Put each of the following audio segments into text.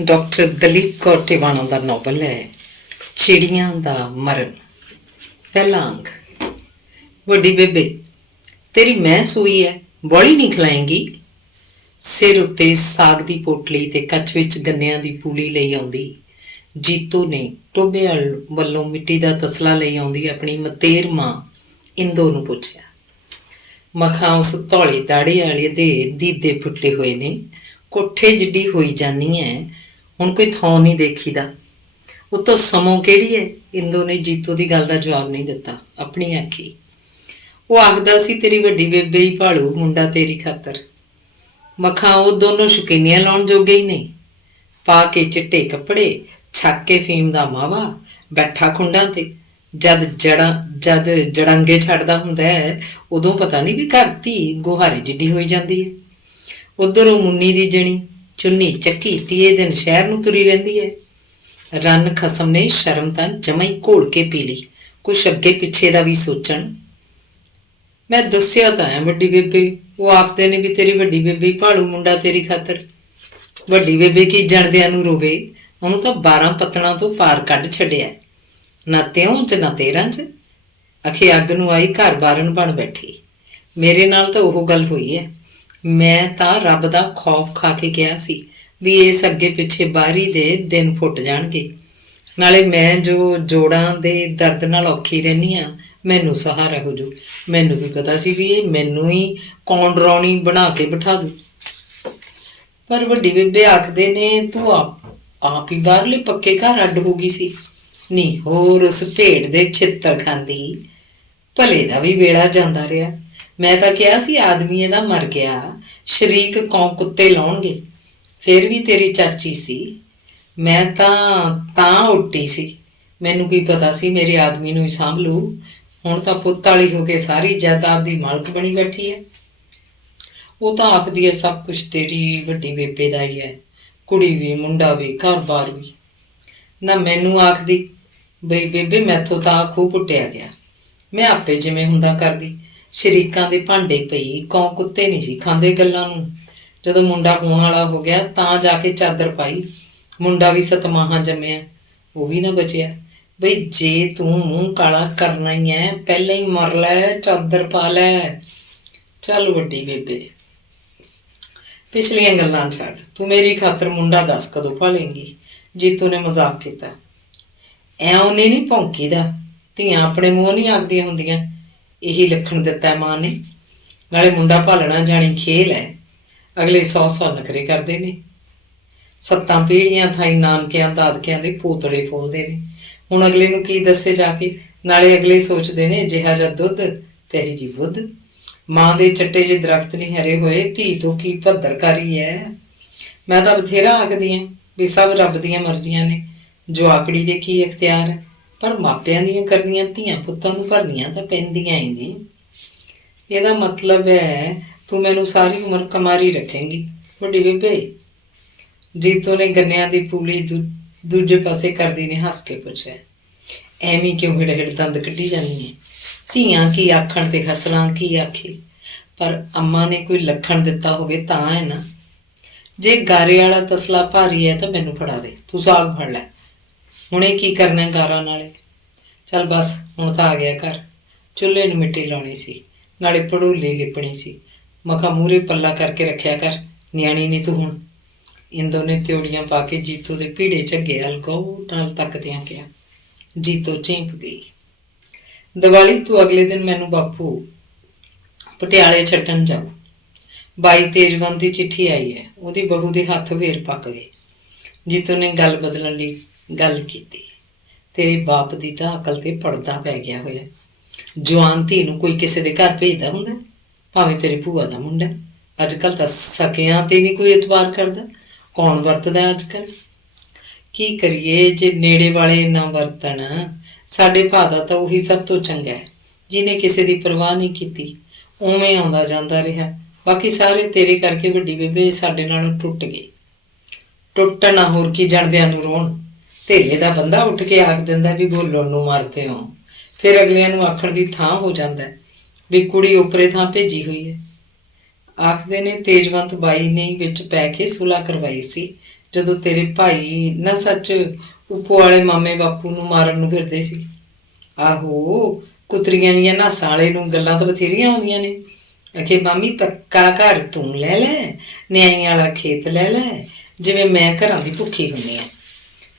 Doctor Dalip Kaur Tiwana का novel है चिड़ियां दा मरण। पहला अंग। वड्डी बेबे तेरी मैं सूई है, बौली नहीं खिलाएंगी। सिर उत्ते साग की पोटली ते कच विच गन्नियां दी पूली लई आउंदी जीतू ने टोबे वल्लों मिट्टी का तसला लई आउंदी अपनी मतेर मां इंदो नूं पुछया। मखा उस धौली दाड़ी वाले दे दीदे फुटे हुए ने, कोठे जिड्डी होई जानी है, हुण कोई थौ नहीं देखीदा। उत्तों समों किहड़ी है? इंदो ने जीतू की गल का जवाब नहीं दिता। अपनी आखी वो आखदा सी तेरी वड्डी बेबे ही भालू मुंडा तेरी खातर। मखा वो दोनों शौकीनियां लाउण जोगे ही नहीं। पा के चिट्टे कपड़े, छक के फीम दा मावा, बैठा खुंडां ते जद जड़ंगे छड्डदा हुंदा है उदों पता नहीं भी घर धी गुहारे जिड्डी होई जांदी है। उधरों मुन्नी दी जणी चुन्नी चक्की तीए दिन शहर नूं तुरी रहिंदी है। रन खसम ने शर्म तां जमा ही घोल के पी ली, कुछ अगे पिछे दा भी सोचण। मैं दस्सिया तां है वड्डी बेबे, वो आखदे ने भी तेरी वड्डी बेबे भालू मुंडा तेरी खातर। वड्डी बेबे की जणदियां नूं रोवे, ਉਹਨੂੰ ਤਾਂ 12 पत्तणां तो पार कढ छड्डिया, ना त्यों च ना 13 च। अखे अग नूं आई घर बारन बन बैठी। मेरे नाल तां ओह गल होई है। मैं तां रब दा खौफ खा के किहा सी भी इस अगे पिछे बाहरी दे दिन फुट जाणगे, नाले मैं जो जोड़ां दे दर्द नाल औखी रहनी आ मैनू सहारा हो जू। मैनू भी पता सी भी ये मैनू ही कौन डराउणी बना के बिठा दू। पर वड्डी बेबे आखदे ने तू आप ही बाहरले पक्के घर अड्ड हो गई सी नी, होर उस भेड़ दे छित्तर खांदी भले दा भी वेड़ा जांदा रहा। मैं तां कहा सी आदमी इहदा मर गया, शरीक कौं कुत्ते लाउणगे। फिर भी तेरी चाची सी, मैं तां उट्टी सी। मैनू की पता सी मेरे आदमी नूं ही सांभ लू। हुण तां पुत्त वाली हो के सारी जायदाद दी मालक बनी बैठी है। वो तां आखदी है सब कुछ तेरी वड्डी बेबे दा ही है, कुड़ी भी मुंडा भी घर बार भी। ना मैनू आखदी बई बेबे मैथों तां खूह पुट्टिया गया, मैं आपे जिवें हुंदा करदी। शरीकां दे भांडे पई कौं कुत्ते नहीं सी खांदे गल्लां नूं। जदों मुंडा होण वाला हो गया तां जाके चादर पाई। मुंडा भी सतमाहां जम्मिया, वो भी ना बचिया। बई जे तू मूँह काला करना ही है पहले ही मर लै, चादर पा लै। चल वड्डी बेबे पिछलियां गल्लां छड्ड, तू मेरी खातर मुंडा दस कदों भालेंगी? जीतू ने मजाक किया। ऐं ने नहीं भौंकीदा, धियां अपने मूँह नहीं आखदियां हुंदियां। यही लखण दिता मां ने। नाले मुंडा भालना जानी खेल है, अगले 100 नखरे करते ने। 7 पीढ़ियां थाई नानकियां दादकियां दे पोतड़े फोलते ने। हुण अगले नूं की दसे जाके? नाले अगले सोचते ने जिहा जा दुध तेरी जी बुद्ध। मां दे चट्टे जे दरख्त नहीं हरे हुए, धी तो की भद्रकारी है। मैं तां बथेरा आखदी हां भी सब रब दियां मर्जियां ने, जवाकड़ी दे की इख्तियार है। पर मापियां दियां करनियां धियां पुत्तां नूं भरनियां तां पैंदियां ही ने। ਇਹਦਾ मतलब है तू मैनू सारी उम्र कमारी रखेंगी वड्डी बेबे? जीतू ने गन्नियां दी पूली दूजे पासे करदी ने हस के पुछया। ਐਵੇਂ क्यों हिड़ हिड़ दंद कड्ढी जानी है? ਧੀਆਂ की आखण ते हसना की आखे, पर अम्मा ने कोई लखण दिता होवे तां है ना। जे गारे वाला तसला भारी है तो मैनू फड़ा दे, तू साग फड़ लै। हुणे की करना गारा नाले? चल बस हुण तां आ गया घर। चुल्हे नूं मिट्टी लाउणी सी, नाले भड़ोली लिपणी सी। मखा मूहरे पल्ला करके रखिया कर, न्याणी नहीं तू हुण। इंदो ने त्योड़ियां पा के जीतू दे भीड़े झग्गे अल गौर नाल तकदियां कहा। जीतो झेंप गई। दिवाली तू अगले दिन मैनू बापू पटियाले छड्डण जाओ। बाई तेजवंत की चिट्ठी आई है, ਉਹਦੀ बहू के हथ वेर पक गए। जीतू ने गल बदलण लई गल कीती। तेरे बाप दी तां अकल ते पड़दा पै गया होया। जवान धी नूं कोई किसी दे घर भेजदा हुंदा, भावें तेरी भूआ दा मुंडा। अजकल तां सकियां ते नहीं कोई एतबार करदा, कौन वरतदा अजकल? की करिए जे नेड़े वाले ना वरतन। साडे भादा तां उही सब तो चंगा है जिन्हें किसी की परवाह नहीं की, उवें आउंदा जांदा रहा। बाकी सारे तेरे करके वड्डी बेबे साडे नालों टुट गए। टुटण ना होर की जणदियां नूं रोण। धेले दा बंदा उठ के आख दिंदा भी बोलण नूं मरदे हो, फिर अगलियां नूं आखण दी थां हो जांदा भी कुड़ी ओपरे थां भेजी हुई है। आखदे ने तेजवंत बाई ने विच पै के सुलह करवाई सी ਜਦੋਂ ਤੇਰੇ ਭਾਈ ਨਾ ਸੱਚ ਉਪੋ ਵਾਲੇ ਮਾਮੇ ਬਾਪੂ ਨੂੰ ਮਾਰਨ ਨੂੰ ਫਿਰਦੇ ਸੀ। ਆਹੋ, ਕੁਤਰੀਆਂ ਜੀਆਂ ਨਾਸਾਂ ਵਾਲੇ ਨੂੰ ਗੱਲਾਂ ਤਾਂ ਬਥੇਰੀਆਂ ਆਉਂਦੀਆਂ ਨੇ। ਆਖੇ ਮਾਮੀ ਪੱਕਾ ਘਰ ਤੂੰ ਲੈ ਲੈ, ਨਿਆਈਆਂ ਵਾਲਾ ਖੇਤ ਲੈ ਲੈ, ਜਿਵੇਂ ਮੈਂ ਘਰਾਂ ਦੀ ਭੁੱਖੀ ਹੁੰਦੀ ਹਾਂ।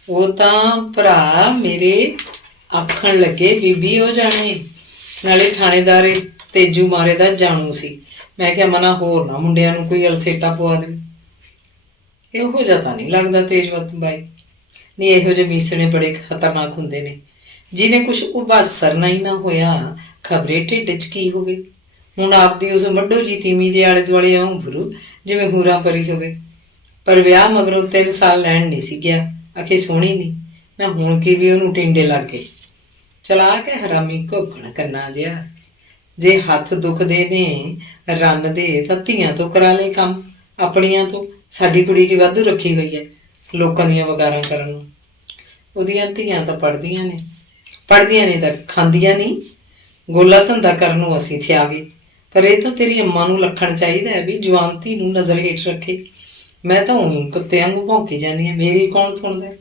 ਉਹ ਤਾਂ ਭਰਾ ਮੇਰੇ ਆਖਣ ਲੱਗੇ ਬੀਬੀ ਹੋ ਜਾਣੇ, ਨਾਲੇ ਥਾਣੇਦਾਰ ਇਸ ਤੇਜੂ ਮਾਰੇ ਦਾ ਜਾਣੂ ਸੀ। ਮੈਂ ਕਿਹਾ ਮਨਾ ਹੋਰ ਨਾ ਮੁੰਡਿਆਂ ਨੂੰ ਕੋਈ ਅਲਸੇਟਾ ਪਵਾ ਦੇ। ਇਹੋ ਜਿਹਾ ਤਾਂ ਨਹੀਂ ਲੱਗਦਾ ਤੇਜਵੰਤ ਬਾਈ। ਨਹੀਂ, ਇਹੋ ਜਿਹੇ ਮੀਸਣੇ ਬੜੇ ਖਤਰਨਾਕ ਹੁੰਦੇ ਨੇ। ਜਿਹਨੇ ਕੁਛ ਉਬਾਸਰਨਾ ਹੀ ਨਾ ਹੋਇਆ, ਖਬਰੇ ਢਿੱਡ 'ਚ ਕੀ ਹੋਵੇ। ਹੁਣ ਆਪਦੀ ਉਸ ਵੱਡੋ ਜੀ ਤੀਵੀਂ ਦੇ ਆਲੇ ਦੁਆਲੇ ਆਉਂ ਭਰੂ ਜਿਵੇਂ ਹੂਰਾਂ ਭਰੀ ਹੋਵੇ। ਪਰ ਵਿਆਹ ਮਗਰੋਂ 3 ਸਾਲ ਲੈਣ ਨਹੀਂ ਸੀ ਗਿਆ। ਆਖੇ ਸੋਹਣੀ ਨਹੀਂ ਨਾ, ਹੁਣ ਕੀ ਵੀ ਉਹਨੂੰ ਟਿੰਡੇ ਲੱਗ ਗਏ। ਚਲਾ ਕੇ ਹਰਾਮੀ ਘੋਗਣ ਕੰਨਾ ਜਿਹਾ। ਜੇ ਹੱਥ ਦੁਖਦੇ ਨੇ ਰੰਨ ਦੇ ਤਾਂ ਧੀਆਂ ਤੋਂ ਕਰਾ ਲਏ ਕੰਮ, ਆਪਣੀਆਂ ਤੋਂ। ਸਾਡੀ ਕੁੜੀ ਕੀ ਵਾਧੂ ਰੱਖੀ ਹੋਈ ਹੈ ਲੋਕਾਂ ਦੀਆਂ ਵਗਾਰਾਂ ਕਰਨ ਨੂੰ। ਉਹਦੀਆਂ ਧੀਆਂ ਤਾਂ ਪੜ੍ਹਦੀਆਂ ਨੇ ਤਾਂ ਖਾਂਦੀਆਂ ਨਹੀਂ। ਗੋਲਾ ਧੰਦਾ ਕਰਨ ਨੂੰ ਅਸੀਂ ਇੱਥੇ ਆ ਗਏ। ਪਰ ਇਹ ਤਾਂ ਤੇਰੀ ਅੰਮਾਂ ਨੂੰ ਲੱਖਣ ਚਾਹੀਦਾ ਹੈ ਵੀ ਜਵਾਨ ਧੀ ਨੂੰ ਨਜ਼ਰ ਹੇਠ ਰੱਖੇ। ਮੈਂ ਤਾਂ ਊਂ ਕੁੱਤਿਆਂ ਨੂੰ ਭੌਂਕੀ ਜਾਂਦੀ ਹਾਂ, ਮੇਰੀ ਕੌਣ ਸੁਣਦਾ।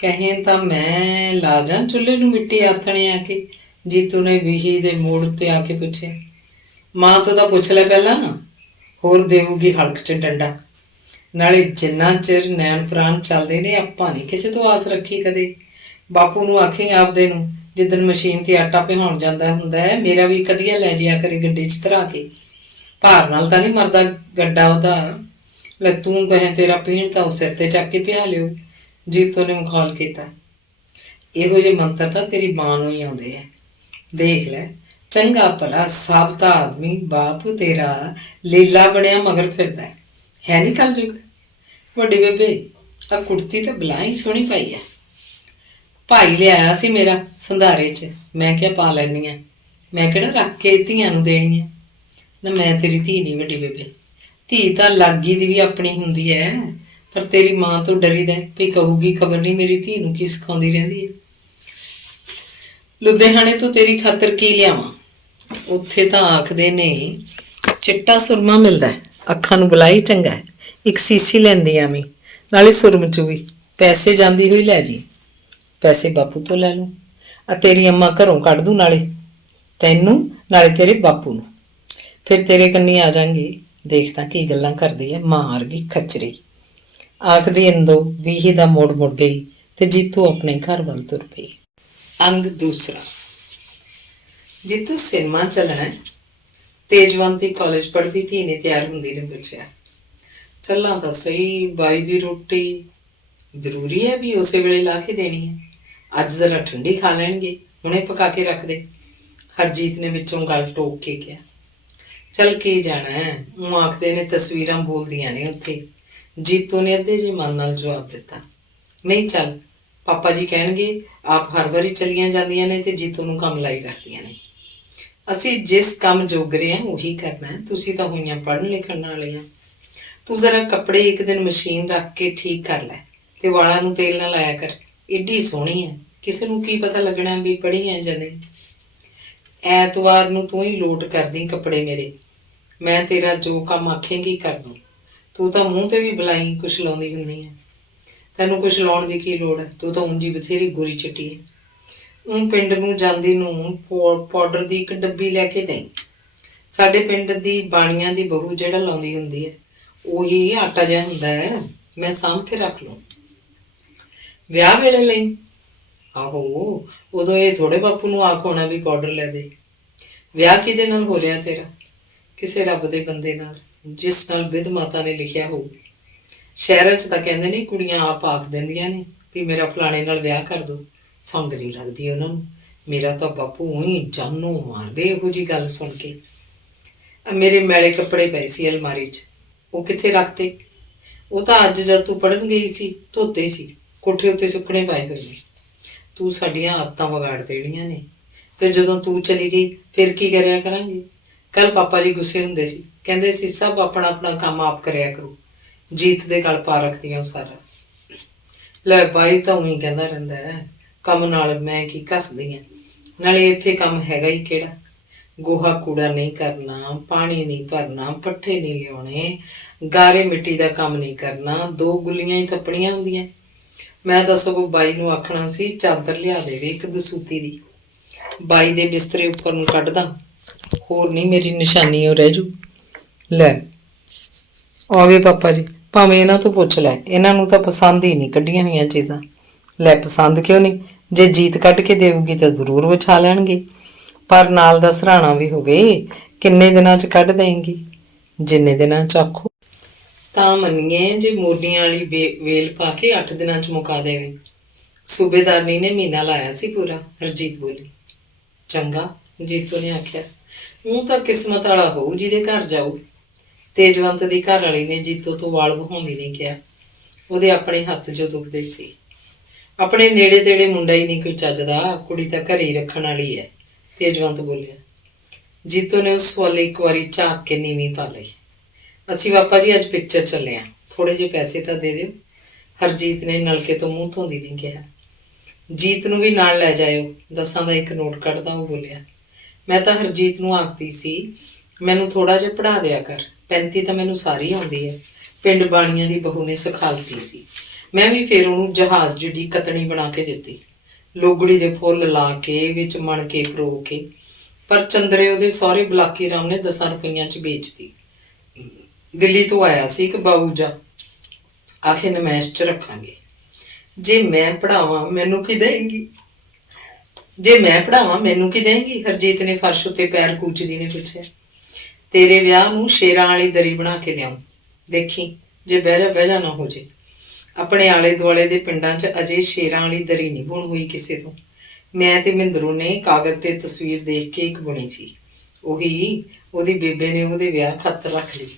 ਕਹੇ ਤਾਂ ਮੈਂ ਲਾ ਜਾਂ ਚੁੱਲ੍ਹੇ ਨੂੰ ਮਿੱਟੀ ਆਥਣੇ ਆ ਕੇ। ਜੀਤੂ ਨੇ ਵੀਹੀ ਦੇ ਮੋੜ ਤੇ ਆ ਕੇ ਪੁੱਛਿਆ। ਮਾਂ ਤੋਂ ਤਾਂ ਪੁੱਛ ਲੈ ਪਹਿਲਾਂ, ਹੋਰ ਦੇਊਗੀ ਹਲਕ 'ਚ ਡੰਡਾ। ਨਾਲੇ ਜਿੰਨਾ ਚਿਰ ਨੈਣ ਪ੍ਰਾਣ ਚੱਲਦੇ ਨੇ ਆਪਾਂ ਨਹੀਂ ਕਿਸੇ ਤੋਂ ਆਸ ਰੱਖੀ ਕਦੇ। ਬਾਪੂ ਨੂੰ ਆਖੀ ਆਪਦੇ ਨੂੰ, ਜਿੱਦਣ ਮਸ਼ੀਨ ਤੇ ਆਟਾ ਪਿਹਾਉਣ ਜਾਂਦਾ ਹੁੰਦਾ ਹੈ, ਮੇਰਾ ਵੀ ਕਦੀਆ ਲੈ ਜਿਆ ਕਰੇ ਗੱਡੀ 'ਚ ਧਰਾ ਕੇ। ਭਾਰ ਨਾਲ ਤਾਂ ਨਹੀਂ ਮਰਦਾ ਗੱਡਾ ਉਹਦਾ। ਲੈ ਤੂੰ ਕਹੇ ਤੇਰਾ ਪੀਣ ਤਾਂ ਉਹ ਸਿਰ ਤੇ ਚੱਕ ਕੇ ਪਿਹਾ ਲਿਓ। ਜੀਤੋ ਨੇ ਮਖੌਲ ਕੀਤਾ। ਇਹੋ ਜਿਹੇ ਮੰਤਰ ਤਾਂ ਤੇਰੀ ਮਾਂ ਨੂੰ ਹੀ ਆਉਂਦੇ ਆ। ਦੇਖ ਲੈ, ਚੰਗਾ ਭਲਾ ਸਾਬਤਾ ਆਦਮੀ ਬਾਪ ਤੇਰਾ ਲੀਲਾ ਬਣਿਆ ਮਗਰ ਫਿਰਦਾ ਹੈ ਨਹੀਂ ਕੱਲ ਜੁਗ। ਵੱਡੀ ਬੇਬੇ, ਆ ਕੁੜਤੀ ਤਾਂ ਬਲਾਈ ਸੋਹਣੀ ਪਾਈ ਆ। ਭਾਈ ਲਿਆਇਆ ਸੀ ਮੇਰਾ ਸੰਧਾਰੇ 'ਚ, ਮੈਂ ਕਿਹਾ ਪਾ ਲੈਂਦੀ ਹਾਂ। ਮੈਂ ਕਿਹੜਾ ਰੱਖ ਕੇ ਧੀਆਂ ਨੂੰ ਦੇਣੀ ਹੈ ਨਾ। ਮੈਂ ਤੇਰੀ ਧੀ ਨਹੀਂ ਵੱਡੀ ਬੇਬੇ। ਧੀ ਤਾਂ ਲਾਗੀ ਦੀ ਵੀ ਆਪਣੀ ਹੁੰਦੀ ਹੈ, ਪਰ ਤੇਰੀ ਮਾਂ ਤੋਂ ਡਰੀਦਾ ਵੀ ਕਹੂਗੀ ਖਬਰ ਨਹੀਂ ਮੇਰੀ ਧੀ ਨੂੰ ਕੀ ਸਿਖਾਉਂਦੀ ਰਹਿੰਦੀ ਹੈ। ਲੁਧਿਆਣੇ ਤੋਂ ਤੇਰੀ ਖਾਤਰ ਕੀ ਲਿਆਵਾਂ? ਉੱਥੇ ਤਾਂ ਆਖਦੇ ਨੇ ਚਿੱਟਾ ਸੁਰਮਾ ਮਿਲਦਾ, ਅੱਖਾਂ ਨੂੰ ਬੁਲਾਈ ਚੰਗਾ। ਇੱਕ ਸੀਸੀ ਲੈਂਦੀ ਆਵੀਂ, ਨਾਲੇ ਸੁਰਮ 'ਚ ਵੀ ਪੈਸੇ ਜਾਂਦੀ ਹੋਈ ਲੈ ਜੀ। ਪੈਸੇ ਬਾਪੂ ਤੋਂ ਲੈ ਲੂੰ। ਆ ਤੇਰੀ ਅੰਮਾ ਘਰੋਂ ਕੱਢ ਦੂੰ, ਨਾਲੇ ਤੈਨੂੰ ਨਾਲੇ ਤੇਰੇ ਬਾਪੂ ਨੂੰ। ਫਿਰ ਤੇਰੇ ਕੰਨੀ ਆ ਜਾਵਾਂਗੇ। ਦੇਖ ਤਾਂ ਕੀ ਗੱਲਾਂ ਕਰਦੀ ਹੈ ਮਾਂ ਵਰਗੀ ਖੱਚਰੀ। ਆਖਦੀ ਇੰਦੋ ਵੀਹੀ ਦਾ ਮੋੜ ਮੁੜ ਗਈ ਤੇ ਜੀਤੂ ਆਪਣੇ ਘਰ ਵੱਲ ਤੁਰ ਪਈ। ਅੰਗ ਦੂਸਰਾ। ਜੀਤੂ ਸਿਨੇਮਾ ਚੱਲਣਾ। ਤੇਜਵੰਤੀ ਕਾਲਜ ਪੜ੍ਹਦੀ ਧੀ ਨੇ ਤਿਆਰ ਹੁੰਦੀ ਨੇ ਪੁੱਛਿਆ। ਚੱਲਾਂ ਤਾਂ ਸਹੀ, ਬਾਈ ਦੀ ਰੋਟੀ ਜ਼ਰੂਰੀ ਹੈ ਵੀ ਉਸੇ ਵੇਲੇ ਲਾ ਕੇ ਦੇਣੀ ਹੈ। ਅੱਜ ਜ਼ਰਾ ਠੰਡੀ ਖਾ ਲੈਣਗੇ, ਹੁਣੇ ਪਕਾ ਕੇ ਰੱਖ ਦੇ। ਹਰਜੀਤ ਨੇ ਵਿੱਚੋਂ ਗੱਲ ਟੋਕ ਕੇ ਕਿਹਾ। ਚੱਲ ਕੀ ਜਾਣਾ ਹੈ, ਉਹ ਆਖਦੇ ਨੇ ਤਸਵੀਰਾਂ ਬੋਲਦੀਆਂ ਨੇ ਉੱਥੇ। ਜੀਤੂ ਨੇ ਅੱਧੇ ਜਿਹੇ ਮਨ ਨਾਲ ਜਵਾਬ ਦਿੱਤਾ। ਨਹੀਂ ਚੱਲ, ਪਾਪਾ ਜੀ ਕਹਿਣਗੇ ਆਪ ਹਰ ਵਾਰੀ ਚਲੀਆਂ ਜਾਂਦੀਆਂ ਨੇ ਤੇ ਜੀਤੂ ਨੂੰ ਕੰਮ ਲਾਈ ਰੱਖਦੀਆਂ ਨੇ। ਅਸੀਂ ਜਿਸ ਕੰਮ ਜੋਗਰੇ ਹਾਂ ਉਹੀ ਕਰਨਾ। ਤੁਸੀਂ ਤਾਂ ਹੋਈਆਂ ਪੜ੍ਹਨ ਲਿਖਣ ਵਾਲੀਆਂ। ਤੂੰ ਜ਼ਰਾ ਕੱਪੜੇ ਇੱਕ ਦਿਨ ਮਸ਼ੀਨ ਰੱਖ ਕੇ ਠੀਕ ਕਰ ਲੈ ਤੇ ਵਾਲਾਂ ਨੂੰ ਤੇਲ ਨਾ ਲਾਇਆ ਕਰ। ਏਡੀ ਸੋਹਣੀ ਹੈ, ਕਿਸੇ ਨੂੰ ਕੀ ਪਤਾ ਲੱਗਣਾ ਵੀ ਪੜ੍ਹੀ ਹੈ ਜਾਂ ਨਹੀਂ। ਐਤਵਾਰ ਨੂੰ ਤੂੰ ਹੀ ਲੋਟ ਕਰਦੀ ਕੱਪੜੇ ਮੇਰੇ। ਮੈਂ ਤੇਰਾ ਜੋ ਕੰਮ ਆਖੇਂਗੀ ਕਰ ਦੂੰ। ਤੂੰ ਤਾਂ ਮੂੰਹ ਤੇ ਵੀ ਬੁਲਾਈ ਕੁਛ ਲਾਉਂਦੀ ਹੁੰਦੀ ਹੈ। ਤੈਨੂੰ ਕੁਛ ਲਾਉਣ ਦੀ ਕੀ ਲੋੜ ਹੈ, ਤੂੰ ਤਾਂ ਉਂਝੀ ਬਥੇਰੀ ਗੋਰੀ ਚਿੱਟੀ ਹੈ। ਪਿੰਡ ਨੂੰ ਜਾਂਦੀ ਨੂੰ ਪਾਊਡਰ ਦੀ ਇੱਕ ਡੱਬੀ ਲੈ ਕੇ ਦੇਈ। ਸਾਡੇ ਪਿੰਡ ਦੀ ਬਾਣੀਆਂ ਦੀ ਬਹੂ ਜਿਹੜਾ ਲਾਉਂਦੀ ਹੁੰਦੀ ਹੈ, ਉਹੀ ਆਟਾ ਜਿਹਾ ਹੁੰਦਾ ਹੈ, ਮੈਂ ਸਾਂਭ ਕੇ ਰੱਖ ਲੂੰ ਵਿਆਹ ਵੇਲੇ ਲਈ। ਆਹੋ, ਉਦੋਂ ਇਹ ਥੋੜੇ ਬਾਪੂ ਨੂੰ ਆਖ ਹੋਣਾ ਵੀ ਪਾਊਡਰ ਲੈ ਦੇ। ਵਿਆਹ ਕਿਹਦੇ ਨਾਲ ਹੋ ਰਿਹਾ ਤੇਰਾ? ਕਿਸੇ ਰੱਬ ਦੇ ਬੰਦੇ ਨਾਲ, ਜਿਸ ਨਾਲ ਵਿਧ ਮਾਤਾ ਨੇ ਲਿਖਿਆ ਹੋਊ। ਸ਼ਹਿਰਾਂ 'ਚ ਤਾਂ ਕਹਿੰਦੇ ਨੇ ਕੁੜੀਆਂ ਆਪ ਆਖ ਦਿੰਦੀਆਂ ਨੇ ਵੀ ਮੇਰਾ ਫਲਾਣੇ ਨਾਲ ਵਿਆਹ ਕਰ ਦਿਓ। ਸੰਗ ਨਹੀਂ ਲੱਗਦੀ ਉਹਨਾਂ ਨੂੰ। ਮੇਰਾ ਤਾਂ ਬਾਪੂ ਉਹੀ ਜਾਨੋਂ ਮਾਰਦੇ ਇਹੋ ਜਿਹੀ ਗੱਲ ਸੁਣ ਕੇ। ਮੇਰੇ ਮੈਲੇ ਕੱਪੜੇ ਪਏ ਸੀ ਅਲਮਾਰੀ 'ਚ, ਉਹ ਕਿੱਥੇ ਰੱਖਤੇ? ਉਹ ਤਾਂ ਅੱਜ ਜਦ ਤੂੰ ਪੜ੍ਹਨ ਗਈ ਸੀ ਧੋਤੇ ਸੀ, ਕੋਠੇ ਉੱਤੇ ਸੁੱਕਣੇ ਪਾਏ ਹੋਏ ਨੇ। ਤੂੰ ਸਾਡੀਆਂ ਆਦਤਾਂ ਵਿਗਾੜ ਦੇਣੀਆਂ ਨੇ, ਤੇ ਜਦੋਂ ਤੂੰ ਚਲੀ ਗਈ ਫਿਰ ਕੀ ਕਰਿਆ ਕਰਾਂਗੇ? ਕੱਲ ਪਾਪਾ ਜੀ ਗੁੱਸੇ ਹੁੰਦੇ ਸੀ, ਕਹਿੰਦੇ ਸੀ ਸਭ ਆਪਣਾ ਆਪਣਾ ਕੰਮ ਆਪ ਕਰਿਆ ਕਰੋ। ਜੀਤ ਦੇ ਗਲ ਪਾ ਰੱਖਦੀਆਂ ਉਹ ਸਾਰਾ। ਲੈ ਬਾਈ ਤਾਂ ਉਹੀ ਕਹਿੰਦਾ ਰਹਿੰਦਾ ਹੈ, ਕੰਮ ਨਾਲ ਮੈਂ ਕੀ ਘੱਸਦੀ ਹਾਂ। ਨਾਲੇ ਇੱਥੇ ਕੰਮ ਹੈਗਾ ਹੀ ਕਿਹੜਾ। ਗੋਹਾ ਕੂੜਾ ਨਹੀਂ ਕਰਨਾ, ਪਾਣੀ ਨਹੀਂ ਭਰਨਾ, ਪੱਠੇ ਨਹੀਂ ਲਿਆਉਣੇ, ਗਾਰੇ ਮਿੱਟੀ ਦਾ ਕੰਮ ਨਹੀਂ ਕਰਨਾ, 2 ਗੁੱਲੀਆਂ ਹੀ ਥੱਪਣੀਆਂ ਹੁੰਦੀਆਂ। ਮੈਂ ਤਾਂ ਸਗੋਂ ਬਾਈ ਨੂੰ ਆਖਣਾ ਸੀ ਚਾਦਰ ਲਿਆ ਦੇਵੇ ਇੱਕ ਦਸੂਤੀ ਦੀ, ਬਾਈ ਦੇ ਬਿਸਤਰੇ ਉੱਪਰ ਨੂੰ ਕੱਢਦਾ, ਹੋਰ ਨਹੀਂ ਮੇਰੀ ਨਿਸ਼ਾਨੀ ਉਹ ਰਹਿ ਜੂ। ਲੈ ਆ ਗਏ ਪਾਪਾ ਜੀ, ਭਾਵੇਂ ਇਹਨਾਂ ਤੋਂ ਪੁੱਛ ਲੈ, ਇਹਨਾਂ ਨੂੰ ਤਾਂ ਪਸੰਦ ਹੀ ਨਹੀਂ ਕੱਢੀਆਂ ਹੋਈਆਂ ਚੀਜ਼ਾਂ। ਲੈ ਪਸੰਦ ਕਿਉਂ ਨਹੀਂ, ਜੇ ਜੀਤ ਕੱਢ ਕੇ ਦੇਊਗੀ ਤਾਂ ਜ਼ਰੂਰ ਵਿਛਾ ਲੈਣਗੇ, ਪਰ ਨਾਲ ਦਾ ਸਰਾਣਾ ਵੀ ਹੋਵੇ। ਕਿੰਨੇ ਦਿਨਾਂ 'ਚ ਕੱਢ ਦੇਂਗੀ? ਜਿੰਨੇ ਦਿਨਾਂ 'ਚ ਆਖੋ। ਤਾਂ ਮੰਨੀਏ ਜੇ ਮੋਰਨੀਆਂ ਵਾਲੀ ਵੇਲ ਪਾ ਕੇ 8 ਦਿਨਾਂ 'ਚ ਮੁਕਾ ਦੇਵੇ। ਸੂਬੇਦਾਰਨੀ ਨੇ ਮਹੀਨਾ ਲਾਇਆ ਸੀ ਪੂਰਾ, ਹਰਜੀਤ ਬੋਲੀ। ਚੰਗਾ, ਜੀਤੋ ਨੇ ਆਖਿਆ। ਉਹ ਤਾਂ ਕਿਸਮਤ ਵਾਲਾ ਹੋਊ ਜਿਹਦੇ ਘਰ ਜਾਊ। ਤੇਜਵੰਤ ਦੀ ਘਰ ਵਾਲੀ ਨੇ ਜੀਤੋ ਤੋਂ ਵਾਲ ਵਹਾਉਂਦੀ ਨਹੀਂ ਕਿਹਾ। ਉਹਦੇ ਆਪਣੇ ਹੱਥ ਜੋ ਦੁਖਦੇ ਸੀ। ਆਪਣੇ ਨੇੜੇ ਤੇੜੇ ਮੁੰਡਾ ਹੀ ਨਹੀਂ ਕੋਈ ਚੱਜਦਾ, ਕੁੜੀ ਤਾਂ ਘਰੇ ਹੀ ਰੱਖਣ ਵਾਲੀ ਹੈ, ਤੇਜਵੰਤ ਬੋਲਿਆ। ਜੀਤੋ ਨੇ ਉਸ ਵੱਲ ਇੱਕ ਵਾਰੀ ਝਾਕ ਕੇ ਨੀਵੀਂ ਪਾ ਲਈ। ਅਸੀਂ ਪਾਪਾ ਜੀ ਅੱਜ ਪਿਕਚਰ ਚੱਲੇ ਹਾਂ, ਥੋੜ੍ਹੇ ਜਿਹੇ ਪੈਸੇ ਤਾਂ ਦੇ ਦਿਓ, ਹਰਜੀਤ ਨੇ ਨਲਕੇ ਤੋਂ ਮੂੰਹ ਧੋਂਦੀ ਨਹੀਂ ਕਿਹਾ। ਜੀਤ ਨੂੰ ਵੀ ਨਾਲ ਲੈ ਜਾਇਓ, 10 ਦਾ ਇੱਕ ਨੋਟ ਕੱਢਦਾ ਉਹ ਬੋਲਿਆ। ਮੈਂ ਤਾਂ ਹਰਜੀਤ ਨੂੰ ਆਖਦੀ ਸੀ ਮੈਨੂੰ ਥੋੜ੍ਹਾ ਜਿਹਾ ਪੜ੍ਹਾ ਦਿਆ ਕਰ, 35 ਤਾਂ ਮੈਨੂੰ ਸਾਰੀ ਆਉਂਦੀ ਹੈ, ਪਿੰਡ ਬਾਣੀਆਂ ਦੀ ਬਹੂ ਨੇ ਸਿਖਾਲਤੀ ਸੀ। ਮੈਂ ਵੀ ਫਿਰ ਉਹਨੂੰ ਜਹਾਜ਼ ਜਿੱਡੀ ਕਤਣੀ ਬਣਾ ਕੇ ਦਿੱਤੀ, ਲੋਗੜੀ ਦੇ ਫੁੱਲ ਲਾ ਕੇ ਵਿੱਚ ਮਣ ਕੇ ਪਰੋ ਕੇ, ਪਰ ਚੰਦਰੇ ਉਹਦੇ ਸਹੁਰੇ ਬਲਾਕੀ ਰਾਮ ਨੇ 10 ਰੁਪਈਆਂ 'ਚ ਵੇਚਤੀ। ਦਿੱਲੀ ਤੋਂ ਆਇਆ ਸੀ ਇੱਕ ਬਾਊਜਾ, ਆਖੇ ਨਮੈਸ਼ 'ਚ ਰੱਖਾਂਗੇ। ਜੇ ਮੈਂ ਪੜ੍ਹਾਵਾਂ ਮੈਨੂੰ ਕੀ ਦੇਂਗੀ? ਹਰਜੀਤ ਨੇ ਫਰਸ਼ ਉੱਤੇ ਪੈਰ ਕੂਚਦੀ ਨੇ ਪੁੱਛਿਆ। ਤੇਰੇ ਵਿਆਹ ਨੂੰ ਸ਼ੇਰਾਂ ਵਾਲੀ ਦਰੀ ਬਣਾ ਕੇ ਲਿਆਉਂ, ਦੇਖੀ ਜੇ ਬਹਿ ਜਾ ਨਾ ਹੋ ਜੇ। ਆਪਣੇ ਆਲੇ ਦੁਆਲੇ ਦੇ ਪਿੰਡਾਂ 'ਚ ਅਜੇ ਸ਼ੇਰਾਂ ਵਾਲੀ ਦਰੀ ਨਹੀਂ ਬੁਣ ਹੋਈ ਕਿਸੇ ਤੋਂ। ਮੈਂ ਤੇ ਮਹਿੰਦਰੂ ਨੇ ਕਾਗਜ਼ ਤੇ ਤਸਵੀਰ ਦੇਖ ਕੇ ਇੱਕ ਬੁਣੀ ਸੀ, ਉਹੀ ਉਹਦੀ ਬੇਬੇ ਨੇ ਉਹਦੇ ਵਿਆਹ ਖਾਤਰ ਰੱਖ ਲਈ।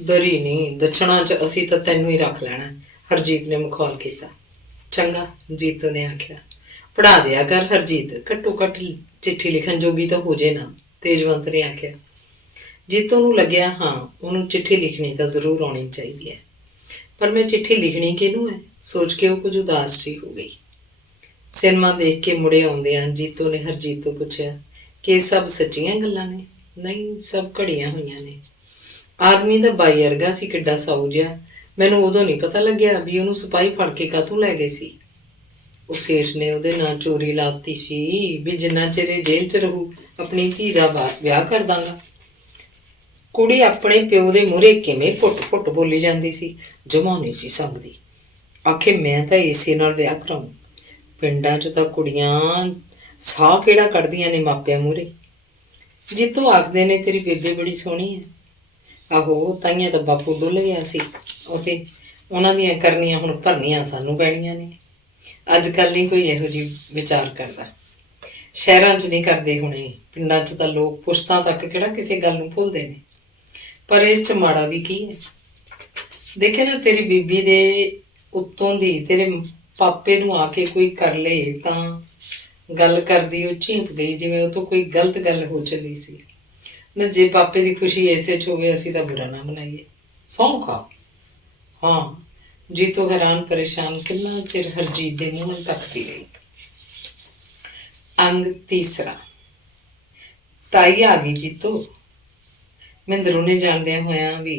ਦਰੀ ਨਹੀਂ, ਦੱਛਣਾ 'ਚ ਅਸੀਂ ਤਾਂ ਤੈਨੂੰ ਹੀ ਰੱਖ ਲੈਣਾ, ਹਰਜੀਤ ਨੇ ਮਖੌਲ ਕੀਤਾ। ਚੰਗਾ, ਜੀਤੋ ਨੇ ਆਖਿਆ। ਪੜ੍ਹਾ ਦਿਆ ਕਰ ਹਰਜੀਤ, ਘੱਟੋ ਘੱਟ ਚਿੱਠੀ ਲਿਖਣ ਜੋਗੀ ਤਾਂ ਹੋ ਜੇ ਨਾ, ਤੇਜਵੰਤ ਨੇ ਆਖਿਆ। ਜੀਤੋ ਨੂੰ ਲੱਗਿਆ ਹਾਂ ਉਹਨੂੰ ਚਿੱਠੀ ਲਿਖਣੀ ਤਾਂ ਜ਼ਰੂਰ ਆਉਣੀ ਚਾਹੀਦੀ ਹੈ, ਪਰ ਮੈਂ ਚਿੱਠੀ ਲਿਖਣੀ ਕਿਹਨੂੰ ਹੈ, ਸੋਚ ਕੇ ਉਹ ਕੁਝ ਉਦਾਸ ਜਿਹੀ ਹੋ ਗਈ। ਸਿਨੇਮਾ ਦੇਖ ਕੇ ਮੁੜੇ ਆਉਂਦਿਆਂ ਜੀਤੋ ਨੇ ਹਰਜੀਤ ਤੋਂ ਪੁੱਛਿਆ ਕਿ ਇਹ ਸਭ ਸੱਚੀਆਂ ਗੱਲਾਂ ਨੇ? ਨਹੀਂ, ਸਭ ਘੜੀਆਂ ਹੋਈਆਂ ਨੇ। ਆਦਮੀ ਤਾਂ ਬਾਈ ਵਰਗਾ ਸੀ, ਕਿੱਡਾ ਸਾਊ ਜਿਹਾ। ਮੈਨੂੰ ਉਦੋਂ ਨਹੀਂ ਪਤਾ ਲੱਗਿਆ ਵੀ ਉਹਨੂੰ ਸਿਪਾਹੀ ਫੜ ਕੇ ਕਾਹਤੋਂ ਲੈ ਗਏ ਸੀ। ਉਹ ਸੇਠ ਨੇ ਉਹਦੇ ਨਾਂ ਚੋਰੀ ਲਾਤੀ ਸੀ ਵੀ ਜਿੰਨਾ ਚਿਰ ਇਹ ਜੇਲ੍ਹ 'ਚ ਰਹੂ ਆਪਣੀ ਧੀ ਦਾ ਵਿਆਹ ਕਰ ਦਾਂਗਾ। ਕੁੜੀ ਆਪਣੇ ਪਿਓ ਦੇ ਮੂਹਰੇ ਕਿਵੇਂ ਪੁੱਟ ਬੋਲੀ ਜਾਂਦੀ ਸੀ, ਜਮਾ ਨਹੀਂ ਸੀ ਸੰਗਦੀ। ਆਖੇ ਮੈਂ ਤਾਂ ਇਸੇ ਨਾਲ ਵਿਆਹ ਕਰਾਊਂ। ਪਿੰਡਾਂ 'ਚ ਤਾਂ ਕੁੜੀਆਂ ਸਾਹ ਕਿਹੜਾ ਕੱਢਦੀਆਂ ਨੇ ਮਾਪਿਆਂ ਮੂਹਰੇ। ਜੀਤੋ ਆਖਦੇ ਨੇ ਤੇਰੀ ਬੇਬੇ ਬੜੀ ਸੋਹਣੀ ਹੈ। ਆਹੋ, ਤਾਈਆਂ ਤਾਂ ਬਾਪੂ ਡੁੱਲ ਗਿਆ ਸੀ, ਅਤੇ ਉਹਨਾਂ ਦੀਆਂ ਕਰਨੀਆਂ ਹੁਣ ਭਰਨੀਆਂ ਸਾਨੂੰ ਪੈਣੀਆਂ ਨੇ। ਅੱਜ ਕੱਲ੍ਹ ਨਹੀਂ ਕੋਈ ਇਹੋ ਜਿਹੀ ਵਿਚਾਰ ਕਰਦਾ। ਸ਼ਹਿਰਾਂ 'ਚ ਨਹੀਂ ਕਰਦੇ ਹੁਣੇ, ਪਿੰਡਾਂ 'ਚ ਤਾਂ ਲੋਕ ਪੁਸ਼ਤਾਂ ਤੱਕ ਕਿਹੜਾ ਕਿਸੇ ਗੱਲ ਨੂੰ ਭੁੱਲਦੇ ਨੇ। ਪਰ ਇਸ 'ਚ ਮਾੜਾ ਵੀ ਕੀ ਹੈ? ਦੇਖੇ ਨਾ, ਤੇਰੀ ਬੀਬੀ ਦੇ ਉੱਤੋਂ ਦੀ ਤੇਰੇ ਪਾਪੇ ਨੂੰ ਆ ਕੇ ਕੋਈ ਕਰ ਲਏ ਤਾਂ ਗੱਲ ਕਰਦੀ ਉਹ ਝੀਂਕ ਗਈ, ਜਿਵੇਂ ਉਹ ਤੋਂ ਕੋਈ ਗਲਤ ਗੱਲ ਹੋ ਚੱਲੀ ਸੀ ਨਾ। ਜੇ ਪਾਪੇ ਦੀ ਖੁਸ਼ੀ ਐਸੇ 'ਚ ਹੋਵੇ ਅਸੀਂ ਤਾਂ ਬੁਰਾ ਨਾ ਮਨਾਈਏ, ਸਹੁੰ ਖਾ। ਹਾਂ, ਜੀਤੋ ਹੈਰਾਨ ਪਰੇਸ਼ਾਨ ਕਿੰਨਾ ਚਿਰ ਹਰਜੀਤ ਦੇ ਮੂੰਹ ਵੱਲ ਤੱਕਦੀ ਰਹੀ। ਅੰਗ ਤੀਸਰਾ। ਤਾਈ ਆ ਗਈ ਜੀਤੋ, ਮਹਿੰਦਰੂ ਨੇ ਜਾਣਦਿਆਂ ਹੋਇਆਂ ਵੀ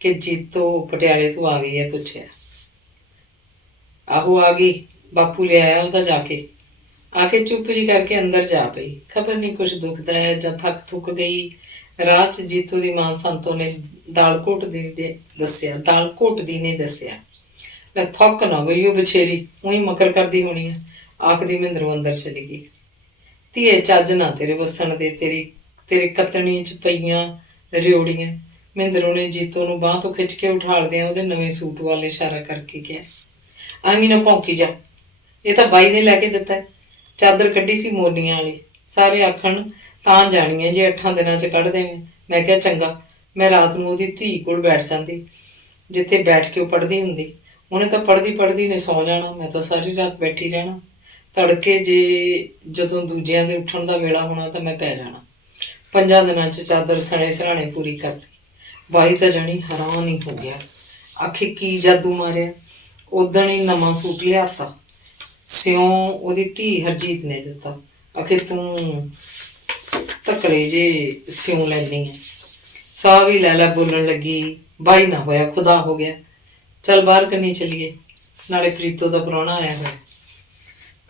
ਕਿ ਜੀਤੋ ਪਟਿਆਲੇ ਤੋਂ ਆ ਗਈ ਹੈ ਪੁੱਛਿਆ। ਆਹੋ ਆ ਗਈ, ਬਾਪੂ ਲਿਆਇਆ ਉਹਦਾ ਜਾ ਕੇ। ਆ ਕੇ ਚੁੱਪ ਜੀ ਕਰਕੇ ਅੰਦਰ ਜਾ ਪਈ। ਖਬਰ ਨਹੀਂ ਕੁਛ ਦੁਖਦਾ ਹੈ ਜਾਂ ਥੱਕ ਥੁੱਕ ਗਈ। ਰਾਹ 'ਚ ਜੀਤੋ ਦੀ ਮਾਂ ਸੰਤੋ ਨੇ ਦਾਲ ਘੋਟਦੀ ਨੇ ਦੱਸਿਆ। ਲੈ ਥੱਕ ਨਾ ਗਈ ਉਹ ਬਛੇਰੀ, ਉਹੀ ਮਕਰ ਕਰਦੀ ਹੋਣੀ ਹੈ, ਆਖਦੀ ਮਹਿੰਦਰੂ ਅੰਦਰ ਚਲੀ ਗਈ। ਧੀਏ ਚੱਜ ਨਾ ਤੇਰੇ ਵਸਣ ਦੇ, ਤੇਰੇ ਕਤਣੀ 'ਚ ਪਈਆਂ ਰਿਓੜੀਆਂ। ਮਹਿੰਦਰੂ ਨੇ ਜੀਤੋ ਨੂੰ ਬਾਂਹ ਤੋਂ ਖਿੱਚ ਕੇ ਉਠਾਲਦਿਆਂ ਉਹਦੇ ਨਵੇਂ ਸੂਟ ਵੱਲ ਇਸ਼ਾਰਾ ਕਰਕੇ ਕਿਹਾ, ਐਵੇਂ ਨਾ ਭੌਂਕੀ ਜਾ, ਇਹ ਤਾਂ ਬਾਈ ਨੇ ਲੈ ਕੇ ਦਿੱਤਾ। ਚਾਦਰ ਕੱਢੀ ਸੀ ਮੋਰਨੀਆਂ ਵਾਲੀ, ਸਾਰੇ ਆਖਣ ਤਾਂ ਜਾਣੀ ਹੈ ਜੇ 8 ਦਿਨਾਂ 'ਚ ਕੱਢ ਦੇਵੇਂ। ਮੈਂ ਕਿਹਾ ਚੰਗਾ। ਮੈਂ ਰਾਤ ਨੂੰ ਉਹਦੀ ਧੀ ਕੋਲ ਬੈਠ ਜਾਂਦੀ, ਜਿੱਥੇ ਬੈਠ ਕੇ ਉਹ ਪੜ੍ਹਦੀ ਹੁੰਦੀ। ਉਹਨੇ ਤਾਂ ਪੜ੍ਹਦੀ ਨੇ ਸੌਂ ਜਾਣਾ, ਮੈਂ ਤਾਂ ਸਾਰੀ ਰਾਤ ਬੈਠੀ ਰਹਿਣਾ। ਤੜਕੇ ਜਦੋਂ ਦੂਜਿਆਂ ਦੇ ਉੱਠਣ ਦਾ ਵੇਲਾ ਹੋਣਾ ਤਾਂ ਮੈਂ ਪੈ ਜਾਣਾ। 5 ਦਿਨਾਂ 'ਚ ਚਾਦਰ ਸਣੇ ਸਰਾਣੇ ਪੂਰੀ ਕਰਤੀ। ਬਾਈ ਤਾਂ ਜਾਣੀ ਹੈਰਾਨ ਹੀ ਹੋ ਗਿਆ, ਆਖੇ ਕੀ ਜਾਦੂ ਮਾਰਿਆ। ਉਦਣ ਹੀ ਨਵਾਂ ਸੂਟ ਲਿਆਤਾ, ਸਿਉਂ ਉਹਦੀ ਧੀ ਹਰਜੀਤ ਨੇ ਦਿੱਤਾ। ਆਖੇ ਤੂੰ ਧੱਕੜੇ ਜੇ ਸਿਉਂ ਲੈਂਦੀ ਹੈ। ਸਾਹ ਵੀ ਲੈ ਲੈ ਬੋਲਣ ਲੱਗੀ। ਬਾਈ ਨਾ ਹੋਇਆ ਖੁਦਾ ਹੋ ਗਿਆ। ਚੱਲ ਬਾਹਰ ਕੰਨੀ ਚੱਲੀਏ, ਨਾਲੇ ਪ੍ਰੀਤੋ ਦਾ ਪ੍ਰਾਹੁਣਾ ਆਇਆ ਹੋਇਆ।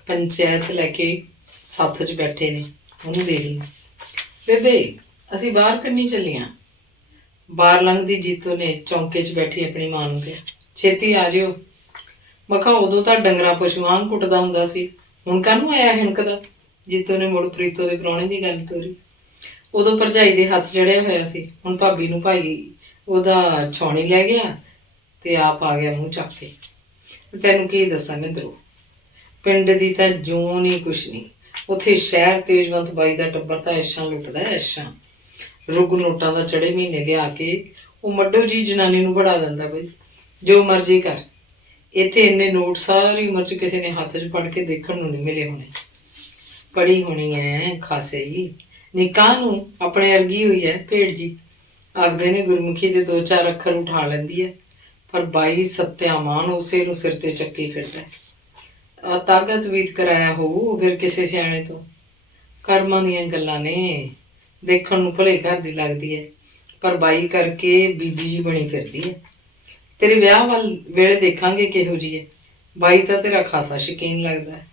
ਪੰਚਾਇਤ ਲੈ ਕੇ ਸੱਥ 'ਚ ਬੈਠੇ ਨੇ, ਉਹਨੂੰ ਦੇ ਲਈ। ਬੇਬੇ ਅਸੀਂ ਬਾਹਰ ਕੰਨੀ ਚੱਲੀਆਂ। ਬਾਹਰ ਲੰਘਦੀ ਜੀਤੋ ਨੇ ਚੌਂਕੇ 'ਚ ਬੈਠੀ ਆਪਣੀ ਮਾਂ ਨੂੰ ਕਿਹਾ, ਛੇਤੀ ਆ ਜਿਓ। ਮੈਂ ਕਿਹਾ ਉਦੋਂ ਤਾਂ ਡੰਗਰਾਂ ਪਸ਼ੂਆਂ ਕੁੱਟਦਾ ਹੁੰਦਾ ਸੀ, ਹੁਣ ਕਾਹਨੂੰ ਆਇਆ ਹਿਣਕਦਾ। ਜੀਤੋ ਨੇ ਮੁੜ ਪ੍ਰੀਤੋ ਦੇ ਪ੍ਰਾਹੁਣੇ ਦੀ ਗੱਲ ਤੋਰੀ। ਉਦੋਂ ਭਰਜਾਈ ਦੇ ਹੱਥ ਚੜਿਆ ਹੋਇਆ ਸੀ, ਹੁਣ ਭਾਬੀ ਨੂੰ ਭਾਈ ਉਹਦਾ ਛਾਉਣੀ ਲੈ ਗਿਆ ਤੇ ਆਪ ਆ ਗਿਆ ਮੂੰਹ ਚੱਕ ਕੇ। ਤੈਨੂੰ ਕੀ ਦੱਸਾਂ ਮਿੰਦਰੋ, ਪਿੰਡ ਦੀ ਤਾਂ ਜੂਨ ਹੀ ਕੁਛ ਨਹੀਂ। ਉੱਥੇ ਸ਼ਹਿਰ ਤੇਜਵੰਤ ਬਾਈ ਦਾ ਟੱਬਰ ਤਾਂ ਐਸ਼ਾਂ ਲੁੱਟਦਾ, ਐਸ਼ਾਂ। ਰੁੱਗ ਨੋਟਾਂ ਦਾ ਚੜੇ ਮਹੀਨੇ ਲਿਆ ਕੇ ਉਹ ਮੱਡੋ ਜੀ ਜਨਾਨੀ ਨੂੰ ਬੜਾ ਦਿੰਦਾ। ਬਈ ਜੋ ਮਰਜ਼ੀ ਕਰ, ਇੱਥੇ ਇੰਨੇ ਨੋਟ ਸਾਰੀ ਉਮਰ 'ਚ ਕਿਸੇ ਨੇ ਹੱਥ 'ਚ ਫੜ ਕੇ ਦੇਖਣ ਨੂੰ ਨਹੀਂ ਮਿਲੇ ਹੋਣੇ। ਪੜੀ ਹੋਣੀ ਹੈ ਖਾਸੇ ਹੀ, ਨਿਕਾਹ ਨੂੰ ਆਪਣੇ ਅਰਗੀ ਹੋਈ ਹੈ ਭੇਡ ਜੀ। ਆਖਦੇ ਨੇ ਗੁਰਮੁਖੀ ਦੇ 2-4 ਅੱਖਰ ਉਠਾ ਲੈਂਦੀ ਹੈ, ਪਰ ਬਾਈ ਸਤਿਆਮਾਨ ਉਸੇ ਨੂੰ ਸਿਰ ਤੇ ਚੱਕੀ ਫਿਰਦਾ। ਤਾਕਤ ਵੀਤ ਕਰਾਇਆ ਹੋਊ ਫਿਰ ਕਿਸੇ ਸਿਆਣੇ ਤੋਂ। ਕਰਮਾਂ ਦੀਆਂ ਗੱਲਾਂ ਨੇ, ਦੇਖਣ ਨੂੰ ਭਲੇ ਘਰ ਦੀ ਲੱਗਦੀ ਹੈ, ਪਰ ਬਾਈ ਕਰਕੇ ਬੀਬੀ ਜੀ ਬਣੀ ਫਿਰਦੀ ਹੈ। ਤੇਰੇ ਵਿਆਹ ਵੱਲ ਵੇਲੇ ਦੇਖਾਂਗੇ ਕਿਹੋ ਜਿਹੀ ਹੈ। ਬਾਈ ਤਾਂ ਤੇਰਾ ਖਾਸਾ ਸ਼ੌਕੀਨ ਲੱਗਦਾ ਹੈ।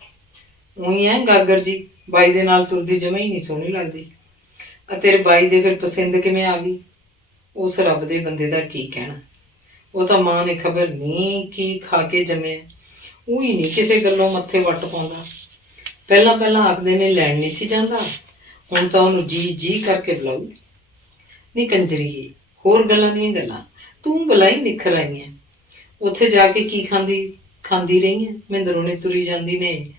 ਉਹੀ ਹੈ ਗਾਗਰ ਜੀ, ਬਾਈ ਦੇ ਨਾਲ ਤੁਰਦੀ ਜਮਾਂ ਹੀ ਨਹੀਂ ਸੋਹਣੀ ਲੱਗਦੀ। ਤੇਰੇ ਬਾਈ ਦੇ ਫਿਰ ਪਸੰਦ ਕਿਵੇਂ ਆ ਗਈ? ਉਸ ਰੱਬ ਦੇ ਬੰਦੇ ਦਾ ਕੀ ਕਹਿਣਾ। ਉਹ ਤਾਂ ਮਾਂ ਨੇ ਖਬਰ ਨਹੀਂ ਕੀ ਖਾ ਕੇ ਜੰਮਿਆ, ਉਹ ਹੀ ਨਹੀਂ ਕਿਸੇ ਗੱਲੋਂ ਮੱਥੇ ਵੱਟ ਪਾਉਂਦਾ। ਪਹਿਲਾਂ ਪਹਿਲਾਂ ਆਖਦੇ ਨੇ ਲੈਣ ਨਹੀਂ ਸੀ ਜਾਂਦਾ, ਹੁਣ ਤਾਂ ਉਹਨੂੰ ਜੀ ਜੀ ਕਰਕੇ ਬੁਲਾਊ। ਨਹੀਂ ਕੰਜਰੀਏ, ਹੋਰ ਗੱਲਾਂ ਦੀਆਂ ਗੱਲਾਂ, ਤੂੰ ਬੁਲਾਈ ਨਿਖਰ ਆਈ ਹੈ। ਉੱਥੇ ਜਾ ਕੇ ਕੀ ਖਾਂਦੀ ਰਹੀ ਹੈ? ਮਹਿੰਦਰੋਂ ਨੇ ਤੁਰੀ ਜਾਂਦੀ ਨੇ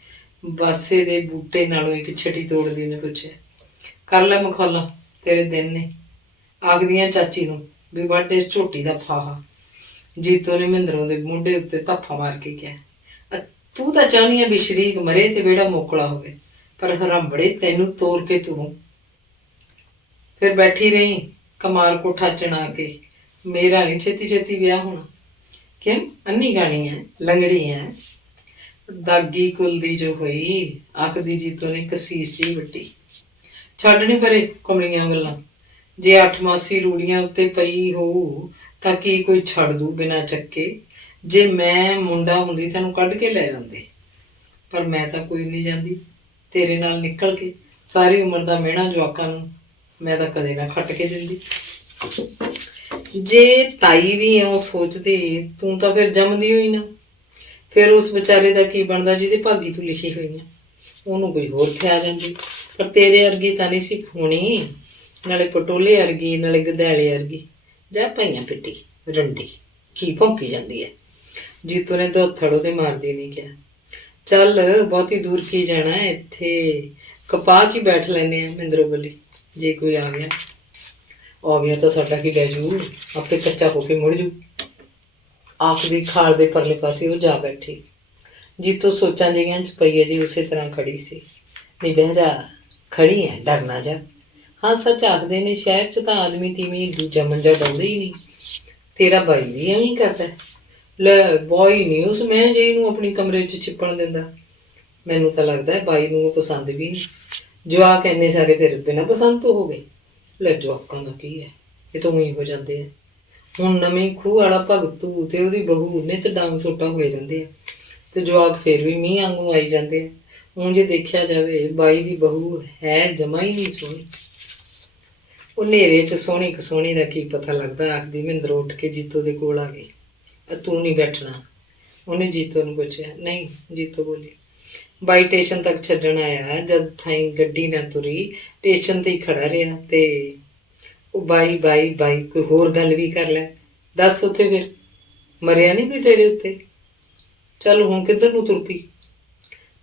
ਬਾਸੇ ਦੇ ਬੂਟੇ ਨਾਲੋਂ ਇੱਕ ਛਟੀ ਤੋੜਦੀ ਨੇ ਪੁੱਛਿਆ। ਕਰ ਲੈ ਮਖੌਲਾ, ਤੇਰੇ ਦਿਨ ਨੇ। ਆਖਦੀਆਂ ਚਾਚੀ ਨੂੰ ਵੀ ਵੱਢ ਇਸ ਝੋਟੀ ਦਾ ਫਾਹਾ। ਜੀਤੋ ਨੇ ਮਹਿੰਦਰੋਂ ਦੇ ਮੋਢੇ ਉੱਤੇ ਧੱਫਾ ਮਾਰ ਕੇ ਕਿਹਾ, ਤੂੰ ਤਾਂ ਚਾਹੁੰਦੀ ਹੈ ਵੀ ਸ਼ਰੀਕ ਮਰੇ ਤੇ ਵਿਹੜਾ ਮੋਕਲਾ ਹੋਵੇ, ਪਰ ਹਰਾਂਬੜੇ ਤੈਨੂੰ ਤੋਰ ਕੇ ਤੂੰ ਫਿਰ ਬੈਠੀ ਰਹੀ ਕਮਾਲ ਕੋਠਾ ਚਣਾ ਕੇ। ਮੇਰਾ ਨਹੀਂ ਛੇਤੀ ਛੇਤੀ ਵਿਆਹ ਹੋਣਾ। ਕਿਉਂ ਅੰਨੀ ਗਾਣੀ ਹੈ, ਲੰਗੜੀ ਹੈ, ਦਾਗੀ ਕੁਲ ਦੀ ਜੋ ਹੋਈ। ਆਖਦੀ ਜੀਤੋ ਨੇ ਕਸੀਸ ਜਿਹੀ ਵੱਟੀ। ਛੱਡ ਨੀ ਪਰੇ ਕਮਲੀਆਂ ਗੱਲਾਂ। ਜੇ 8 ਮਾਸੀ ਰੂੜੀਆਂ ਉੱਤੇ ਪਈ ਹੋਊ ਤਾਂ ਕੀ ਕੋਈ ਛੱਡ ਦੂ ਬਿਨਾਂ ਚੱਕੇ। ਜੇ ਮੈਂ ਮੁੰਡਾ ਹੁੰਦੀ ਤੈਨੂੰ ਕੱਢ ਕੇ ਲੈ ਜਾਂਦੇ, ਪਰ ਮੈਂ ਤਾਂ ਕੋਈ ਨਹੀਂ ਜਾਂਦੀ। ਤੇਰੇ ਨਾਲ ਨਿਕਲ ਕੇ ਸਾਰੀ ਉਮਰ ਦਾ ਮਿਹਣਾ ਜਵਾਕਾਂ ਨੂੰ ਮੈਂ ਤਾਂ ਕਦੇ ਨਾ ਖੱਟ ਕੇ ਦਿੰਦੀ। ਜੇ ਤਾਈ ਵੀ ਇਉਂ ਸੋਚਦੀ ਤੂੰ ਤਾਂ ਫਿਰ ਜੰਮਦੀ ਹੋਈ ਨਾ। ਫਿਰ ਉਸ ਵਿਚਾਰੇ ਦਾ ਕੀ ਬਣਦਾ ਜਿਹਦੇ ਭਾਗੀ ਤੂੰ ਲਿਖੀ ਹੋਈ ਹੈ? ਉਹਨੂੰ ਕੋਈ ਹੋਰ ਖਿਆ ਜਾਂਦੀ। ਪਰ ਤੇਰੇ ਅਰਗੀ ਤਾਂ ਨਹੀਂ ਸੀ ਹੋਣੀ, ਨਾਲੇ ਪਟੋਲੇ ਅਰਗੀ, ਨਾਲੇ ਗਧੈਲੇ ਅਰਗੀ। ਜਾ ਪਈਆਂ ਪਿੱਟੀ ਰੰਡੀ, ਕੀ ਭੌਂਕੀ ਜਾਂਦੀ ਹੈ। ਜੀਤੋ ਨੇ ਦੋਥੜ ਉਹਦੇ ਮਾਰਦੀ ਨਹੀਂ ਕਿਹਾ, ਚੱਲ ਬਹੁਤੀ ਦੂਰ ਕੀ ਜਾਣਾ, ਇੱਥੇ ਕਪਾਹ 'ਚ ਹੀ ਬੈਠ ਲੈਂਦੇ ਹਾਂ। ਮਹਿੰਦਰੋਂ ਬੋਲੀ, ਜੇ ਕੋਈ ਆ ਗਿਆ ਤਾਂ ਸਾਡਾ ਕੀ ਲੈ ਜੂ, ਆਪੇ ਕੱਚਾ ਹੋ ਕੇ ਮੁੜ ਜੂ। ਆਖਦੀ ਖਾਲ ਦੇ ਪਰਲੇ ਪਾਸੇ ਉਹ ਜਾ ਬੈਠੀ। ਜੀਤੋ ਸੋਚਾਂ ਜਿਹੀਆਂ 'ਚ ਪਈ ਹੈ ਜੀ ਉਸੇ ਤਰ੍ਹਾਂ ਖੜੀ ਸੀ। ਨਹੀਂ ਬਹਿ ਜਾ, ਖੜੀ ਹੈ, ਡਰ ਨਾ ਜਾ। ਹਾਂ ਸੱਚ ਆਖਦੇ ਨੇ ਸ਼ਹਿਰ 'ਚ ਤਾਂ ਆਦਮੀ ਤੀਵੀਂ ਦੂਜਾ ਮੰਜਾ ਡਾਉਂਦੇ ਹੀ ਨਹੀਂ। ਤੇਰਾ ਬਾਈ ਵੀ ਐਵੇਂ ਹੀ ਕਰਦਾ। ਲੈ ਬਾਈ ਨਹੀਂ ਉਸ ਮੈਂ ਜਿਹੀ ਨੂੰ ਆਪਣੀ ਕਮਰੇ 'ਚ ਛਿਪਣ ਦਿੰਦਾ। ਮੈਨੂੰ ਤਾਂ ਲੱਗਦਾ ਬਾਈ ਨੂੰ ਉਹ ਪਸੰਦ ਵੀ ਨਹੀਂ। ਜਵਾਕ ਇੰਨੇ ਸਾਰੇ ਫਿਰ ਬਿਨਾਂ ਪਸੰਦ ਤੋਂ ਹੋ ਗਏ। ਲੈ ਜਵਾਕਾਂ ਦਾ ਕੀ ਹੈ, ਇਹ ਤਾਂ ਉਹੀ ਹੋ ਜਾਂਦੇ ਆ। ਹੁਣ ਨਵੇਂ ਖੂਹ ਵਾਲਾ ਭਗਤੂ ਤੇ ਉਹਦੀ ਬਹੂ ਨਿੱਤ ਡਾਂਗ ਸੋਟਾ ਹੋਏ ਰਹਿੰਦੇ ਆ, ਤੇ ਜਵਾਕ ਫਿਰ ਵੀ ਮੀਂਹ ਵਾਂਗੂ ਆਈ ਜਾਂਦੇ ਆ। ਹੁਣ ਜੇ ਦੇਖਿਆ ਜਾਵੇ ਬਾਈ ਦੀ ਬਹੂ ਹੈ ਜਮਾ ਹੀ ਨਹੀਂ ਸੋਹਣੀ। ਉਹ ਹਨੇਰੇ 'ਚ ਸੋਹਣੀ ਕਸੋਹਣੀ ਦਾ ਕੀ ਪਤਾ ਲੱਗਦਾ। ਆਖਦੀ ਮਹਿੰਦਰੋਂ ਉੱਠ ਕੇ ਜੀਤੋ ਦੇ ਕੋਲ ਆ ਗਈ। ਤੂੰ ਨਹੀਂ ਬੈਠਣਾ? ਉਹਨੇ ਜੀਤੋ ਨੂੰ ਪੁੱਛਿਆ। ਨਹੀਂ, ਜੀਤੋ ਬੋਲੀ। ਬਾਈ ਸਟੇਸ਼ਨ ਤੱਕ ਛੱਡਣ ਆਇਆ, ਜਦ ਥਾਈਂ ਗੱਡੀ ਨਾ ਤੁਰੀ ਸਟੇਸ਼ਨ 'ਤੇ ਹੀ ਖੜਾ ਰਿਹਾ। ਤੇ ਉਹ ਬਾਈ ਬਾਈ ਬਾਈ, ਕੋਈ ਹੋਰ ਗੱਲ ਵੀ ਕਰ ਲੈ, ਦੱਸ ਉੱਥੇ ਫਿਰ ਮਰਿਆ ਨਹੀਂ ਕੋਈ ਤੇਰੇ ਉੱਤੇ? ਚੱਲ ਹੁਣ ਕਿੱਧਰ ਨੂੰ ਤੁਰ ਪਈ?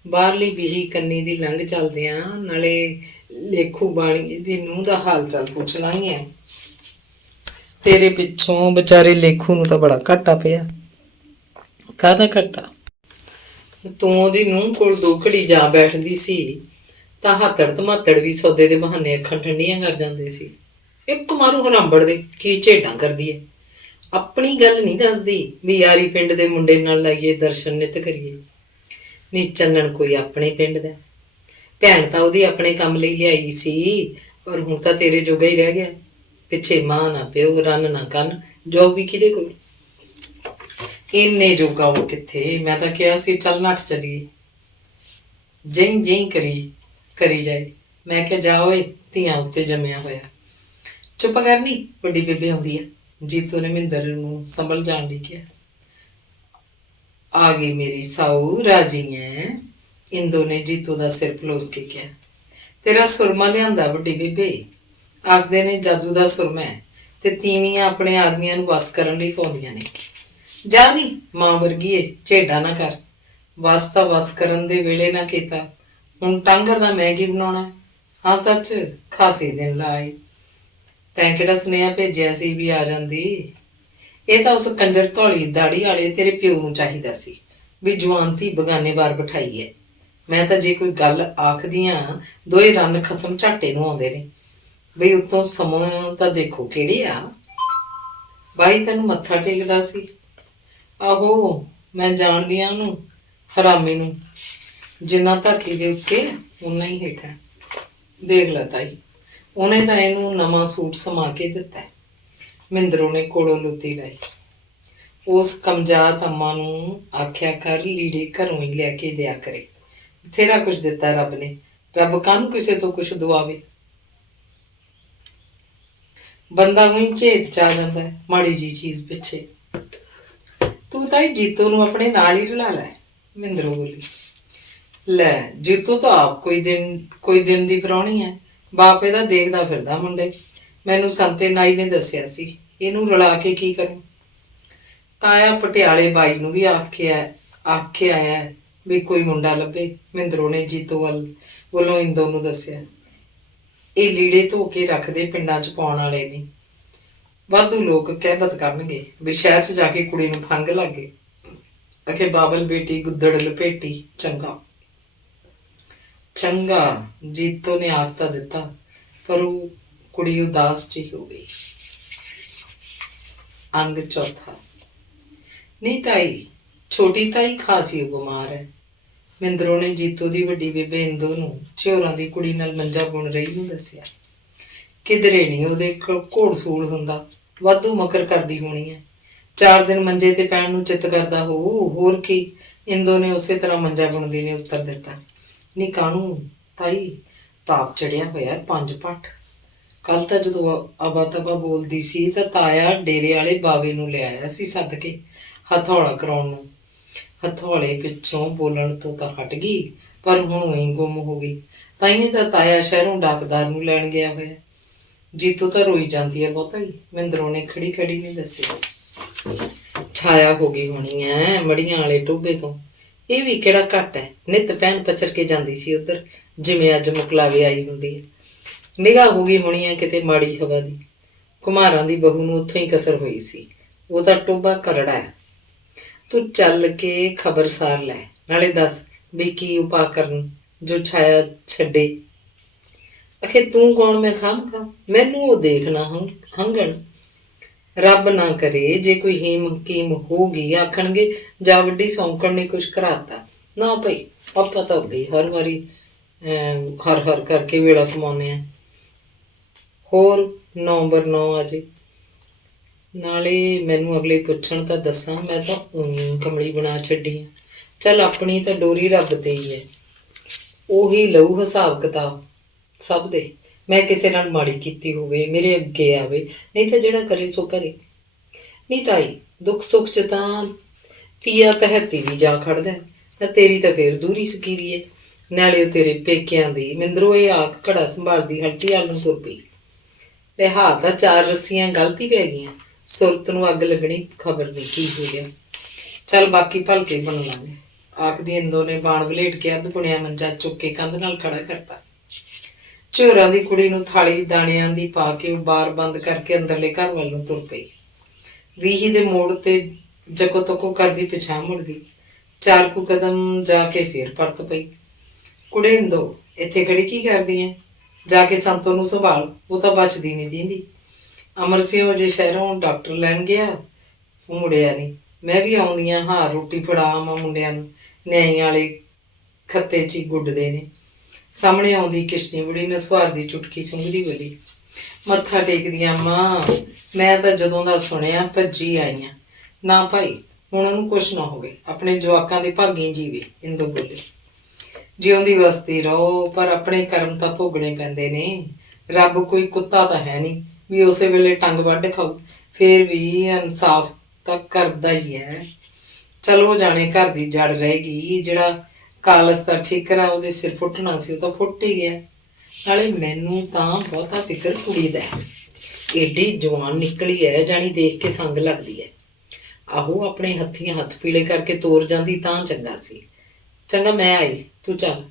ਬਾਹਰਲੀ ਬੀਹੀ ਕੰਨੀ ਦੀ ਲੰਘ ਚੱਲਦਿਆਂ ਨਾਲੇ ਲੇਖੂ ਬਾਣੀ ਦੀ ਨੂੰਹ ਦਾ ਹਾਲ ਚਾਲ ਪੁੱਛ ਲਾਂਗੇ। ਤੇਰੇ ਪਿੱਛੋਂ ਵਿਚਾਰੇ ਲੇਖੂ ਨੂੰ ਤਾਂ ਬੜਾ ਘਾਟਾ ਪਿਆ। ਕਾਹਦਾ ਘਾਟਾ? ਤੂੰ ਉਹਦੀ ਨੂੰਹ ਕੋਲ 2 ਘੜੀ ਜਾ ਬੈਠਦੀ ਸੀ ਤਾਂ ਹਾਤੜ ਧਮਾਤੜ ਵੀ ਸੌਦੇ ਦੇ ਬਹਾਨੇ ਅੱਖਾਂ ਠੰਡੀਆਂ ਕਰ ਜਾਂਦੇ ਸੀ। ਇੱਕ ਮਾਰੂ ਹਰਾਂਬੜ ਦੇ ਕੀ ਝੇਡਾਂ ਕਰਦੀ ਹੈ। ਆਪਣੀ ਗੱਲ ਨਹੀਂ ਦੱਸਦੀ ਵੀ ਯਾਰੀ ਪਿੰਡ ਦੇ ਮੁੰਡੇ ਨਾਲ ਲਾਈਏ ਦਰਸ਼ਨ ਨਿੱਤ ਕਰੀਏ। ਨੀ ਚੰਨਣ ਕੋਈ ਆਪਣੇ ਪਿੰਡ ਦਾ, ਭੈਣ ਤਾਂ ਉਹਦੀ ਆਪਣੇ ਕੰਮ ਲਈ ਲਿਆਈ ਸੀ, ਪਰ ਹੁਣ ਤਾਂ ਤੇਰੇ ਜੋਗਾ ਹੀ ਰਹਿ ਗਿਆ। ਪਿੱਛੇ ਮਾਂ ਨਾ ਪਿਓ, ਰੰਨ ਨਾ ਕੰਨ, ਜੋਬ ਵੀ ਕਿਹਦੇ ਕੋਲ? ਇੰਨੇ ਜੋਗਾ ਉਹ ਕਿੱਥੇ। ਮੈਂ ਤਾਂ ਕਿਹਾ ਸੀ ਚੱਲ ਨੱਠ ਚੱਲੀਏ, ਜਈ ਜਈ ਕਰੀ ਜਾਏ। ਮੈਂ ਕਿਹਾ ਜਾ ਓਏ, ਧੀਆਂ ਉੱਤੇ ਜੰਮਿਆ ਹੋਇਆ। ਚੁੱਪ ਕਰਨੀ, ਵੱਡੀ ਬੇਬੇ ਆਉਂਦੀ ਆ। ਜੀਤੋ ਨੇ ਮਹਿੰਦਰ ਨੂੰ ਸੰਭਲ ਜਾਣ ਲਈ ਕਿਹਾ। ਆ ਗਈ ਮੇਰੀ ਸਾਊ, ਰਾਜੀ ਐ? ਇੰਦੋ ਨੇ ਜੀਤੋ ਦਾ ਸਿਰ ਪਲੋਸ ਕੇ ਕਿਹਾ। ਤੇਰਾ ਸੁਰਮਾ ਲਿਆਂਦਾ ਵੱਡੀ ਬੇਬੇ। ਆਖਦੇ ਨੇ ਜਾਦੂ ਦਾ ਸੁਰਮਾ ਹੈ ਤੇ ਤੀਵੀਆਂ ਆਪਣੇ ਆਦਮੀਆਂ ਨੂੰ ਵਸ ਕਰਨ ਲਈ ਪਾਉਂਦੀਆਂ ਨੇ। ਜਾ ਨੀ ਮਾਂ ਵਰਗੀ ਏ, ਝੇਡਾ ਨਾ ਕਰ। ਵਸ ਤਾਂ ਵਸ ਕਰਨ ਦੇ ਵੇਲੇ ਨਾ ਕੀਤਾ, ਹੁਣ ਟਾਂਗਰ ਦਾ ਮੈਂ ਕੀ ਬਣਾਉਣਾ? ਹਾਂ ਸੱਚ, ਖਾਸੀ ਦਿਨ ਲਾਏ। ਤੈਂ ਕਿਹੜਾ ਸੁਨੇਹਾ ਭੇਜਿਆ ਸੀ ਵੀ ਆ ਜਾਂਦੀ? ਇਹ ਤਾਂ ਉਸ ਕੰਜਰ ਧੌਲੀ ਦਾੜੀ ਵਾਲੇ ਤੇਰੇ ਪਿਓ ਨੂੰ ਚਾਹੀਦਾ ਸੀ ਵੀ ਜਵਾਨ ਧੀ ਬਗਾਨੇ ਬਾਰ ਬਿਠਾਈ ਹੈ। ਮੈਂ ਤਾਂ ਜੇ ਕੋਈ ਗੱਲ ਆਖਦੀ ਹਾਂ, ਦੋਏ ਰੰਨ ਖਸਮ ਝਾਟੇ ਨੂੰ ਆਉਂਦੇ ਨੇ ਬਈ ਉੱਤੋਂ ਸਮਾਂ ਤਾਂ ਦੇਖੋ ਕਿਹੜੇ ਆ। ਬਾਈ ਤੈਨੂੰ ਮੱਥਾ ਟੇਕਦਾ ਸੀ। ਆਹੋ, ਮੈਂ ਜਾਣਦੀ ਹਾਂ ਉਹਨੂੰ, ਹਰਾਮੀ ਨੂੰ। ਜਿੰਨਾ ਧਰਤੀ ਦੇ ਉੱਤੇ ਓਨਾ ਹੀ ਹੇਠਾਂ। ਦੇਖ ਲੈ ਤਾਈ, ਉਹਨੇ ਤਾਂ ਇਹਨੂੰ ਨਵਾਂ ਸੂਟ ਸਮਾ ਕੇ ਦਿੱਤਾ। ਮਹਿੰਦਰੋਂ ਨੇ ਕੋਲੋਂ ਲੁੱਤੀ ਲਾਈ। ਉਸ ਕਮਜਾਤ ਅੰਮਾ ਨੂੰ ਆਖਿਆ ਕਰ ਲੀੜੇ ਘਰੋਂ ਹੀ ਲਿਆ ਕੇ ਦਿਆ ਕਰੇ। ਬਥੇਰਾ ਕੁਛ ਦਿੱਤਾ ਰੱਬ ਨੇ, ਰੱਬ ਕਾਹਨੂੰ ਕਿਸੇ ਤੋਂ ਕੁਛ ਦਵਾਵੇ। ਬੰਦਾ ਉਹੀ ਝੇਟ ਚ ਆ ਜਾਂਦਾ ਮਾੜੀ ਜੀ ਚੀਜ਼ ਪਿੱਛੇ। ਤੂੰ ਤਾਈ ਜੀਤੋ ਨੂੰ ਆਪਣੇ ਨਾਲ ਹੀ ਰਲਾ ਲੈ, ਮਹਿੰਦਰੋਂ ਬੋਲੀ। ਲੈ, ਜੀਤੋ ਤਾਂ ਆਪ ਕੋਈ ਦਿਨ ਦੀ ਪ੍ਰਾਹੁਣੀ ਹੈ। ਬਾਪ ਇਹਦਾ ਦੇਖਦਾ ਫਿਰਦਾ ਮੁੰਡੇ। ਮੈਨੂੰ ਸੰਤੇ ਨਾਈ ਨੇ ਦੱਸਿਆ ਸੀ, ਇਹਨੂੰ ਰਲਾ ਕੇ ਕੀ ਕरूੰ। ਤਾਇਆ ਪਟਿਆਲੇ ਬਾਈ ਨੂੰ ਵੀ ਆਖ ਆਇਆ ਵੀ ਕੋਈ ਮੁੰਡਾ ਲੱਭੇ। ਮਹਿੰਦਰੋਂ ਨੇ ਜੀਤੋ ਵੱਲੋਂ ਇੰਦੋ ਨੂੰ ਦੱਸਿਆ। ਇਹ ਲੀੜੇ ਧੋ ਕੇ ਰੱਖਦੇ ਪਿੰਡਾਂ 'ਚ ਪਾਉਣ ਵਾਲੇ ਨੇ। ਵਾਧੂ ਲੋਕ ਕਹਿਬਤ ਕਰਨਗੇ ਵੀ ਸ਼ਹਿਰ 'ਚ ਜਾ ਕੇ ਕੁੜੀ ਨੂੰ ਫੰਗ ਲੱਗ ਗਏ। ਅਖੇ ਬਾਬਲ ਬੇਟੀ ਗੁੱਦੜ ਲਪੇਟੀ, ਚੰਗਾ ਚੰਗਾ ਜੀਤੋ ਨੇ ਆਖ ਤਾਂ ਦਿੱਤਾ, ਪਰ ਉਹ ਕੁੜੀ ਉਦਾਸ ਜਿਹੀ ਹੋ ਗਈ। ਅੰਗ ਚੌਥਾ। ਨਹੀਂ ਤਾਈ, ਛੋਟੀ ਤਾਈ ਖਾਸੀ ਬਿਮਾਰ ਹੈ। ਮਹਿੰਦਰੋਂ ਨੇ ਜੀਤੋ ਦੀ ਵੱਡੀ ਬੇਬੇ ਇੰਦੋ ਨੂੰ ਝਿਓਰਾਂ ਦੀ ਕੁੜੀ ਨਾਲ ਮੰਜਾ ਬੁਣ ਰਹੀ ਨੂੰ ਦੱਸਿਆ। ਕਿਧਰੇ ਨਹੀਂ ਉਹਦੇ ਘੋੜ ਸੂਲ ਹੁੰਦਾ, ਵਾਧੂ ਮਕਰ ਕਰਦੀ ਹੋਣੀ ਹੈ। 4 ਦਿਨ ਮੰਜੇ ਤੇ ਪੈਣ ਨੂੰ ਚਿੱਤ ਕਰਦਾ ਹੋਊ, ਹੋਰ ਕੀ। ਇੰਦੋ ਨੇ ਉਸੇ ਤਰ੍ਹਾਂ ਮੰਜਾ ਬੁਣਦੀ ਨੇ ਉੱਤਰ ਦਿੱਤਾ। ਨੀ ਕਾਹਨੂੰ ਤਾਈ, ਤਾਪ ਚੜਿਆ ਹੋਇਆ 5 ਪੱਟ। ਕੱਲ ਤਾਂ ਜਦੋਂ ਅਬਾ ਤਬਾ ਬੋਲਦੀ ਸੀ ਤਾਂ ਤਾਇਆ ਡੇਰੇ ਵਾਲੇ ਬਾਵੇ ਨੂੰ ਲਿਆਇਆ ਸੀ ਸੱਦ ਕੇ ਹਥੌਲਾ ਕਰਾਉਣ ਨੂੰ। ਹਥੌਲੇ ਪਿੱਛੋਂ ਬੋਲਣ ਤੋਂ ਤਾਂ ਹਟ ਗਈ, ਪਰ ਹੁਣ ਉਹੀ ਗੁੰਮ ਹੋ ਗਈ। ਤਾਈਏ ਤਾਂ ਤਾਇਆ ਸ਼ਹਿਰੋਂ ਡਾਕਦਾਰ ਨੂੰ ਲੈਣ ਗਿਆ ਹੋਇਆ। ਜੀਤੋ ਤਾਂ ਰੋਈ ਜਾਂਦੀ ਹੈ ਬਹੁਤਾ ਹੀ, ਮਹਿੰਦਰੋਂ ਨੇ ਖੜੀ ਨੇ ਦੱਸਿਆ। ਛਾਇਆ ਹੋ ਗਈ ਹੋਣੀ ਐ ਮੜੀਆਂ ਵਾਲੇ ਟੋਭੇ ਤੋਂ। ਇਹ ਵੀ ਕਿਹੜਾ ਘੱਟ ਹੈ, ਨਿੱਤ ਪਹਿਨ ਪਚਰ ਕੇ ਜਾਂਦੀ ਸੀ ਉੱਧਰ, ਜਿਵੇਂ ਅੱਜ ਮੁਕਲਾਵੇ ਆਈ ਹੁੰਦੀ ਹੈ। ਨਿਗਾਹ ਹੋ ਗਈ ਹੋਣੀ ਹੈ ਕਿਤੇ ਮਾੜੀ ਹਵਾ ਦੀ। ਕੁਮਾਰਾਂ ਦੀ ਬਹੂ ਨੂੰ ਉੱਥੋਂ ਹੀ ਕਸਰ ਹੋਈ ਸੀ। ਉਹ ਤਾਂ ਟੋਭਾ ਕਰੜਾ ਹੈ। ਤੂੰ ਚੱਲ ਕੇ ਖਬਰਸਾਰ ਲੈ, ਨਾਲੇ ਦੱਸ ਵੀ ਕੀ ਉਪਾਅ ਕਰਨ ਜੋ ਛਾਇਆ ਛੱਡੇ। ਅਖੇ ਤੂੰ ਕੌਣ, ਮੈਂ ਖਾਮ ਮੈਨੂੰ ਉਹ ਦੇਖਣਾ ਹੰਗਣ। ਰੱਬ ਨਾ ਕਰੇ ਜੇ ਕੋਈ ਹੀਮ ਹਕੀਮ ਹੋਊਗੀ, ਆਖਣਗੇ ਜਾ ਵੱਡੀ ਸੌਂਕਣ ਨੇ ਕੁਛ ਕਰਾਤਾ। ਨਾ ਭਾਈ, ਆਪਾਂ ਤਾਂ ਗਈ ਹਰ ਵਾਰੀ ਹਰ ਕਰਕੇ ਵੇਲਾ ਕਮਾਉਂਦੇ ਹਾਂ। ਹੋਰ 9/9 ਅਜੇ। ਨਾਲੇ ਮੈਨੂੰ ਅਗਲੇ ਪੁੱਛਣ ਤਾਂ ਦੱਸਾਂ, ਮੈਂ ਤਾਂ ਊਂ ਕਮਲੀ ਬਣਾ ਛੱਡੀ ਆ। ਚੱਲ ਆਪਣੀ ਤਾਂ ਡੋਰੀ ਰੱਬ ਤੇ ਹੀ ਹੈ, ਉਹੀ ਲਊ ਹਿਸਾਬ ਕਿਤਾਬ ਸਭ ਦੇ। ਮੈਂ ਕਿਸੇ ਨਾਲ ਮਾੜੀ ਕੀਤੀ ਹੋਵੇ ਮੇਰੇ ਅੱਗੇ ਆਵੇ, ਨਹੀਂ ਤਾਂ ਜਿਹੜਾ ਕਰੇ ਸੋ ਭਰੇ। ਨਹੀਂ ਤਾਈ, ਦੁੱਖ ਸੁੱਖ 'ਚ ਤਾਂ ਤੀਆ ਤਹਿਤੀ ਵੀ ਜਾ ਖੜਦਾ, ਤਾਂ ਤੇਰੀ ਤਾਂ ਫੇਰ ਦੂਰੀ ਸਕੀਰੀ ਹੈ। ਨਾਲੇ ਉਹ ਤੇਰੇ ਪੇਕਿਆਂ ਦੀ। ਮਹਿੰਦਰੋਂ ਇਹ ਆਖ ਘੜਾ ਸੰਭਾਲਦੀ ਹਲਟੀ ਵੱਲ ਨੂੰ ਤੁਰ ਪਈ। ਲਿਹਾਜ਼ ਦਾ 4 ਰੱਸੀਆਂ ਗਲਤੀ ਪੈ ਗਈਆਂ, ਸੁਰਤ ਨੂੰ ਅੱਗ ਲੱਗਣੀ ਖਬਰ ਨਹੀਂ ਕੀ ਹੋ ਗਿਆ। ਚੱਲ ਬਾਕੀ ਭਲਕੇ ਬਣ ਲਾਂਗੇ, ਆਖਦੀ ਇੰਦੋ ਨੇ ਬਾਣ ਵਲੇਟ ਕੇ ਅੱਧ ਬੁਣਿਆ ਮੰਜਾ ਚੁੱਕ ਕੇ ਕੰਧ ਨਾਲ ਖੜਾ ਕਰਤਾ। ਝੋਰਾਂ ਦੀ ਕੁੜੀ ਨੂੰ ਥਾਲੀ ਦਾਣਿਆਂ ਦੀ ਪਾ ਕੇ ਉਹ ਬਾਰ ਬੰਦ ਕਰਕੇ ਅੰਦਰਲੇ ਘਰ ਵੱਲ ਨੂੰ ਤੁਰ ਪਈ। ਵੀਹੀ ਦੇ ਮੋੜ ਤੇ ਜਕੋ ਤਕੋ ਕਰਦੀ ਪਿਛਾਂਹ ਮੁੜ ਗਈ। 4 ਕੁ ਕਦਮ ਜਾ ਕੇ ਫੇਰ ਪਰਤ ਪਈ। ਕੁੜੇ ਇੰਦੋ, ਇੱਥੇ ਖੜੀ ਕੀ ਕਰਦੀ ਐ? ਜਾ ਕੇ ਸੰਤੋ ਨੂੰ ਸੰਭਾਲ, ਉਹ ਤਾਂ ਬਚਦੀ ਨਹੀਂ ਦੀਂਦੀ। ਅਮਰ ਸਿੰਘ ਜੇ ਸ਼ਹਿਰੋਂ ਡਾਕਟਰ ਲੈਣ ਗਿਆ, ਉਹ ਮੁੜਿਆ ਨਹੀਂ। ਮੈਂ ਵੀ ਆਉਂਦੀਆਂ ਹਾਂ ਰੋਟੀ ਫੜਾ ਆਵਾਂ ਮੁੰਡਿਆਂ ਨੂੰ, ਨਿਆਈ ਵਾਲੇ ਖੱਤੇ 'ਚ ਹੀ ਗੁੱਡਦੇ ਨੇ। ਸਾਹਮਣੇ ਆਉਂਦੀ ਕਿਸ਼ਨੀ ਬੁੜੀ ਨਸਵਾਰ ਦੀ ਚੁਟਕੀ ਸੁੰਘਦੀ ਬੋਲੀ, ਮੱਥਾ ਟੇਕਦੀਆਂ ਮਾਂ, ਮੈਂ ਤਾਂ ਜਦੋਂ ਦਾ ਸੁਣਿਆ ਭੱਜੀ ਆਈ ਆਂ। ਨਾ ਭਾਈ, ਹੁਣ ਉਹਨੂੰ ਕੁਛ ਨਾ ਹੋਵੇ, ਆਪਣੇ ਜਵਾਕਾਂ ਦੇ ਭਾਗੀ ਜੀਵੇ। ਇੰਦੋ ਬੋਲੀ, ਜਿਉਂਦੀ ਵਸਦੀ ਰਹੋ, ਪਰ ਆਪਣੇ ਕਰਮ ਤਾਂ ਭੋਗਣੇ ਪੈਂਦੇ ਨੇ। ਰੱਬ ਕੋਈ ਕੁੱਤਾ ਤਾਂ ਹੈ ਨਹੀਂ ਵੀ ਉਸੇ ਵੇਲੇ ਟੰਗ ਵੱਢ ਖਾਊ। ਫੇਰ ਵੀ ਇਨਸਾਫ ਤਾਂ ਕਰਦਾ ਹੀ ਹੈ। ਚਲੋ ਜਾਣੇ ਘਰ ਦੀ ਜੜ ਰਹੇਗੀ। ਜਿਹੜਾ ਕਾਲਸ ਦਾ ਠੀਕਰਾ ਉਹਦੇ ਸਿਰ ਫੁੱਟਣਾ ਸੀ ਉਹ ਤਾਂ ਫੁੱਟ ਹੀ ਗਿਆ। ਨਾਲੇ ਮੈਨੂੰ ਤਾਂ ਬਹੁਤਾ ਫਿਕਰ ਕੁੜੀ ਦਾ ਹੈ। ਏਡੀ ਜਵਾਨ ਨਿਕਲੀ ਹੈ, ਜਾਣੀ ਦੇਖ ਕੇ ਸੰਗ ਲੱਗਦੀ ਹੈ। ਆਹੋ, ਆਪਣੇ ਹੱਥੀਂ ਹੱਥ ਪੀਲੇ ਕਰਕੇ ਤੋਰ ਜਾਂਦੀ ਤਾਂ ਚੰਗਾ ਸੀ। ਚੰਗਾ ਮੈਂ ਆਈ, ਤੂੰ ਚੱਲ।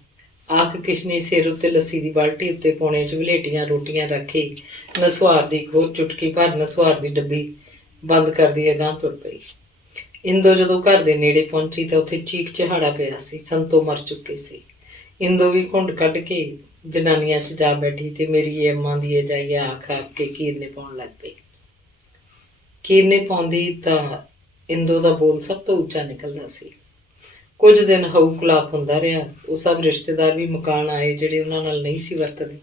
ਆਖ ਕਿਸ਼ਨੀ ਸਿਰ ਉੱਤੇ ਲੱਸੀ ਦੀ ਬਾਲਟੀ ਉੱਤੇ ਪੌਣੇ 'ਚ ਵਲੇਟੀਆਂ ਰੋਟੀਆਂ ਰੱਖੀ ਨਸਵਾਰ ਦੀ ਇੱਕ ਹੋਰ ਚੁਟਕੀ ਭਰ ਨਸਵਾਰ ਦੀ ਡੱਬੀ ਬੰਦ ਕਰਦੀ ਅਗਾਂਹ ਤੁਰ ਪਈ। ਇੰਦੋ ਜਦੋਂ ਘਰ ਦੇ ਨੇੜੇ ਪਹੁੰਚੀ ਤਾਂ ਉੱਥੇ ਚੀਕ ਚਿਹਾੜਾ ਪਿਆ ਸੀ। ਸੰਤੋ ਮਰ ਚੁੱਕੇ ਸੀ। ਇੰਦੋ ਵੀ ਘੁੰਡ ਕੱਢ ਕੇ ਜਨਾਨੀਆਂ 'ਚ ਜਾ ਬੈਠੀ ਤੇ ਮੇਰੀ ਇਹ ਅੰਮਾਂ ਦੀ ਇਹ ਜਾਈਏ ਆਖ ਆਖ ਕੇ ਕੀਰਨੇ ਪਾਉਣ ਲੱਗ ਪਈ। ਕੀਰਨੇ ਪਾਉਂਦੀ ਤਾਂ ਇੰਦੋ ਦਾ ਬੋਲ ਸਭ ਤੋਂ ਉੱਚਾ ਨਿਕਲਦਾ ਸੀ। ਕੁਝ ਦਿਨ ਹਊ ਕਲਾਪ ਹੁੰਦਾ ਰਿਹਾ। ਉਹ ਸਭ ਰਿਸ਼ਤੇਦਾਰ ਵੀ ਮਕਾਨ ਆਏ ਜਿਹੜੇ ਉਹਨਾਂ ਨਾਲ ਨਹੀਂ ਸੀ ਵਰਤਦੇ।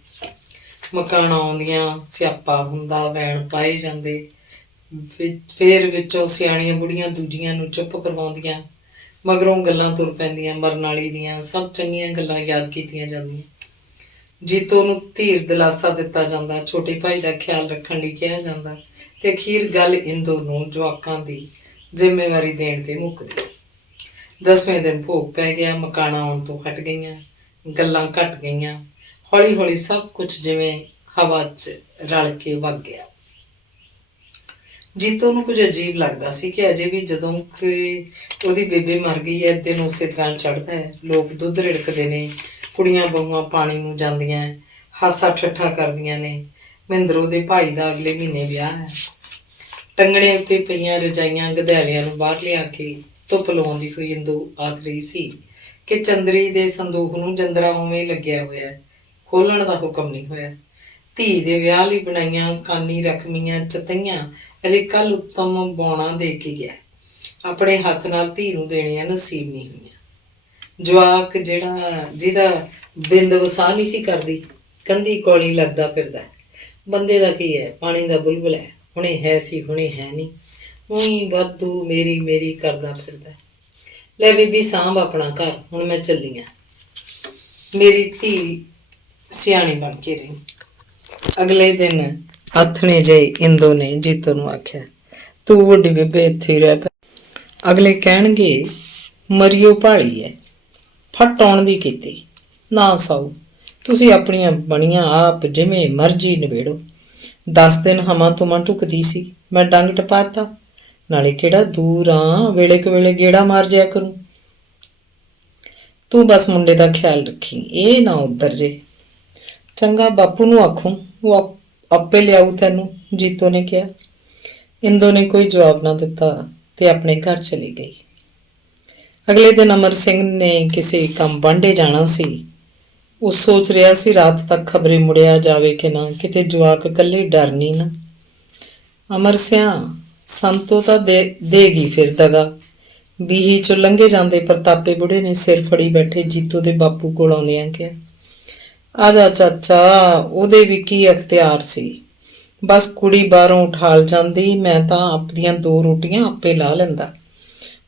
ਮਕਾਨ ਆਉਂਦੀਆਂ ਸਿਆਪਾ ਹੁੰਦਾ, ਵੈਣ ਪਾਏ ਜਾਂਦੇ। ਫੇਰ ਵਿੱਚੋਂ ਸਿਆਣੀਆਂ ਬੁੜੀਆਂ ਦੂਜੀਆਂ ਨੂੰ ਚੁੱਪ ਕਰਵਾਉਂਦੀਆਂ। ਮਗਰੋਂ ਗੱਲਾਂ ਤੁਰ ਪੈਂਦੀਆਂ ਮਰਨ ਵਾਲੀ ਦੀਆਂ। ਸਭ ਚੰਗੀਆਂ ਗੱਲਾਂ ਯਾਦ ਕੀਤੀਆਂ ਜਾਂਦੀਆਂ। ਜੀਤੋ ਨੂੰ ਧੀਰ ਦਿਲਾਸਾ ਦਿੱਤਾ ਜਾਂਦਾ, ਛੋਟੇ ਭਾਈ ਦਾ ਖਿਆਲ ਰੱਖਣ ਲਈ ਕਿਹਾ ਜਾਂਦਾ ਤੇ ਅਖੀਰ ਗੱਲ ਇੰਦੋ ਨੂੰ ਜਵਾਕਾਂ ਦੀ ਜ਼ਿੰਮੇਵਾਰੀ ਦੇਣ 'ਤੇ ਮੁੱਕਦੀ। 10ਵੇਂ ਦਿਨ ਭੋਗ ਪੈ ਗਿਆ। ਮਕਾਨਾਂ ਆਉਣ ਤੋਂ ਹਟ ਗਈਆਂ, ਗੱਲਾਂ ਘੱਟ ਗਈਆਂ। ਹੌਲੀ ਹੌਲੀ ਸਭ ਕੁਛ ਜਿਵੇਂ ਹਵਾ 'ਚ ਰਲ ਕੇ ਵਗ ਗਿਆ। ਜੀਤੋ ਨੂੰ ਕੁਝ ਅਜੀਬ ਲੱਗਦਾ ਸੀ ਕਿ ਅਜੇ ਵੀ ਜਦੋਂ ਕਿ ਉਹਦੀ ਬੇਬੇ ਮਰ ਗਈ ਹੈ, ਦਿਨ ਉਸੇ ਤਰ੍ਹਾਂ ਚੜ੍ਹਦਾ ਹੈ। ਲੋਕ ਦੁੱਧ ਰਿੜਕਦੇ ਨੇ, ਕੁੜੀਆਂ ਬਹੂਆਂ ਪਾਣੀ ਨੂੰ ਜਾਂਦੀਆਂ, ਹਾਸਾ ਠੱਠਾ ਕਰਦੀਆਂ ਨੇ। ਮਹਿੰਦਰੋ ਦੇ ਭਾਈ ਦਾ ਅਗਲੇ ਮਹੀਨੇ ਵਿਆਹ ਹੈ। ਟੰਗਣੇ ਉੱਤੇ ਪਈਆਂ ਰਜਾਈਆਂ ਗਧੈਲਿਆਂ ਨੂੰ ਬਾਹਰ ਲਿਆ ਕੇ ਧੁੱਪ ਲਵਾਉਂਦੀ ਹੋਈ ਇੰਦੋ ਆਖ ਰਹੀ ਸੀ ਕਿ ਚੰਦਰੀ ਦੇ ਸੰਦੂਕ ਨੂੰ ਜੰਦਰਾ ਉਵੇਂ ਲੱਗਿਆ ਹੋਇਆ, ਖੋਲ੍ਹਣ ਦਾ ਹੁਕਮ ਨਹੀਂ ਹੋਇਆ। ਧੀ ਦੇ ਵਿਆਹ ਲਈ ਬਣਾਈਆਂ ਕਾਨੀ ਰਕਮੀਆਂ ਚਤਈਆਂ ਅਜੇ ਕੱਲ੍ਹ ਉੱਤਮ ਬੌਣਾ ਦੇ ਕੇ ਗਿਆ। ਆਪਣੇ ਹੱਥ ਨਾਲ ਧੀ ਨੂੰ ਦੇਣੀਆਂ ਨਸੀਬ ਨਹੀਂ ਹੋਈਆਂ। ਜਵਾਕ ਜਿਹਦਾ ਬਿੰਦ ਵਸਾ ਨਹੀਂ ਸੀ ਕਰਦੀ, ਕੰਧੀ ਕੌਲੀ ਲੱਗਦਾ ਫਿਰਦਾ। ਬੰਦੇ ਦਾ ਕੀ ਹੈ, ਪਾਣੀ ਦਾ ਬੁਲਬੁਲ ਹੈ। ਹੁਣੇ ਹੈ ਸੀ, ਹੁਣੇ ਹੈ ਨਹੀਂ। ਊਂ ਵਾਧੂ ਮੇਰੀ ਮੇਰੀ ਕਰਦਾ ਫਿਰਦਾ। ਲੈ ਬੀਬੀ ਸਾਂਭ ਆਪਣਾ ਘਰ, ਹੁਣ ਮੈਂ ਚੱਲੀ ਆਂ। ਮੇਰੀ ਧੀ ਸਿਆਣੀ ਬਣ ਕੇ ਰਹੀ। ਅਗਲੇ ਦਿਨ ਆਥਣੇ ਜਿਹੇ ਇੰਦੋ ਨੇ ਜੀਤੋ ਨੂੰ ਆਖਿਆ, ਤੂੰ ਵੱਡੀ ਬੇਬੇ ਇੱਥੇ ਹੀ ਰਹਿ ਪੈ। ਅਗਲੇ ਕਹਿਣਗੇ ਮਰੀਓ ਭਾਲੀ ਹੈ, ਫੱਟ ਆਉਣ ਦੀ ਕੀਤੀ। ਨਾ ਸਾਊ, ਤੁਸੀਂ ਆਪਣੀਆਂ ਬਣੀਆਂ ਆਪ ਜਿਵੇਂ ਮਰਜ਼ੀ ਨਿਬੇੜੋ। 10 ਦਿਨ ਹਮਾਂ ਤੁਮਾਂ ਢੁਕਦੀ ਸੀ, ਮੈਂ ਡੰਗ ਟਪਾਤਾ। ਨਾਲੇ ਕਿਹੜਾ ਦੂਰ ਆ, ਵੇਲੇ ਕੁ ਵੇਲੇ ਗੇੜਾ ਮਾਰ ਜਾਇਆ ਕਰੂੰ। ਤੂੰ ਬਸ ਮੁੰਡੇ ਦਾ ਖਿਆਲ ਰੱਖੀ, ਇਹ ਨਾ ਉੱਧਰ ਜੇ। ਚੰਗਾ, ਬਾਪੂ ਨੂੰ ਆਖੂੰ, ਉਹ ਆਪੇ ਲਿਆਊ ਤੈਨੂੰ, ਜੀਤੋ ਨੇ ਕਿਹਾ। ਇੰਦੋ ਨੇ ਕੋਈ ਜਵਾਬ ਨਾ ਦਿੱਤਾ ਤੇ ਆਪਣੇ ਘਰ ਚਲੀ ਗਈ। ਅਗਲੇ ਦਿਨ ਅਮਰ ਸਿੰਘ ਨੇ ਕਿਸੇ ਕੰਮ ਵਾਂਢੇ ਜਾਣਾ ਸੀ। ਉਹ ਸੋਚ ਰਿਹਾ ਸੀ ਰਾਤ ਤੱਕ ਖਬਰੇ ਮੁੜਿਆ ਜਾਵੇ ਕਿ ਨਾ, ਕਿਤੇ ਜਵਾਕ ਇਕੱਲੇ ਡਰ ਨਹੀਂ ਨਾ। ਅਮਰ ਸਿਆਂ ਸੰਤੋ ਤਾਂ ਦੇਗੀ ਫਿਰ ਦਗਾ। ਬੀਹੀ ਚੋਂ ਲੰਘੇ ਜਾਂਦੇ ਪ੍ਰਤਾਪੇ ਬੁੜੇ ਨੇ ਸਿਰ ਫੜੀ ਬੈਠੇ ਜੀਤੋ ਦੇ ਬਾਪੂ ਕੋਲ ਆਉਂਦਿਆਂ ਕਿਹਾ, ਆ ਜਾ ਚਾਚਾ। ਉਹਦੇ ਵੀ ਕੀ ਅਖਤਿਆਰ ਸੀ, ਬਸ ਕੁੜੀ ਬਾਹਰੋਂ ਉਠਾਲ ਜਾਂਦੀ, ਮੈਂ ਤਾਂ ਆਪਦੀਆਂ 2 ਰੋਟੀਆਂ ਆਪੇ ਲਾ ਲੈਂਦਾ।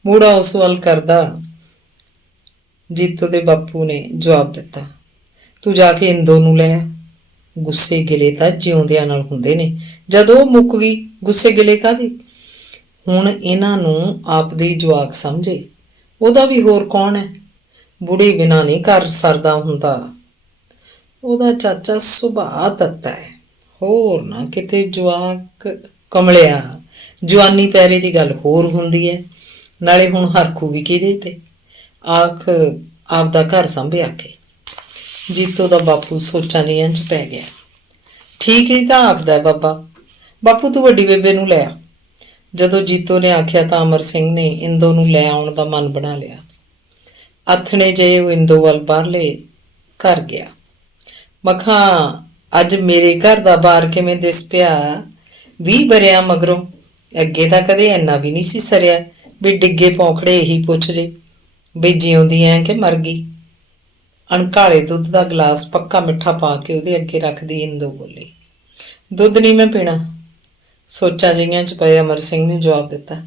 ਬੂੜਾ ਉਸ ਵੱਲ ਕਰਦਾ। ਜੀਤੋ ਦੇ ਬਾਪੂ ਨੇ ਜਵਾਬ ਦਿੱਤਾ, ਤੂੰ ਜਾ ਕੇ ਇੰਦੋ ਨੂੰ ਲੈ ਆ। ਗੁੱਸੇ ਗਿਲੇ ਤਾਂ ਜਿਉਂਦਿਆਂ ਨਾਲ ਹੁੰਦੇ ਨੇ, ਜਦੋਂ ਉਹ ਮੁੱਕ ਗਈ ਗੁੱਸੇ ਗਿਲੇ ਕਾਹਦੇ। ਹੁਣ ਇਹਨਾਂ ਨੂੰ ਆਪਦੀ ਜਵਾਕ ਸਮਝੇ, ਉਹਦਾ ਵੀ ਹੋਰ ਕੌਣ ਹੈ। ਬੁੜੀ ਬਿਨਾਂ ਨਹੀਂ ਘਰ ਸਰਦਾ ਹੁੰਦਾ। ਉਹਦਾ ਚਾਚਾ ਸੁਭਾਅ ਤੱਤਾ ਹੈ, ਹੋਰ ਨਾ ਕਿਤੇ ਜਵਾਕ ਕਮਲਿਆ। ਜਵਾਨੀ ਪੈਰੇ ਦੀ ਗੱਲ ਹੋਰ ਹੁੰਦੀ ਹੈ। ਨਾਲੇ ਹੁਣ ਹਰਖੂ ਵੀ ਕਿਹਦੇ ਤੇ, ਆਖ ਆਪਦਾ ਘਰ ਸੰਭਿਆ ਕੇ। ਜੀਤੋ ਦਾ ਬਾਪੂ ਸੋਚਾਂ ਜਿਹੀਆਂ 'ਚ ਪੈ ਗਿਆ। ਠੀਕ ਹੀ ਤਾਂ ਆਖਦਾ ਬਾਬਾ। ਬਾਪੂ ਤੂੰ ਵੱਡੀ ਬੇਬੇ ਨੂੰ ਲੈ ਆ। ਜਦੋਂ ਜੀਤੋ ਨੇ ਆਖਿਆ ਤਾਂ ਅਮਰ ਸਿੰਘ ਨੇ ਇੰਦੋ ਨੂੰ ਲੈ ਆਉਣ ਦਾ ਮਨ ਬਣਾ ਲਿਆ। ਆਥਣੇ ਜਿਹੇ ਉਹ ਇੰਦੋ ਵੱਲ ਬਾਹਰਲੇ ਘਰ ਗਿਆ। ਮਖਾਂ ਅੱਜ ਮੇਰੇ ਘਰ ਦਾ ਬਾਰ ਕਿਵੇਂ ਦਿਸ ਪਿਆ। 20 ਵਰ੍ਹਿਆਂ ਮਗਰੋਂ। ਅੱਗੇ ਤਾਂ ਕਦੇ ਇੰਨਾ ਵੀ ਨਹੀਂ ਸੀ ਸਰਿਆ ਵੀ ਡਿੱਗੇ ਪੌਂਖੜੇ ਇਹੀ ਪੁੱਛ ਜੇ ਵੀ ਜਿਉਂਦੀ ਐ ਕਿ ਮਰ ਗਈ। ਅਣਘਾਲੇ ਦੁੱਧ ਦਾ ਗਲਾਸ ਪੱਕਾ ਮਿੱਠਾ ਪਾ ਕੇ ਉਹਦੇ ਅੱਗੇ ਰੱਖਦੀ ਇੰਦੋ ਬੋਲੀ, ਦੁੱਧ ਨਹੀਂ ਮੈਂ ਪੀਣਾ। ਸੋਚਾਂ ਜਿਹੀਆਂ 'ਚ ਪਏ ਅਮਰ ਸਿੰਘ ਨੇ ਜਵਾਬ ਦਿੱਤਾ,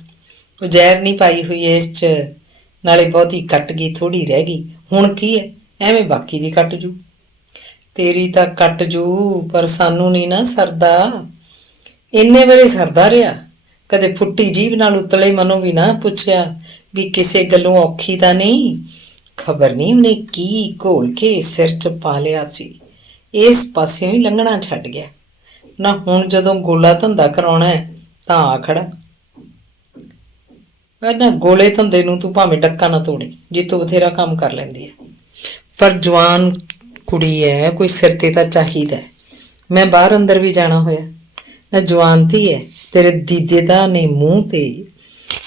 ਉਹ ਜ਼ਹਿਰ ਨਹੀਂ ਪਾਈ ਹੋਈ ਇਸ 'ਚ, ਨਾਲੇ ਬਹੁਤੀ ਕੱਟ ਗਈ, ਥੋੜ੍ਹੀ ਰਹਿ ਗਈ, ਹੁਣ ਕੀ ਹੈ, ਐਵੇਂ ਬਾਕੀ ਦੀ ਕੱਟ ਜੂ। ਤੇਰੀ ਤਾਂ ਕੱਟ ਜੂ, ਪਰ ਸਾਨੂੰ ਨਹੀਂ ਨਾ ਸਰਦਾ। ਇੰਨੇ ਵਾਰੇ ਸਰਦਾ ਰਿਹਾ, ਕਦੇ ਫੁੱਟੀ ਜੀਭ ਨਾਲ ਉਤਲੇ ਮਨੋਂ ਵੀ ਨਾ ਪੁੱਛਿਆ ਵੀ ਕਿਸੇ ਗੱਲੋਂ ਔਖੀ ਤਾਂ ਨਹੀਂ। ਖਬਰ ਨਹੀਂ ਉਹਨੇ ਕੀ ਘੋਲ ਕੇ ਸਿਰ 'ਚ ਪਾ ਲਿਆ ਸੀ, ਇਸ ਪਾਸਿਓਂ ਹੀ ਲੰਘਣਾ ਛੱਡ ਗਿਆ ਨਾ। ਹੁਣ ਜਦੋਂ ਗੋਲਾ ਧੰਦਾ ਕਰਾਉਣਾ ਹੈ ਤਾਂ ਆ ਖੜਾ। ਨਾ ਗੋਲੇ ਧੰਦੇ ਨੂੰ ਤੂੰ ਭਾਵੇਂ ਡੱਕਾ ਨਾ ਤੋੜੀ, ਜਿੱਤੋਂ ਬਥੇਰਾ ਕੰਮ ਕਰ ਲੈਂਦੀ ਹੈ, ਪਰ ਜਵਾਨ ਕੁੜੀ ਹੈ, ਕੋਈ ਸਿਰ 'ਤੇ ਤਾਂ ਚਾਹੀਦਾ। ਮੈਂ ਬਾਹਰ ਅੰਦਰ ਵੀ ਜਾਣਾ ਹੋਇਆ ਨਾ, ਜਵਾਨ ਧੀ ਹੈ, ਤੇਰੇ ਦੀਦੇ ਦਾ ਨੇ ਮੂੰਹ 'ਤੇ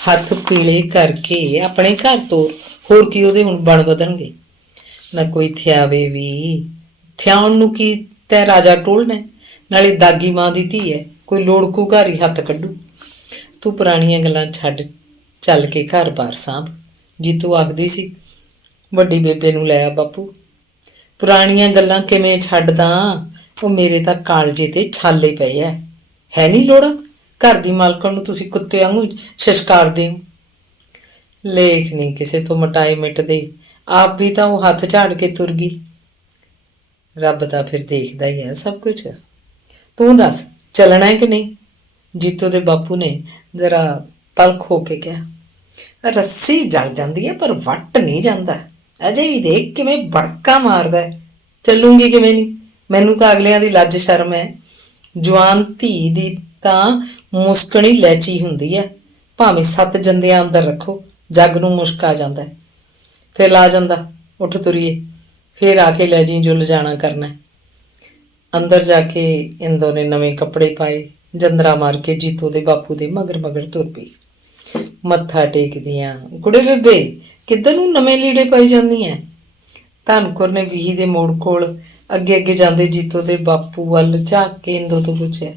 ਹੱਥ ਪੀਲੇ ਕਰਕੇ ਆਪਣੇ ਘਰ ਤੋਰ, ਹੋਰ ਕੀ ਉਹਦੇ ਹੁਣ ਬਣ ਵਧਣਗੇ ਨਾ। ਕੋਈ ਥਿਆਵੇ ਵੀ, ਥਿਆਉਣ ਨੂੰ ਕੀ ਤੈ ਰਾਜਾ ਟੋਲਣਾ, ਨਾਲੇ ਦਾਗੀ ਮਾਂ ਦੀ ਧੀ ਹੈ, ਕੋਈ ਲੋੜ ਕੂ ਘਰ ਹੀ ਹੱਥ ਕੱਢੂ। ਤੂੰ ਪੁਰਾਣੀਆਂ ਗੱਲਾਂ ਛੱਡ, ਚੱਲ ਕੇ ਘਰ ਬਾਰ ਸਾਂਭ। ਜੀਤੂ ਆਖਦੀ ਸੀ, ਵੱਡੀ ਬੇਬੇ ਨੂੰ ਲੈ ਆ ਬਾਪੂ। ਪੁਰਾਣੀਆਂ ਗੱਲਾਂ ਕਿਵੇਂ ਛੱਡਦਾ, ਉਹ ਮੇਰੇ ਤਾਂ ਕਾਲਜੇ 'ਤੇ ਛਾਲੇ ਪਏ ਹੈ ਨਹੀਂ ਲੋੜ। ਘਰ ਦੀ ਮਾਲਕਣ ਨੂੰ ਤੁਸੀਂ ਕੁੱਤੇ ਵਾਂਗੂ ਸ਼ਸ਼ਕਾਰਦੇ ਹੋ। ਲੇਖ ਨਹੀਂ ਕਿਸੇ ਤੋਂ ਮਟਾਏ ਮਿਟਦੇ, ਆਪ ਵੀ ਤਾਂ ਉਹ ਹੱਥ ਝਾੜ ਕੇ ਤੁਰ ਗਈ। ਰੱਬ ਤਾਂ ਫਿਰ ਦੇਖਦਾ ਹੀ ਹੈ ਸਭ ਕੁਝ। ਤੂੰ ਦੱਸ ਚੱਲਣਾ ਹੈ ਕਿ ਨਹੀਂ? ਜੀਤੋ ਦੇ ਬਾਪੂ ਨੇ ਜ਼ਰਾ ਤਲਖ ਹੋ ਕੇ ਕਿਹਾ, ਰੱਸੀ ਜਲ ਜਾਂਦੀ ਹੈ ਪਰ ਵੱਟ ਨਹੀਂ ਜਾਂਦਾ, ਅਜੇ ਵੀ ਦੇਖ ਕਿਵੇਂ ਬੜਕਾ ਮਾਰਦਾ ਹੈ। ਚੱਲੂਗੀ ਕਿਵੇਂ ਨਹੀਂ, ਮੈਨੂੰ ਤਾਂ ਅਗਲਿਆਂ ਦੀ ਲੱਜ ਸ਼ਰਮ ਹੈ। ਜਵਾਨ ਧੀ ਦੀ ਤਾਂ ਮੁਸਕਣੀ ਲੈਚੀ ਹੁੰਦੀ ਹੈ, ਭਾਵੇਂ 7 ਜੰਦਿਆਂ ਅੰਦਰ ਰੱਖੋ, ਜੱਗ ਨੂੰ ਮੁਸ਼ਕ ਆ ਜਾਂਦਾ। ਫਿਰ ਲਾ ਜਾਂਦਾ, ਉੱਠ ਤੁਰੀਏ, ਫਿਰ ਆ ਕੇ ਲੈ ਜੀ ਜੋ ਲਿਜਾਣਾ ਕਰਨਾ। ਅੰਦਰ ਜਾ ਕੇ ਇੰਦੋ ਨੇ ਨਵੇਂ ਕੱਪੜੇ ਪਾਏ, ਜੰਦਰਾ ਮਾਰ ਕੇ ਜੀਤੋ ਦੇ ਬਾਪੂ ਦੇ ਮਗਰ ਮਗਰ ਤੁਰ ਪਈ। ਮੱਥਾ ਟੇਕਦੀਆਂ, ਕੁੜੇ ਬੇਬੇ ਕਿੱਧਰ ਨੂੰ ਨਵੇਂ ਲੀੜੇ ਪਾਈ ਜਾਂਦੀਆਂ? ਧਨਕੁਰ ਨੇ ਵੀਹੀ ਦੇ ਮੋੜ ਕੋਲ ਅੱਗੇ ਅੱਗੇ ਜਾਂਦੇ ਜੀਤੋ ਦੇ ਬਾਪੂ ਵੱਲ ਝਾਕ ਕੇ ਇੰਦੋ ਤੋਂ ਪੁੱਛਿਆ,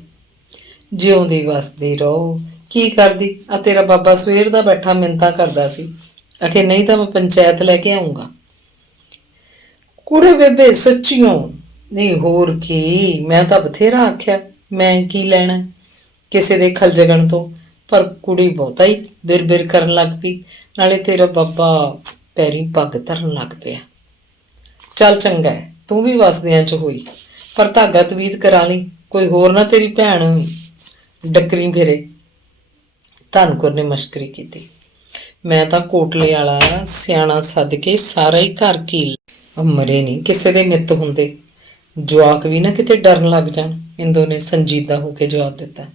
ਜਿਉਂਦੀ ਵਸਦੀ ਰਹੋ, ਕੀ ਕਰਦੀ ਆ? ਤੇਰਾ ਬਾਬਾ ਸਵੇਰ ਦਾ ਬੈਠਾ ਮਿੰਨਤਾਂ ਕਰਦਾ ਸੀ, ਆਖੇ ਨਹੀਂ ਤਾਂ ਮੈਂ ਪੰਚਾਇਤ ਲੈ ਕੇ ਆਊਂਗਾ। ਕੁੜੇ ਬੇਬੇ ਸੱਚੀਓ? ਨਹੀਂ ਹੋਰ ਕੀ, ਮੈਂ ਤਾਂ ਬਥੇਰਾ ਆਖਿਆ, ਮੈਂ ਕੀ ਲੈਣਾ ਕਿਸੇ ਦੇ ਖਲਜਗਣ ਤੋਂ, ਪਰ ਕੁੜੀ ਬਹੁਤਾ ਹੀ ਬਿਰ ਬਿਰ ਕਰਨ ਲੱਗ ਪਈ, ਨਾਲੇ ਤੇਰਾ ਬਾਬਾ ਪੈਰੀਂ ਪੱਗ ਧਰਨ ਲੱਗ ਪਿਆ। ਚੱਲ ਚੰਗਾ ਹੈ, ਤੂੰ ਵੀ ਵਸਦਿਆਂ 'ਚ ਹੋਈ, ਪਰ ਧਾਗਾ ਤਵੀਤ ਕਰਾ ਲਈ, ਕੋਈ ਹੋਰ ਨਾ ਤੇਰੀ ਭੈਣ ਡੱਕਰੀ ਫਿਰੇ। ਧਨਕੁਰ ਨੇ ਮਸ਼ਕਰੀ ਕੀਤੀ, ਮੈਂ ਤਾਂ ਕੋਟਲੇ ਵਾਲਾ ਸਿਆਣਾ ਸੱਦ ਕੇ ਸਾਰਾ ਹੀ ਘਰ ਕੀਲ। ਮਰੇ ਨਹੀਂ ਕਿਸੇ ਦੇ ਮਿੱਤ ਹੁੰਦੇ, ਜਵਾਕ ਵੀ ਨਾ ਕਿਤੇ ਡਰਨ ਲੱਗ ਜਾਣ। ਇੰਦੋ ਨੇ ਸੰਜੀਦਾ ਹੋ ਕੇ ਜਵਾਬ ਦਿੱਤਾ।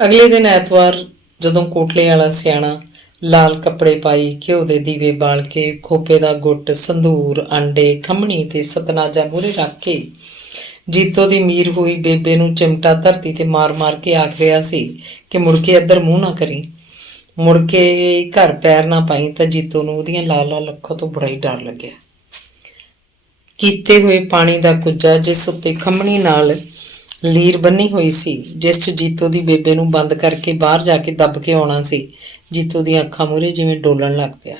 ਅਗਲੇ ਦਿਨ ਐਤਵਾਰ ਜਦੋਂ ਕੋਟਲੇ ਵਾਲਾ ਸਿਆਣਾ ਲਾਲ ਕੱਪੜੇ ਪਾਈ, ਘਿਓ ਦੇ ਦੀਵੇ ਬਾਲ ਕੇ, ਖੋਪੇ ਦਾ ਗੁੱਟ, ਸੰਧੂਰ, ਆਂਡੇ, ਖੰਮਣੀ ਤੇ ਸਤਨਾਜਾ ਮੂਹਰੇ ਰੱਖ ਕੇ ਜੀਤੋ ਦੀ ਮੀਰ ਹੋਈ ਬੇਬੇ ਨੂੰ ਚਿਮਟਾ ਧਰਤੀ ਤੇ ਮਾਰ ਮਾਰ ਕੇ ਆਖ ਰਿਹਾ ਸੀ ਕਿ ਮੁੜ ਕੇ ਇੱਧਰ ਮੂੰਹ ਨਾ ਕਰੀ, ਮੁੜ ਕੇ ਘਰ ਪੈਰ ਨਾ ਪਾਈ, ਤਾਂ ਜੀਤੋ ਨੂੰ ਉਹਦੀਆਂ ਲਾਲ ਲਾਲ ਅੱਖਾਂ ਤੋਂ ਬੜਾ ਹੀ ਡਰ ਲੱਗਿਆ। ਕੀਤੇ ਹੋਏ ਪਾਣੀ ਦਾ ਕੁੱਜਾ, ਜਿਸ ਉੱਤੇ ਖੰਮਣੀ ਨਾਲ ਲੀਰ ਬੰਨੀ ਹੋਈ ਸੀ, ਜਿਸ 'ਚ ਜੀਤੋ ਦੀ ਬੇਬੇ ਨੂੰ ਬੰਦ ਕਰਕੇ ਬਾਹਰ ਜਾ ਕੇ ਦੱਬ ਕੇ ਆਉਣਾ ਸੀ, ਜੀਤੋ ਦੀਆਂ ਅੱਖਾਂ ਮੂਹਰੇ ਜਿਵੇਂ ਡੋਲਣ ਲੱਗ ਪਿਆ।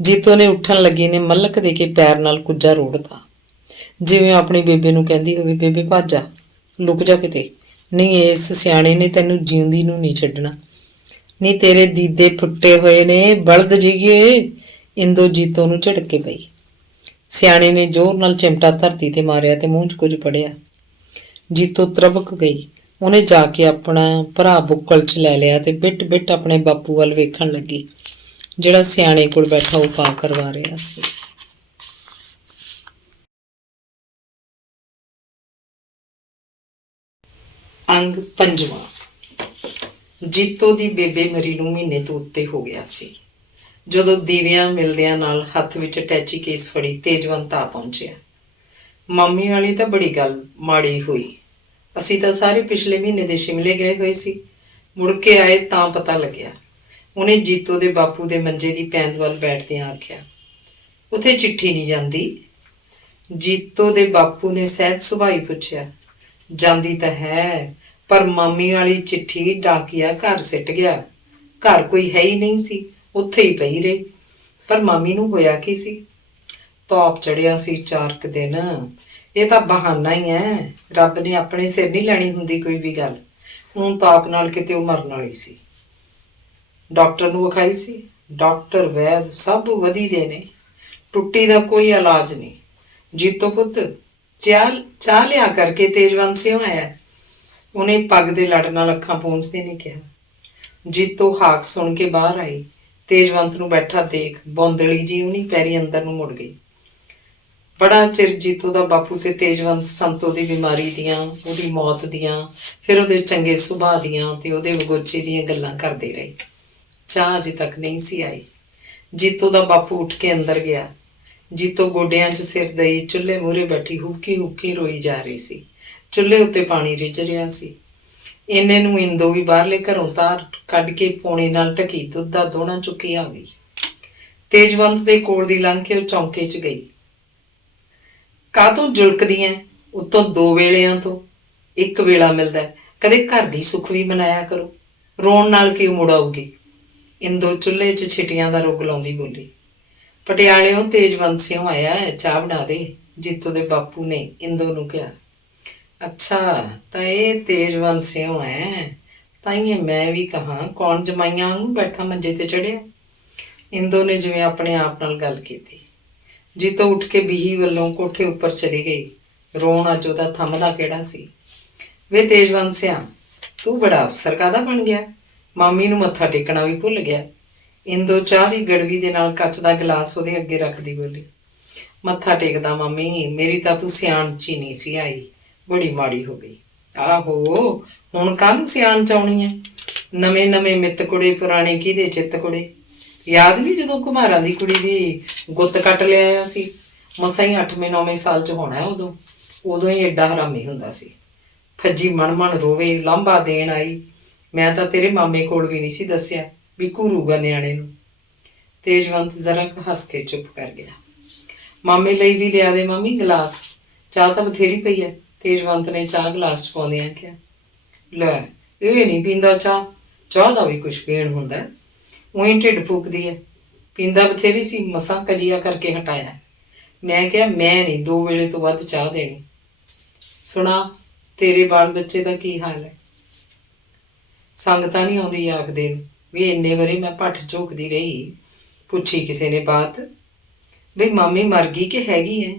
ਜੀਤੋ ਨੇ ਉੱਠਣ ਲੱਗੀ ਨੇ ਮਲਕ ਦੇ ਕੇ ਪੈਰ ਨਾਲ ਕੁੱਜਾ ਰੋੜਤਾ, ਜਿਵੇਂ ਆਪਣੀ ਬੇਬੇ ਨੂੰ ਕਹਿੰਦੀ ਹੋਵੇ, ਬੇਬੇ ਭੱਜ ਜਾ, ਲੁਕ ਜਾ ਕਿਤੇ, ਨਹੀਂ ਇਸ ਸਿਆਣੇ ਨੇ ਤੈਨੂੰ ਜਿਉਂਦੀ ਨੂੰ ਨਹੀਂ ਛੱਡਣਾ, ਨਹੀਂ ਤੇਰੇ ਦੀਦੇ ਫੁੱਟੇ ਹੋਏ ਨੇ ਬਲਦ ਜੀਏ। ਇੰਦੋ ਜੀਤੋ ਨੂੰ ਝਿੜਕ ਕੇ ਪਈ। ਸਿਆਣੇ ਨੇ ਜ਼ੋਰ ਨਾਲ ਚਿਮਟਾ ਧਰਤੀ ਤੇ ਮਾਰਿਆ ਤੇ ਮੂੰਹ 'ਚ ਕੁਝ ਪੜਿਆ। ਜੀਤੋ ਤਰਬਕ ਗਈ। ਉਹਨੇ ਜਾ ਕੇ ਆਪਣਾ ਭਰਾ ਬੁੱਕਲ 'ਚ ਲੈ ਲਿਆ ਤੇ ਬਿੱਟ ਬਿੱਟ ਆਪਣੇ ਬਾਪੂ ਵੱਲ ਵੇਖਣ ਲੱਗੀ, ਜਿਹੜਾ ਸਿਆਣੇ ਕੋਲ ਬੈਠਾ ਉਪਾਅ ਕਰਵਾ ਰਿਹਾ ਸੀ। ਅੰਗ 5ਵਾਂ। ਜੀਤੋ ਦੀ ਬੇਬੇ ਮਰੀ ਨੂੰ ਮਹੀਨੇ ਤੋਂ ਉੱਤੇ ਹੋ ਗਿਆ ਸੀ, ਜਦੋਂ ਦੀਵਿਆਂ ਮਿਲਦਿਆਂ ਨਾਲ ਹੱਥ ਵਿੱਚ ਅਟੈਚੀ ਕੇਸ ਫੜੀ ਤੇਜਵੰਤ ਆ ਪਹੁੰਚਿਆ। ਮਾਮੀ ਵਾਲੀ ਤਾਂ ਬੜੀ ਗੱਲ ਮਾੜੀ ਹੋਈ, ਅਸੀਂ ਤਾਂ ਸਾਰੇ ਪਿਛਲੇ ਮਹੀਨੇ ਦੇ ਸ਼ਿਮਲੇ ਗਏ ਹੋਏ ਸੀ, ਮੁੜ ਕੇ ਆਏ ਤਾਂ ਪਤਾ ਲੱਗਿਆ। ਉਹਨੇ ਜੀਤੋ ਦੇ ਬਾਪੂ ਦੇ ਮੰਜੇ ਦੀ ਪੈਂਦ ਵੱਲ ਬੈਠਦਿਆਂ ਆਖਿਆ, ਉੱਥੇ ਚਿੱਠੀ ਨਹੀਂ ਜਾਂਦੀ? ਜੀਤੋ ਦੇ ਬਾਪੂ ਨੇ ਸਹਿਜ ਸੁਭਾਈ ਪੁੱਛਿਆ, ਜਾਂਦੀ ਤਾਂ ਹੈ, ਪਰ ਮਾਮੀ ਵਾਲੀ ਚਿੱਠੀ ਡਾਕੀਆ ਘਰ ਸਿੱਟ ਗਿਆ, ਘਰ ਕੋਈ ਹੈ ਹੀ ਨਹੀਂ ਸੀ, ਉੱਥੇ ਹੀ ਪਈ ਰਹੀ। ਪਰ ਮਾਮੀ ਨੂੰ ਹੋਇਆ ਕੀ ਸੀ? ਧੌਪ ਚੜਿਆ ਸੀ 4 ਦਿਨ। ਇਹ ਤਾਂ ਬਹਾਨਾ ਹੀ ਹੈ, ਰੱਬ ਨੇ ਆਪਣੇ ਸਿਰ ਨਹੀਂ ਲੈਣੀ ਹੁੰਦੀ ਕੋਈ ਵੀ ਗੱਲ। ਹੁਣ ਤਾਪ ਨਾਲ ਕਿਤੇ ਉਹ ਮਰਨ ਵਾਲੀ ਸੀ। ਡਾਕਟਰ ਨੂੰ ਵਿਖਾਈ ਸੀ, ਡਾਕਟਰ ਵੈਦ ਸਭ ਵਧੀ ਦੇ ਨੇ, ਟੁੱਟੀ ਦਾ ਕੋਈ ਇਲਾਜ ਨਹੀਂ। ਜੀਤੋ ਪੁੱਤ ਚਾਹ ਲਿਆ ਕਰਕੇ ਤੇਜਵੰਤ ਸਿਉਂ ਆਇਆ। ਉਹਨੇ ਪੱਗ ਦੇ ਲੜ ਨਾਲ ਅੱਖਾਂ ਪੂੰਝਦੇ ਨੇ ਕਿਹਾ। ਜੀਤੋ ਹਾਕ ਸੁਣ ਕੇ ਬਾਹਰ ਆਈ। ਤੇਜਵੰਤ ਨੂੰ ਬੈਠਾ ਦੇਖ ਬੌਂਦਲੀ ਜੀ ਉਹਨੀ ਪੈਰੀ ਅੰਦਰ ਨੂੰ ਮੁੜ ਗਈ। ਬੜਾ ਚਿਰ ਜੀਤੋ ਦਾ ਬਾਪੂ ਤੇ ਤੇਜਵੰਤ ਸੰਤੋ ਦੀ ਬਿਮਾਰੀ ਦੀਆਂ, ਉਹਦੀ ਮੌਤ ਦੀਆਂ, ਫਿਰ ਉਹਦੇ ਚੰਗੇ ਸੁਭਾਅ ਦੀਆਂ ਤੇ ਉਹਦੇ ਵਗੋਚੇ ਦੀਆਂ ਗੱਲਾਂ ਕਰਦੇ ਰਹੇ। ਚਾਹ ਅਜੇ ਤੱਕ ਨਹੀਂ ਸੀ ਆਈ। ਜੀਤੋ ਦਾ ਬਾਪੂ ਉੱਠ ਕੇ ਅੰਦਰ ਗਿਆ। ਜੀਤੋ ਗੋਡਿਆਂ 'ਚ ਸਿਰ ਦਈ ਚੁੱਲ੍ਹੇ ਮੂਹਰੇ ਬੈਠੀ ਹੁੱਕੀ ਹੁੱਕੀ ਰੋਈ ਜਾ ਰਹੀ ਸੀ। ਚੁੱਲ੍ਹੇ ਉੱਤੇ ਪਾਣੀ ਰਿੱਝ ਰਿਹਾ ਸੀ। ਇੰਨੇ ਨੂੰ ਇੰਦੋ ਵੀ ਬਾਹਰਲੇ ਘਰੋਂ ਤਾਰ ਕੱਢ ਕੇ ਪੌਣੇ ਨਾਲ ਢਕੀ ਦੁੱਧ ਦਾ ਦੋਹਣਾ ਚੁੱਕੀ ਆ ਗਈ। ਤੇਜਵੰਤ ਦੇ ਕੋਲ ਦੀ ਲੰਘ ਕੇ ਉਹ ਚੌਂਕੇ 'ਚ ਗਈ। ਕਾਹਤੋਂ ਜੁਲਕਦੀਆਂ? ਉੱਤੋਂ 2 ਵੇਲਿਆਂ ਤੋਂ 1 ਵੇਲਾ ਮਿਲਦਾ, ਕਦੇ ਘਰ ਦੀ ਸੁੱਖ ਵੀ ਮਨਾਇਆ ਕਰੋ। ਰੋਣ ਨਾਲ ਕਿਉਂ ਮੁੜ ਆਊਗੀ? ਇੰਦੋ ਚੁੱਲ੍ਹੇ 'ਚ ਛਿਟੀਆਂ ਦਾ ਰੁੱਗ ਲਾਉਂਦੀ ਬੋਲੀ। ਪਟਿਆਲਿਓਂ ਤੇਜਵੰਤ ਸਿਉਂ ਆਇਆ ਹੈ, ਚਾਹ ਬਣਾ ਦੇ, ਜੀਤੋ ਦੇ ਬਾਪੂ ਨੇ ਇੰਦੋ ਨੂੰ ਕਿਹਾ। ਅੱਛਾ, ਤਾਂ ਇਹ ਤੇਜਵੰਤ ਸਿਉਂ ਹੈ, ਤਾਈਏ ਮੈਂ ਵੀ ਕਹਾਂ ਕੌਣ ਜਮਾਈਆਂ ਵਾਂਗੂ ਬੈਠਾ ਮੰਜੇ ਤੇ ਚੜਿਆ। ਇੰਦੋ ਨੇ ਜਿਵੇਂ ਆਪਣੇ ਆਪ ਨਾਲ ਗੱਲ ਕੀਤੀ। ਜੀਤੋ ਉੱਠ ਕੇ ਬੀਹੀ ਵੱਲੋਂ ਕੋਠੇ ਉੱਪਰ ਚਲੀ ਗਈ। ਰੋਣ ਅੱਜ ਉਹਦਾ ਥੰਮਦਾ ਕਿਹੜਾ ਸੀ। ਵੇ ਤੇਜਵੰਤ ਸਿਆਂ, ਤੂੰ ਬੜਾ ਅਫਸਰ ਕਾਹਦਾ ਬਣ ਗਿਆ? ਮਾਮੀ ਨੂੰ ਮੱਥਾ ਟੇਕਣਾ ਵੀ ਭੁੱਲ ਗਿਆ। ਇੰਦੋ ਚਾਹ ਦੀ ਗੜਵੀ ਦੇ ਨਾਲ ਕੱਚ ਦਾ ਗਲਾਸ ਉਹਦੇ ਅੱਗੇ ਰੱਖਦੀ ਬੋਲੀ। ਮੱਥਾ ਟੇਕਦਾ ਮਾਮੀ, ਮੇਰੀ ਤਾਂ ਤੂੰ ਸਿਆਣ 'ਚ ਹੀ ਨਹੀਂ ਸੀ ਆਈ, ਬੜੀ ਮਾੜੀ ਹੋ ਗਈ। ਆਹੋ, ਹੁਣ ਕਾਹਨੂੰ ਸਿਆਣ 'ਚ ਆਉਣੀ ਹੈ? ਨਵੇਂ ਨਵੇਂ ਮਿੱਤ ਕੁੜੇ, ਪੁਰਾਣੇ ਕਿਹਦੇ ਚਿੱਤ ਕੁੜੇ। ਯਾਦ ਨਹੀਂ ਜਦੋਂ ਘੁਮਾਰਾਂ ਦੀ ਕੁੜੀ ਦੀ ਗੁੱਤ ਕੱਟ ਲਿਆਇਆ ਸੀ? ਮਸਾਂ ਹੀ 8ਵੇਂ-9ਵੇਂ ਸਾਲ 'ਚ ਹੋਣਾ ਉਦੋਂ ਹੀ ਐਡਾ ਹਰਾਮੀ ਹੁੰਦਾ ਸੀ। ਫੱਜੀ ਮਣ ਰੋਵੇ, ਲਾਂਭਾ ਦੇਣ ਆਈ। ਮੈਂ ਤਾਂ ਤੇਰੇ ਮਾਮੇ ਕੋਲ ਵੀ ਨਹੀਂ ਸੀ ਦੱਸਿਆ ਵੀ ਘੂਰੂਗਾ ਨਿਆਣੇ ਨੂੰ। ਤੇਜਵੰਤ ਜ਼ਰਾ ਹੱਸ ਕੇ ਚੁੱਪ ਕਰ ਗਿਆ। ਮਾਮੇ ਲਈ ਵੀ ਲਿਆ ਦੇ ਮਾਮੀ ਗਲਾਸ, ਚਾਹ ਤਾਂ ਬਥੇਰੀ ਪਈ ਹੈ, ਤੇਜਵੰਤ ਨੇ ਚਾਹ ਗਲਾਸ 'ਚ ਪਾਉਂਦਿਆਂ ਕਿਹਾ। ਲੈ, ਇਹ ਨਹੀਂ ਪੀਂਦਾ ਚਾਹ ਦਾ ਵੀ ਕੁਛ ਪੀਣ ਹੁੰਦਾ, ਉਹੀ ਢਿੱਡ ਫੂਕਦੀ ਹੈ। ਪੀਂਦਾ ਬਥੇਰੀ ਸੀ, ਮਸਾਂ ਕਜੀਆ ਕਰਕੇ ਹਟਾਇਆ। ਮੈਂ ਕਿਹਾ ਮੈਂ ਨਹੀਂ 2 ਵੇਲੇ ਤੋਂ ਵੱਧ ਚਾਹ ਦੇਣੀ। ਸੁਣਾ, ਤੇਰੇ ਬਾਲ ਬੱਚੇ ਦਾ ਕੀ ਹਾਲ ਹੈ? ਸੰਗਤਾਂ ਨਹੀਂ ਆਉਂਦੀ ਆਖਦੇ ਨੂੰ ਵੀ ਇੰਨੇ ਵਾਰੀ ਮੈਂ ਭੱਠ ਝੋਕਦੀ ਰਹੀ। ਪੁੱਛੀ ਕਿਸੇ ਨੇ ਬਾਤ ਬਈ ਮਾਮੀ ਮਰ ਗਈ ਕਿ ਹੈਗੀ ਹੈ?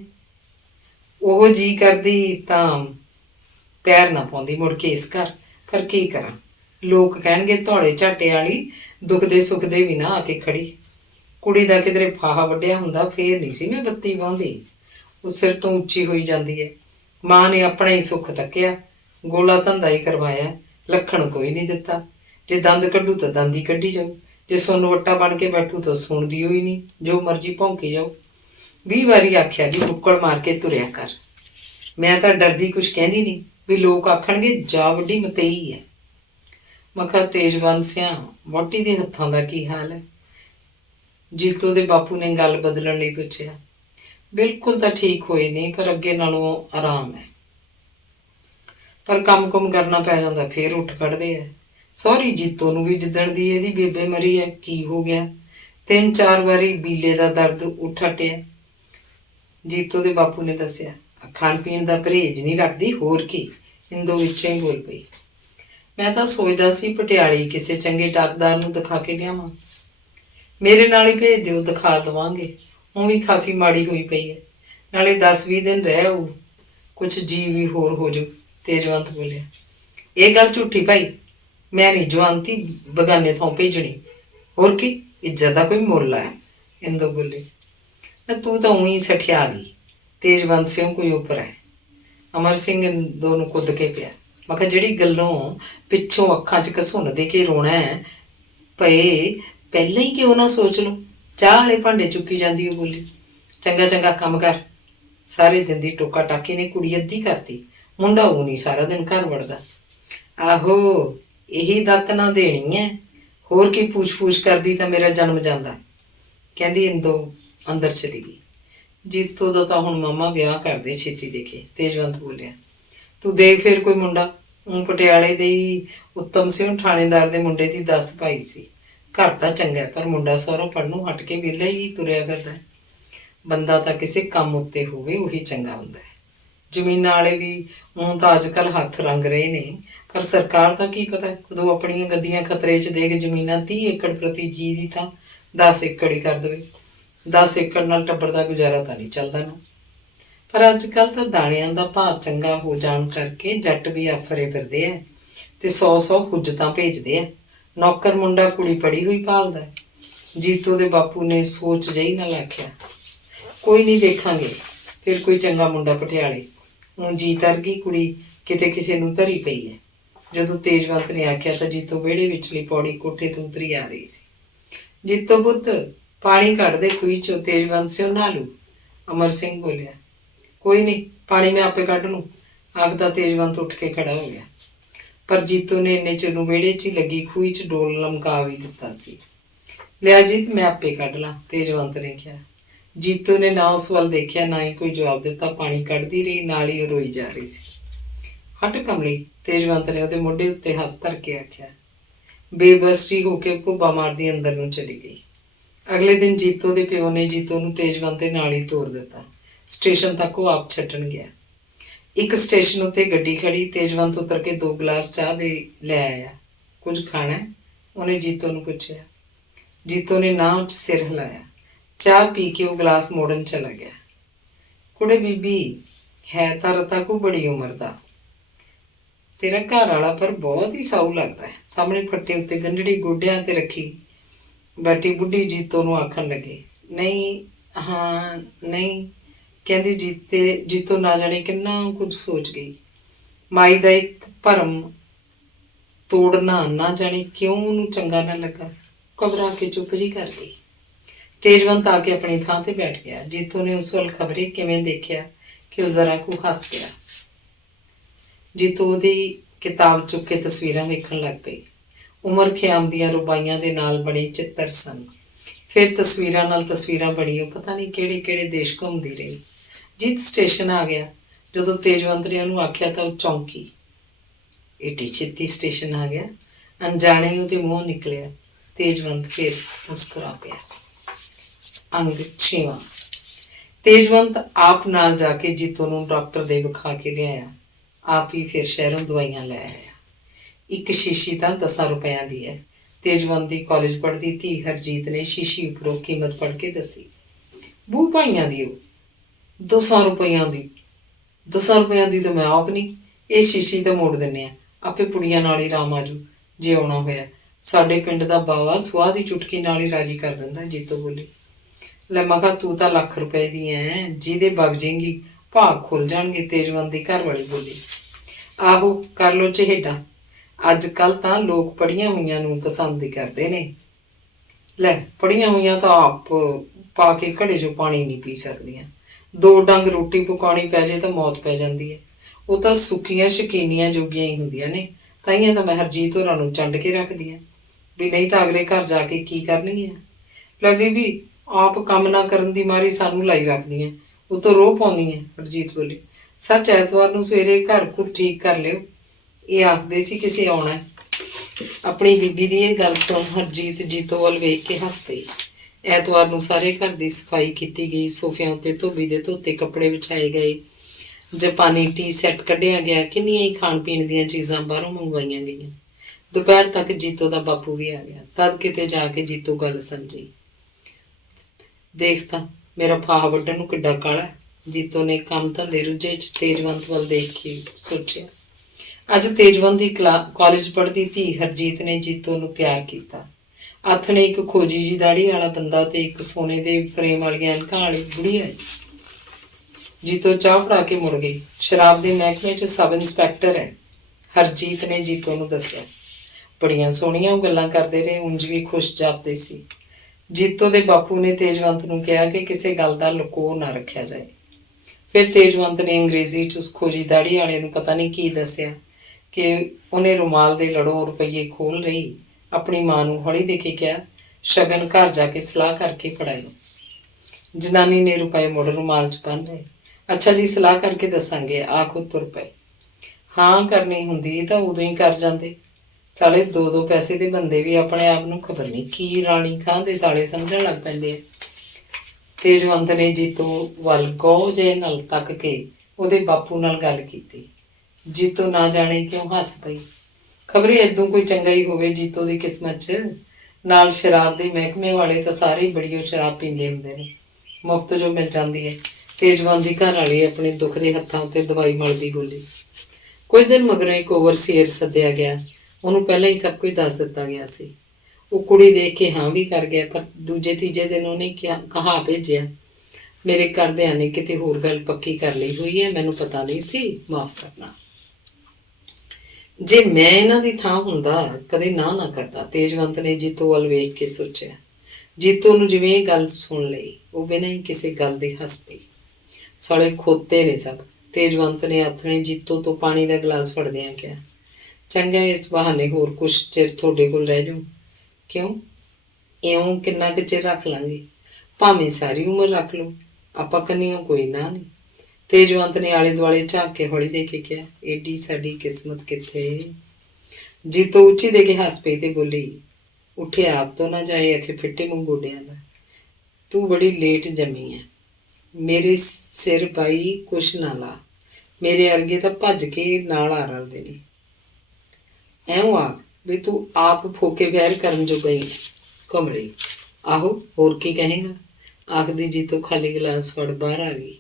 ਉਹ ਜੀ ਕਰਦੀ ਤਾਂ ਪੈਰ ਨਾ ਪਾਉਂਦੀ ਮੁੜ ਕੇ ਇਸ ਘਰ, ਪਰ ਕੀ ਕਰਾਂ? ਲੋਕ ਕਹਿਣਗੇ ਧੌਲੇ ਝਾਟੇ ਵਾਲੀ ਦੁਖਦੇ ਸੁਖਦੇ ਵੀ ਨਾ ਆ ਕੇ ਖੜੀ। ਕੁੜੀ ਦਾ ਕਿਧਰੇ ਫਾਹਾ ਵੱਢਿਆ ਹੁੰਦਾ ਫੇਰ ਨਹੀਂ ਸੀ ਮੈਂ ਬੱਤੀ ਵਾਹੁੰਦੀ। ਉਹ ਸਿਰ ਤੋਂ ਉੱਚੀ ਹੋਈ ਜਾਂਦੀ ਹੈ। ਮਾਂ ਨੇ ਆਪਣਾ ਹੀ ਸੁੱਖ ਤੱਕਿਆ, ਗੋਲਾ ਧੰਦਾ ਹੀ ਕਰਵਾਇਆ, ਲੱਖਣ ਕੋਈ ਨਹੀਂ ਦਿੱਤਾ। ਜੇ ਦੰਦ ਕੱਢੂ ਤਾਂ ਦੰਦ ਹੀ ਕੱਢੀ ਜਾਊ, ਜੇ ਸੁੰਨ ਵੱਟਾ ਬਣ ਕੇ ਬੈਠੂ ਤਾਂ ਸੁਣਦੀ ਹੋਈ ਨਹੀਂ, ਜੋ ਮਰਜ਼ੀ ਭੌਂਕੀ ਜਾਊ। 20 ਵਾਰੀ ਆਖਿਆ ਵੀ ਬੁੱਕਲ ਮਾਰ ਕੇ ਤੁਰਿਆ ਕਰ। ਮੈਂ ਤਾਂ ਡਰਦੀ ਕੁਛ ਕਹਿੰਦੀ ਨਹੀਂ ਵੀ ਲੋਕ ਆਖਣਗੇ ਜਾ ਵੱਡੀ ਮਤਈ ਹੈ। ਮੈਂ ਕਿਹਾ ਤੇਜਵੰਤ ਸਿਆਂ, ਵਹੁਟੀ ਦੇ ਹੱਥਾਂ ਦਾ ਕੀ ਹਾਲ ਹੈ? ਜੀਤੋ ਦੇ ਬਾਪੂ ਨੇ ਗੱਲ ਬਦਲਣ ਲਈ ਪੁੱਛਿਆ। ਬਿਲਕੁਲ ਤਾਂ ਠੀਕ ਹੋਏ ਨਹੀਂ, ਪਰ ਅੱਗੇ ਨਾਲੋਂ ਆਰਾਮ ਹੈ, ਪਰ ਕੰਮ ਕੁਮ ਕਰਨਾ ਪੈ ਜਾਂਦਾ, ਫੇਰ ਉੱਠ ਖੜਦੇ ਆ। ਸਹੁਰੀ ਜੀਤੋ ਨੂੰ ਵੀ ਜਿੱਦਣ ਦੀ ਇਹਦੀ ਬੇਬੇ ਮਰੀ ਹੈ ਕੀ ਹੋ ਗਿਆ, 3-4 ਵਾਰੀ ਬੀਲੇ ਦਾ ਦਰਦ ਉੱਠ ਹਟਿਆ। ਜੀਤੋ ਦੇ ਬਾਪੂ ਨੇ ਦੱਸਿਆ। ਖਾਣ ਪੀਣ ਦਾ ਪਰਹੇਜ਼ ਨਹੀਂ ਰੱਖਦੀ, ਹੋਰ ਕੀ? ਇੰਦੋ ਵਿੱਚੋਂ ਹੀ ਬੋਲ ਪਈ। ਮੈਂ ਤਾਂ ਸੋਚਦਾ ਸੀ ਪਟਿਆਲੇ ਕਿਸੇ ਚੰਗੇ ਡਾਕਦਾਰ ਨੂੰ ਦਿਖਾ ਕੇ ਲਿਆਵਾਂ। ਮੇਰੇ ਨਾਲ ਹੀ ਭੇਜ ਦਿਓ, ਦਿਖਾ ਦੇਵਾਂਗੇ। ਉਹ ਵੀ ਖਾਸੀ ਮਾੜੀ ਹੋਈ ਪਈ ਹੈ, ਨਾਲੇ 10-20 ਦਿਨ ਰਹਿ ਆਊ, ਕੁਛ ਜੀ ਵੀ ਹੋਰ ਹੋ ਜਾਊ। ਤੇਜਵੰਤ ਬੋਲਿਆ। ਇਹ ਗੱਲ ਝੂਠੀ ਭਾਈ, ਮੈਂ ਨਹੀਂ ਜਵਾਨਤੀ ਬਗਾਨੇ ਥਾਂ ਭੇਜਣੀ, ਹੋਰ ਕੀ ਇੱਜ਼ਤ ਦਾ ਕੋਈ ਮੁੱਲ ਹੈ। ਇੰਦੋ ਬੋਲੀ। ਨਾ ਤੂੰ ਤਾਂ ਊਂ ਹੀ ਸਠਿਆ ਗਈ। ਤੇਜਵੰਤ ਸਿਉਂ ਕੋਈ ਉੱਪਰ ਹੈ। ਅਮਰ ਸਿੰਘ ਇੰਦੋ ਨੂੰ ਕੁੱਦ ਕੇ ਪਿਆ। ਮੈਂ ਕਿਹਾ ਜਿਹੜੀ ਗੱਲੋਂ ਪਿੱਛੋਂ ਅੱਖਾਂ 'ਚ ਘਸੁੰਨ ਦੇ ਕੇ ਰੋਣਾ ਪਏ, ਪਹਿਲਾਂ ਹੀ ਕਿਉਂ ਨਾ ਸੋਚ ਲਓ। ਚਾਹ ਵਾਲੇ ਭਾਂਡੇ ਚੁੱਕੀ ਜਾਂਦੀ ਉਹ ਬੋਲੀ। ਚੰਗਾ ਕੰਮ ਕਰ। ਸਾਰੇ ਦਿਨ ਦੀ ਟੋਕਾ ਟਾਕੀ ਨੇ ਕੁੜੀ ਅੱਧੀ ਕਰਤੀ। ਮੁੰਡਾ ਉਹ ਨਹੀਂ ਸਾਰਾ ਦਿਨ ਘਰ ਵੜਦਾ। ਆਹੋ, ਇਹੀ ਦੱਤ ਨਾ ਦੇਣੀ ਹੈ, ਹੋਰ ਕੀ ਪੂਛ ਕਰਦੀ ਤਾਂ ਮੇਰਾ ਜਨਮ ਜਾਂਦਾ, ਕਹਿੰਦੀ ਇੰਦੋ ਅੰਦਰ ਚਲੀ ਗਈ। ਜੀਤੋ ਦਾ ਤਾਂ ਹੁਣ ਮਾਮਾ ਵਿਆਹ ਕਰਦੇ ਛੇਤੀ ਦੇਖੇ। ਤੇਜਵੰਤ ਬੋਲਿਆ। ਤੂੰ ਦੇਖ ਫਿਰ ਕੋਈ ਮੁੰਡਾ। ਉਹ ਪਟਿਆਲੇ ਦੇ ਹੀ ਉੱਤਮ ਸਿੰਘ ਥਾਣੇਦਾਰ ਦੇ ਮੁੰਡੇ ਦੀ 10 ਭਾਈ ਸੀ। ਘਰ ਤਾਂ ਚੰਗਾ, ਪਰ ਮੁੰਡਾ ਸਹੁਰਾ ਪੜ੍ਹਨੋਂ ਹਟ ਕੇ ਵਿਹਲਾ ਹੀ ਤੁਰਿਆ ਫਿਰਦਾ। ਬੰਦਾ ਤਾਂ ਕਿਸੇ ਕੰਮ ਉੱਤੇ ਹੋਵੇ ਉਹੀ ਚੰਗਾ ਹੁੰਦਾ ਹੈ। ਜ਼ਮੀਨਾਂ ਵਾਲੇ ਵੀ ਹੁਣ ਤਾਂ ਅੱਜ ਕੱਲ੍ਹ ਹੱਥ ਰੰਗ ਰਹੇ ਨੇ, ਪਰ ਸਰਕਾਰ ਦਾ ਕੀ ਪਤਾ ਕਦੋਂ ਆਪਣੀਆਂ ਗੱਦੀਆਂ ਖਤਰੇ 'ਚ ਦੇ ਕੇ ਜ਼ਮੀਨਾਂ 30 ਏਕੜ ਪ੍ਰਤੀ ਜੀ ਦੀ ਤਾਂ 10 ਏਕੜ ਹੀ ਕਰ ਦੇਵੇ। 10 ਏਕੜ ਨਾਲ ਟੱਬਰ ਦਾ ਗੁਜ਼ਾਰਾ ਤਾਂ ਨਹੀਂ ਚੱਲਦਾ ਨਾ। ਪਰ ਅੱਜ ਕੱਲ੍ਹ ਤਾਂ ਦਾਣਿਆਂ ਦਾ ਭਾਅ ਚੰਗਾ ਹੋ ਜਾਣ ਕਰਕੇ ਜੱਟ ਵੀ ਆਫਰੇ ਫਿਰਦੇ ਆ ਤੇ 100 ਹੁੱਜਤਾਂ ਭੇਜਦੇ ਆ। ਨੌਕਰ ਮੁੰਡਾ ਕੁੜੀ ਪੜ੍ਹੀ ਹੋਈ ਭਾਲਦਾ। ਜੀਤੋ ਦੇ ਬਾਪੂ ਨੇ ਸੋਚ ਜਿਹੀ ਨਾਲ ਆਖਿਆ, ਕੋਈ ਨਹੀਂ ਦੇਖਾਂਗੇ ਫਿਰ ਕੋਈ ਚੰਗਾ ਮੁੰਡਾ ਪਟਿਆਲੇ। ਹੁਣ ਜੀਤ ਵਰਗੀ ਕੁੜੀ ਕਿਤੇ ਕਿਸੇ ਨੂੰ ਧਰੀ ਪਈ ਹੈ। ਜਦੋਂ ਤੇਜਵੰਤ ਨੇ ਆਖਿਆ ਤਾਂ ਜੀਤੋ ਵਿਹੜੇ ਵਿਚਲੀ ਪੌੜੀ ਕੋਠੇ ਤੋਂ ਉਤਰੀ ਆ ਰਹੀ ਸੀ। ਜੀਤੋ ਪੁੱਤ ਪਾਣੀ ਕੱਢ ਦੇ ਖੂਹੀ ਚੋਂ, ਤੇਜਵੰਤ ਸਿਓ ਨਹਾ ਲੂ। ਅਮਰ ਸਿੰਘ ਬੋਲਿਆ। ਕੋਈ ਨਹੀਂ, ਪਾਣੀ ਮੈਂ ਆਪੇ ਕੱਢ ਲੂੰ, ਆਖਦਾ ਤੇਜਵੰਤ ਉੱਠ ਕੇ ਖੜਾ ਹੋ ਗਿਆ। ਪਰ ਜੀਤੋ ਨੇ ਇੰਨੇ ਚਿਰ ਨੂੰ ਵਿਹੜੇ 'ਚ ਹੀ ਲੱਗੀ ਖੂਹੀ 'ਚ ਡੋਲ ਲਮਕਾ ਵੀ ਦਿੱਤਾ ਸੀ। ਲਿਆ ਜੀਤ, ਮੈਂ ਆਪੇ ਕੱਢ ਲਾਂ, ਤੇਜਵੰਤ ਨੇ ਕਿਹਾ। ਜੀਤੋ ਨੇ ਨਾ ਉਸ ਵੱਲ ਦੇਖਿਆ ਨਾ ਹੀ ਕੋਈ ਜਵਾਬ ਦਿੱਤਾ। ਪਾਣੀ ਕੱਢਦੀ ਰਹੀ, ਨਾਲ ਹੀ ਉਹ ਰੋਈ ਜਾ ਰਹੀ ਸੀ। ਹਟ ਕਮਲੀ, ਤੇਜਵੰਤ ਨੇ ਉਹਦੇ ਮੋਢੇ ਉੱਤੇ ਹੱਥ ਧਰ ਕੇ ਆਖਿਆ। ਬੇਬਸ ਜਿਹੀ ਹੋ ਕੇ ਘੁੱਬਾ ਮਾਰਦੀ ਅੰਦਰ ਨੂੰ ਚਲੀ ਗਈ। ਅਗਲੇ ਦਿਨ ਜੀਤੋ ਦੇ ਪਿਓ ਨੇ ਜੀਤੋ ਨੂੰ ਤੇਜਵੰਤ ਦੇ ਨਾਲ ਹੀ ਤੋਰ ਦਿੱਤਾ। ਸਟੇਸ਼ਨ ਤੱਕ ਉਹ ਆਪ ਛੱਡਣ ਗਿਆ। ਇੱਕ ਸਟੇਸ਼ਨ ਉੱਤੇ ਗੱਡੀ ਖੜੀ। ਤੇਜਵੰਤ ਉਤਰ ਕੇ 2 ਗਲਾਸ ਚਾਹ ਦੇ ਲੈ ਆਇਆ। ਕੁਝ ਖਾਣਾ? ਉਹਨੇ ਜੀਤੋ ਨੂੰ ਪੁੱਛਿਆ। ਜੀਤੋ ਨੇ ਨਾਂਹ 'ਚ ਸਿਰ ਹਿਲਾਇਆ। ਚਾਹ ਪੀ ਕੇ ਉਹ ਗਲਾਸ ਮੋੜਨ ਚਲਾ ਗਿਆ। ਕੁੜੇ ਬੀਬੀ, ਹੈ ਤਾਂ ਰਤਾ ਕੋ ਬੜੀ ਉਮਰ ਦਾ, ਤੇਰਾ ਘਰ ਵਾਲਾ ਪਰ ਬਹੁਤ ਹੀ ਸਾਊ ਲੱਗਦਾ ਹੈ। ਸਾਹਮਣੇ ਫੱਟੇ ਉੱਤੇ ਗੰਢੜੀ ਗੋਡਿਆਂ ਤੇ ਰੱਖੀ ਬੈਠੀ ਬੁੱਢੀ ਜੀਤੋ ਨੂੰ ਆਖਣ ਲੱਗੇ। ਨਹੀਂ, ਹਾਂ ਨਹੀਂ, ਕਹਿੰਦੀ ਜੀਤੋ ਨਾ ਜਾਣੇ ਕਿੰਨਾ ਕੁਝ ਸੋਚ ਗਈ। ਮਾਈ ਦਾ ਇੱਕ ਭਰਮ ਤੋੜਨਾ ਨਾ ਜਾਣੇ ਕਿਉਂ ਉਹਨੂੰ ਚੰਗਾ ਨਾ ਲੱਗਾ। ਘਬਰਾ ਕੇ ਚੁੱਪ ਜਿਹੀ ਕਰ ਗਈ। ਤੇਜਵੰਤ ਆ ਕੇ ਆਪਣੀ ਥਾਂ ਤੇ ਬੈਠ ਗਿਆ। ਜੀਤੋ ਨੇ ਉਸ ਵੱਲ ਖਬਰੇ ਕਿਵੇਂ ਦੇਖਿਆ ਕਿ ਉਹ ਜ਼ਰਾ ਕੁ ਹੱਸ ਪਿਆ। ਜੀਤੋ ਉਹਦੀ ਕਿਤਾਬ ਚੁੱਕ ਕੇ ਤਸਵੀਰਾਂ ਵੇਖਣ ਲੱਗ ਪਈ। ਉਮਰ ਖਿਆਮ ਦੀਆਂ ਰੁਬਾਈਆਂ ਦੇ ਨਾਲ ਬਣੇ ਚਿੱਤਰ ਸਨ। ਫਿਰ ਤਸਵੀਰਾਂ ਨਾਲ ਤਸਵੀਰਾਂ ਬਣੀ। ਉਹ ਪਤਾ ਨਹੀਂ ਕਿਹੜੇ ਕਿਹੜੇ ਦੇਸ਼ ਘੁੰਮਦੀ ਰਹੀ। ਜੀਤ ਸਟੇਸ਼ਨ ਆ ਗਿਆ। ਜਦੋਂ ਤੇਜਵੰਤ ਨੇ ਉਹਨੂੰ ਆਖਿਆ ਤਾਂ ਉਹ ਚੌਂਕੀ। ਏਡੀ ਛੇਤੀ ਸਟੇਸ਼ਨ ਆ ਗਿਆ? ਅਣਜਾਣੇ ਉਹਦੇ ਮੂੰਹ ਨਿਕਲਿਆ। ਤੇਜਵੰਤ ਫਿਰ ਮੁਸਕਰਾ ਪਿਆ। ਅੰਗ 6ਵਾਂ। ਤੇਜਵੰਤ ਆਪ ਨਾਲ ਜਾ ਕੇ ਜੀਤੋ ਨੂੰ ਡਾਕਟਰ ਦੇ ਵਿਖਾ ਕੇ ਲਿਆਇਆ। ਆਪ ਹੀ ਫਿਰ ਸ਼ਹਿਰੋਂ ਦਵਾਈਆਂ ਲੈ ਆਇਆ। ਇੱਕ ਸ਼ੀਸ਼ੀ ਤਾਂ 10 ਰੁਪਇਆਂ ਦੀ ਹੈ। ਤੇਜਵੰਤ ਦੀ ਕਾਲਜ ਪੜ੍ਹਦੀ ਧੀ ਹਰਜੀਤ ਨੇ ਸ਼ੀਸ਼ੀ ਉੱਪਰੋਂ ਕੀਮਤ ਪੜ੍ਹ ਕੇ ਦੱਸੀ। ਬੂ ਭਾਈਆਂ ਦੀ ਉਹ 200 ਰੁਪਇਆਂ ਦੀ। 200 ਰੁਪਇਆਂ ਦੀ ਤਾਂ ਮੈਂ ਆਪ ਨਹੀਂ। ਇਹ ਸ਼ੀਸ਼ੀ ਤਾਂ ਮੋੜ ਦਿੰਦੇ ਆ, ਆਪੇ ਪੁੜੀਆਂ ਨਾਲ ਹੀ ਰਾਮ ਆਜੂ ਜੇ ਆਉਣਾ ਹੋਇਆ। ਸਾਡੇ ਪਿੰਡ ਦਾ ਬਾਵਾ ਸੁਆਹ ਦੀ ਚੁਟਕੀ ਨਾਲ ਹੀ ਰਾਜੀ ਕਰ ਦਿੰਦਾ। ਜੀਤੋ ਬੋਲੀ। ਲੈ ਮੈਂ ਕਿਹਾ ਤੂੰ ਤਾਂ ਲੱਖ ਰੁਪਏ ਦੀ ਐ, ਜਿਹਦੇ ਵਗ ਜਾਏਂਗੀ ਭਾਗ ਖੁੱਲ ਜਾਣਗੇ। ਤੇਜਵੰਤ ਦੀ ਘਰ ਵਾਲੀ ਬੋਲੀ। ਆਹੋ ਕਰ ਲੋ ਚਿਹੇਡਾ। ਅੱਜ ਕੱਲ੍ਹ ਤਾਂ ਲੋਕ ਪੜ੍ਹੀਆਂ ਹੋਈਆਂ ਨੂੰ ਪਸੰਦ ਹੀ ਕਰਦੇ ਨੇ। ਲੈ ਪੜ੍ਹੀਆਂ ਹੋਈਆਂ ਤਾਂ ਆਪ ਪਾ ਕੇ ਘੜੇ 'ਚੋਂ ਪਾਣੀ ਨਹੀਂ ਪੀ ਸਕਦੀਆਂ। 2 ਡੰਗ ਰੋਟੀ ਪਕਾਉਣੀ ਪੈ ਜੇ ਤਾਂ ਮੌਤ ਪੈ ਜਾਂਦੀ ਹੈ। ਉਹ ਤਾਂ ਸੁੱਕੀਆਂ ਸ਼ਕੀਨੀਆਂ ਜੋਗੀਆਂ ਹੀ ਹੁੰਦੀਆਂ ਨੇ। ਤਾਈਆਂ ਤਾਂ ਮੈਂ ਹਰਜੀਤ ਹੋਰਾਂ ਨੂੰ ਚੰਡ ਕੇ ਰੱਖਦੀ ਹਾਂ ਵੀ ਨਹੀਂ ਤਾਂ ਅਗਲੇ ਘਰ ਜਾ ਕੇ ਕੀ ਕਰਨਗੀਆਂ। ਲੈ ਬੀਬੀ, ਆਪ ਕੰਮ ਨਾ ਕਰਨ ਦੀ ਮਾਰੀ ਸਾਨੂੰ ਲਾਈ ਰੱਖਦੀਆਂ, ਉਤੋਂ ਰੋਹ ਪਾਉਂਦੀਆਂ। ਹਰਜੀਤ ਬੋਲੀ। ਸੱਚ ਐਤਵਾਰ ਨੂੰ ਸਵੇਰੇ ਘਰ ਘੁਰ ਠੀਕ ਕਰ ਲਿਓ। ਇਹ ਆਖਦੇ ਸੀ ਕਿਸੇ ਆਉਣਾ। ਆਪਣੀ ਬੀਬੀ ਦੀ ਇਹ ਗੱਲ ਸੁਣ ਹਰਜੀਤ ਜੀਤੋ ਵੱਲ ਵੇਖ ਕੇ ਹੱਸ ਪਈ। ਐਤਵਾਰ ਨੂੰ ਸਾਰੇ ਘਰ ਦੀ ਸਫਾਈ ਕੀਤੀ ਗਈ। ਸੋਫਿਆਂ ਉੱਤੇ ਧੋਬੀ ਦੇ ਧੋਤੇ ਕੱਪੜੇ ਵਿਛਾਏ ਗਏ। ਜਾਪਾਨੀ ਟੀ ਸੈੱਟ ਕੱਢਿਆ ਗਿਆ। ਕਿੰਨੀਆਂ ਹੀ ਖਾਣ ਪੀਣ ਦੀਆਂ ਚੀਜ਼ਾਂ ਬਾਹਰੋਂ ਮੰਗਵਾਈਆਂ ਗਈਆਂ। ਦੁਪਹਿਰ ਤੱਕ ਜੀਤੋ ਦਾ ਬਾਪੂ ਵੀ ਆ ਗਿਆ। ਤਦ ਕਿਤੇ ਜਾ ਕੇ ਜੀਤੋ ਗੱਲ ਸਮਝੀ। ਦੇਖ ਤਾਂ ਮੇਰਾ ਫਾਹਾ ਵੱਢਣ ਨੂੰ ਕਿੱਡਾ ਕਾਲਾ। ਜੀਤੋ ਨੇ ਕੰਮ ਧੰਦੇ ਰੁੱਝੇ 'ਚ ਤੇਜਵੰਤ ਵੱਲ ਦੇਖ ਕੇ ਸੋਚਿਆ। ਅੱਜ ਤੇਜਵੰਤ ਦੀ ਕਾਲਜ ਪੜ੍ਹਦੀ ਧੀ ਹਰਜੀਤ ਨੇ ਜੀਤੋ ਨੂੰ ਤਿਆਰ ਕੀਤਾ। ਆਥਣੇ ਇੱਕ ਖੋਜੀ ਜੀ ਦਾੜੀ ਵਾਲਾ ਬੰਦਾ ਤੇ ਇੱਕ ਸੋਨੇ ਦੇ ਫਰੇਮ ਵਾਲੀਆਂ ਐਨਕਾਂ ਵਾਲੀ ਬੁੜੀ ਆਈ। ਜੀਤੋ ਚਾਹ ਫੜਾ ਕੇ ਮੁੜ ਗਈ। ਸ਼ਰਾਬ ਦੇ ਮਹਿਕਮੇ 'ਚ ਸਬ ਇੰਸਪੈਕਟਰ ਹੈ, ਹਰਜੀਤ ਨੇ ਜੀਤੋ ਨੂੰ ਦੱਸਿਆ। ਬੜੀਆਂ ਸੋਹਣੀਆਂ ਉਹ ਗੱਲਾਂ ਕਰਦੇ ਰਹੇ। ਉਂਝ ਵੀ ਖੁਸ਼ ਜਾਪਦੇ ਸੀ। ਜੀਤੋ ਦੇ ਬਾਪੂ ਨੇ ਤੇਜਵੰਤ ਨੂੰ ਕਿਹਾ ਕਿ ਕਿਸੇ ਗੱਲ ਦਾ ਲੁਕੋ ਨਾ ਰੱਖਿਆ ਜਾਏ। ਫਿਰ ਤੇਜਵੰਤ ਨੇ ਅੰਗਰੇਜ਼ੀ 'ਚ ਉਸ ਖੋਜੀ ਦਾੜੀ ਵਾਲੇ ਨੂੰ ਪਤਾ ਨਹੀਂ ਕੀ ਦੱਸਿਆ ਕਿ ਉਹਨੇ ਰੁਮਾਲ ਦੇ ਲੜੋਂ ਰੁਪਈਏ ਖੋਲ ਰਹੀ। ਆਪਣੀ ਮਾਂ ਨੂੰ ਹੌਲੀ ਦੇ ਕੇ ਕਿਹਾ, ਸ਼ਗਨ ਘਰ ਜਾ ਕੇ ਸਲਾਹ ਕਰਕੇ ਫੜਾਇਓ। ਜਨਾਨੀ ਨੇ ਰੁਪਏ ਮੁੜ ਰੁਮਾਲ 'ਚ ਬੰਨ੍ਹ ਲਏ। ਅੱਛਾ ਜੀ, ਸਲਾਹ ਕਰਕੇ ਦੱਸਾਂਗੇ, ਆਖੋ ਤੁਰ ਪਏ। ਹਾਂ ਕਰਨੀ ਹੁੰਦੀ ਤਾਂ ਉਦੋਂ ਹੀ ਕਰ ਜਾਂਦੇ। ਸਾਲੇ 2-2 ਪੈਸੇ ਦੇ ਬੰਦੇ ਵੀ ਆਪਣੇ ਆਪ ਨੂੰ ਖਬਰ ਨਹੀਂ ਕੀ ਰਾਣੀ ਖਾਂ ਦੇ ਸਾਲੇ ਸਮਝਣ ਲੱਗ ਪੈਂਦੇ ਆ। ਤੇਜਵੰਤ ਨੇ ਜੀਤੋ ਵੱਲ ਗੌ ਜਿਹੇ ਨਾਲ ਤੱਕ ਕੇ ਉਹਦੇ ਬਾਪੂ ਨਾਲ ਗੱਲ ਕੀਤੀ। ਜੀਤੋ ਨਾ ਜਾਣੇ ਕਿਉਂ ਹੱਸ ਪਈ। ਖਬਰੇ ਏਦੋਂ ਕੋਈ ਚੰਗਾ ਹੀ ਹੋਵੇ ਜੀਤੋ ਦੀ ਕਿਸਮਤ 'ਚ। ਨਾਲ ਸ਼ਰਾਬ ਦੇ ਮਹਿਕਮੇ ਵਾਲੇ ਤਾਂ ਸਾਰੇ ਹੀ ਬੜੀ ਉਹ ਸ਼ਰਾਬ ਪੀਂਦੇ ਹੁੰਦੇ ਨੇ, ਮੁਫਤ ਜੋ ਮਿਲ ਜਾਂਦੀ ਹੈ। ਤੇਜਵੰਤ ਦੀ ਘਰ ਵਾਲੀ ਆਪਣੇ ਦੁੱਖ ਦੇ ਹੱਥਾਂ ਉੱਤੇ ਦਵਾਈ ਮਲਦੀ ਬੋਲੀ। ਕੁਝ ਦਿਨ ਮਗਰੋਂ ਇੱਕ ਓਵਰਸੀਅਰ ਸੱਦਿਆ ਗਿਆ। ਉਹਨੂੰ ਪਹਿਲਾਂ ਹੀ ਸਭ ਕੁਝ ਦੱਸ ਦਿੱਤਾ ਗਿਆ ਸੀ। ਉਹ ਕੁੜੀ ਦੇਖ ਕੇ ਹਾਂ ਵੀ ਕਰ ਗਿਆ, ਪਰ ਦੂਜੇ ਤੀਜੇ ਦਿਨ ਉਹਨੇ ਕਹਾ ਭੇਜਿਆ, ਮੇਰੇ ਘਰਦਿਆਂ ਨੇ ਕਿਤੇ ਹੋਰ ਗੱਲ ਪੱਕੀ ਕਰ ਲਈ ਹੋਈ ਹੈ, ਮੈਨੂੰ ਪਤਾ ਨਹੀਂ ਸੀ, ਮਾਫ਼ ਕਰਨਾ। ਜੇ ਮੈਂ ਇਹਨਾਂ ਦੀ ਥਾਂ ਹੁੰਦਾ ਕਦੇ ਨਾ ਕਰਦਾ। ਤੇਜਵੰਤ ਨੇ ਜੀਤੋ ਵੱਲ ਵੇਖ ਕੇ ਸੋਚਿਆ। ਜੀਤੋ ਨੂੰ ਜਿਵੇਂ ਇਹ ਗੱਲ ਸੁਣ ਲਈ, ਉਹ ਬਿਨਾਂ ਹੀ ਕਿਸੇ ਗੱਲ ਦੀ ਹੱਸ ਪਈ। ਸਾਲੇ ਖੋਤੇ ਨੇ ਸਭ। ਤੇਜਵੰਤ ਨੇ ਆਥਣੇ ਜੀਤੋ ਤੋਂ ਪਾਣੀ ਦਾ ਗਲਾਸ ਫੜਦਿਆਂ ਕਿਹਾ, ਚੰਗਾ ਇਸ ਬਹਾਨੇ ਹੋਰ ਕੁਛ ਚਿਰ ਤੁਹਾਡੇ ਕੋਲ ਰਹਿ ਜਾਊ। ਕਿਉਂ? ਇਉਂ ਕਿੰਨਾ ਕੁ ਚਿਰ ਰੱਖ ਲਾਂਗੇ? ਭਾਵੇਂ ਸਾਰੀ ਉਮਰ ਰੱਖ ਲਓ, ਆਪਾਂ ਕੰਨੀਓ ਕੋਈ ਨਾ ਨਹੀਂ। ਤੇਜਵੰਤ ਨੇ ਆਲੇ ਦੁਆਲੇ ਝਾਕ ਕੇ ਹੌਲੀ ਦੇ ਕੇ ਕਿਹਾ, ਏਡੀ ਸਾਡੀ ਕਿਸਮਤ ਕਿੱਥੇ। ਜੀਤੋ ਉੱਚੀ ਦੇ ਕੇ ਹੱਸ ਪਈ ਤੇ ਬੋਲੀ, ਉੱਠਿਆ ਆਪ ਤੋਂ ਨਾ ਜਾਏ ਆਖੇ ਫਿੱਟੇ ਮੂੰਹ ਗੋਡਿਆਂ ਦਾ। ਤੂੰ ਬੜੀ ਲੇਟ ਜੰਮੀ ਹੈ। ਮੇਰੇ ਸਿਰ ਪਾਈ ਕੁਛ ਨਾ ਲਾ, ਮੇਰੇ ਅਰਗੇ ਤਾਂ ਭੱਜ ਕੇ ਨਾਲ ਆ ਰਲਦੇ ਨੇ। ਐਉਂ ਆਖ ਵੀ ਤੂੰ ਆਪ ਫੋਕੇ ਵੈਰ ਕਰਨ ਜੋ ਗਈ ਹੈ। ਕਮਲੀ, ਆਹੋ ਹੋਰ ਕੀ ਕਹੇਗਾ? ਆਖਦੀ ਜੀਤੋ ਖਾਲੀ ਗਲਾਸ ਫੜ ਬਾਹਰ ਆ ਗਈ।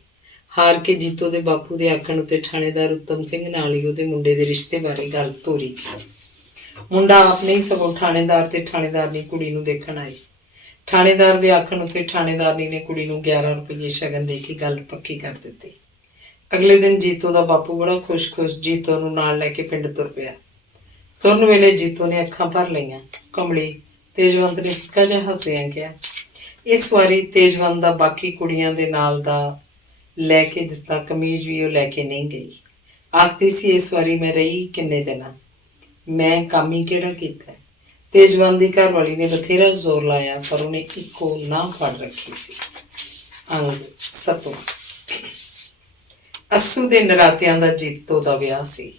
ਹਾਰ ਕੇ ਜੀਤੋ ਦੇ ਬਾਪੂ ਦੇ ਆਖਣ ਉੱਤੇ ਥਾਣੇਦਾਰ ਉੱਤਮ ਸਿੰਘ ਨਾਲ ਹੀ ਉਹਦੇ ਮੁੰਡੇ ਦੇ ਰਿਸ਼ਤੇ ਬਾਰੇ ਗੱਲ ਤੋਰੀ। ਮੁੰਡਾ ਆਪ ਨਹੀਂ ਸਗੋਂ ਥਾਣੇਦਾਰ ਤੇ ਥਾਣੇਦਾਰਨੀ ਕੁੜੀ ਨੂੰ ਦੇਖਣ ਆਏ। ਥਾਣੇਦਾਰ ਦੇ ਆਖਣ ਉੱਤੇ ਥਾਣੇਦਾਰਨੀ ਨੇ ਕੁੜੀ ਨੂੰ 11 ਰੁਪਏ ਸ਼ਗਨ ਦੇ ਕੇ ਗੱਲ ਪੱਕੀ ਕਰ ਦਿੱਤੀ। ਅਗਲੇ ਦਿਨ ਜੀਤੋ ਦਾ ਬਾਪੂ ਬੜਾ ਖੁਸ਼ ਜੀਤੋ ਨੂੰ ਨਾਲ ਲੈ ਕੇ ਪਿੰਡ ਤੁਰ ਪਿਆ। ਤੁਰਨ ਵੇਲੇ ਜੀਤੋ ਨੇ ਅੱਖਾਂ ਭਰ ਲਈਆਂ। ਕਮਲੀ, ਤੇਜਵੰਤ ਨੇ ਫਿੱਕਾ ਜਿਹਾ ਹੱਸਦਿਆਂ ਕਿਹਾ। ਇਸ ਵਾਰੀ ਤੇਜਵੰਤ ਦਾ ਬਾਕੀ ਕੁੜੀਆਂ ਦੇ ਨਾਲ ਦਾ ਲੈ ਕੇ ਦਿੱਤਾ ਕਮੀਜ਼ ਵੀ ਉਹ ਲੈ ਕੇ ਨਹੀਂ ਗਈ। ਆਖਦੀ ਸੀ, ਇਸ ਵਾਰੀ ਮੈਂ ਰਹੀ ਕਿੰਨੇ ਦਿਨਾਂ, ਮੈਂ ਕੰਮ ਹੀ ਕਿਹੜਾ ਕੀਤਾ। ਤੇਜਵੰਤ ਦੀ ਘਰ ਵਾਲੀ ਨੇ ਬਥੇਰਾ ਜ਼ੋਰ ਲਾਇਆ, ਪਰ ਉਹਨੇ ਇੱਕੋ ਨਾ ਫੜ ਰੱਖੀ ਸੀ। ਅੰਗ 7। ਅੱਸੂ ਦੇ ਨਰਾਤਿਆਂ ਦਾ ਜੀਤੋ ਦਾ ਵਿਆਹ ਸੀ।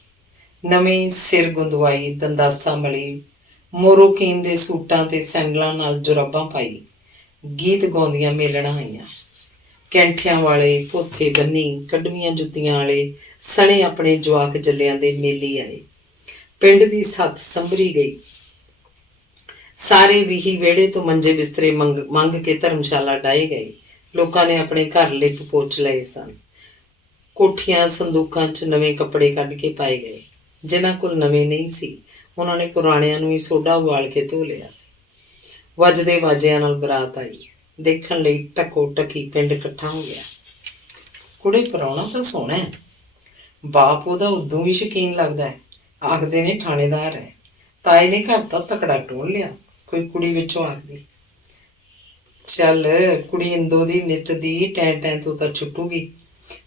ਨਵੀਂ ਸਿਰ ਗੁੰਦਵਾਈ, ਦੰਦਾਸਾ ਮਲੀ, ਮੋਰੋਕੀਨ ਦੇ ਸੂਟਾਂ ਤੇ ਸੈਂਡਲਾਂ ਨਾਲ ਜੁਰਾਬਾਂ ਪਾਈ, ਗੀਤ ਗਾਉਂਦੀਆਂ ਮੇਲਣਾ ਆਈਆਂ। ਕੈਂਠਿਆਂ ਵਾਲੇ ਪੋਥੇ ਬੰਨੀ, ਕੱਢਵੀਆਂ ਜੁੱਤੀਆਂ ਵਾਲੇ ਸਣੇ ਆਪਣੇ ਜਵਾਕ ਜੱਲਿਆਂ ਦੇ ਮੇਲੀ ਆਏ। ਪਿੰਡ ਦੀ ਸੱਥ ਸੰਭਰੀ ਗਈ। ਸਾਰੇ ਵੀਹੀ ਵਿਹੜੇ ਤੋਂ ਮੰਜੇ ਬਿਸਤਰੇ ਮੰਗ ਕੇ ਧਰਮਸ਼ਾਲਾ ਡਾਏ ਗਏ। ਲੋਕਾਂ ਨੇ ਆਪਣੇ ਘਰ ਲਿਪ ਪੋਚ ਲਏ ਸਨ। ਕੋਠੀਆਂ ਸੰਦੂਕਾਂ 'ਚ ਨਵੇਂ ਕੱਪੜੇ ਕੱਢ ਕੇ ਪਾਏ ਗਏ। ਜਿਨ੍ਹਾਂ ਕੋਲ ਨਵੇਂ ਨਹੀਂ ਸੀ, ਉਹਨਾਂ ਨੇ ਪੁਰਾਣਿਆਂ ਨੂੰ ਹੀ ਸੋਡਾ ਉਬਾਲ ਕੇ ਧੋ ਲਿਆ ਸੀ। ਵੱਜਦੇ ਵਾਜਿਆਂ ਨਾਲ ਬਰਾਤ ਆਈ। ਦੇਖਣ ਲਈ ਟਕੋ ਟਕੀ ਪਿੰਡ ਇਕੱਠਾ ਹੋ ਗਿਆ। ਕੁੜੇ ਪ੍ਰਾਹੁਣਾ ਤਾਂ ਸੋਹਣਾ ਹੈ, ਬਾਪ ਉਹਦਾ ਉਦੋਂ ਵੀ ਸ਼ੌਕੀਨ ਲੱਗਦਾ ਹੈ। ਆਖਦੇ ਨੇ ਥਾਣੇਦਾਰ ਹੈ। ਤਾਏ ਨੇ ਘਰ ਤਾਂ ਤਕੜਾ ਟੋਲ ਲਿਆ, ਕੋਈ ਕੁੜੀ ਵਿੱਚੋਂ ਆਖਦੀ। ਚੱਲ ਕੁੜੀ ਇੰਦੋ ਦੀ ਨਿੱਤ ਦੀ ਟੈਂ ਤੋਂ ਤਾਂ ਛੁੱਟੂਗੀ।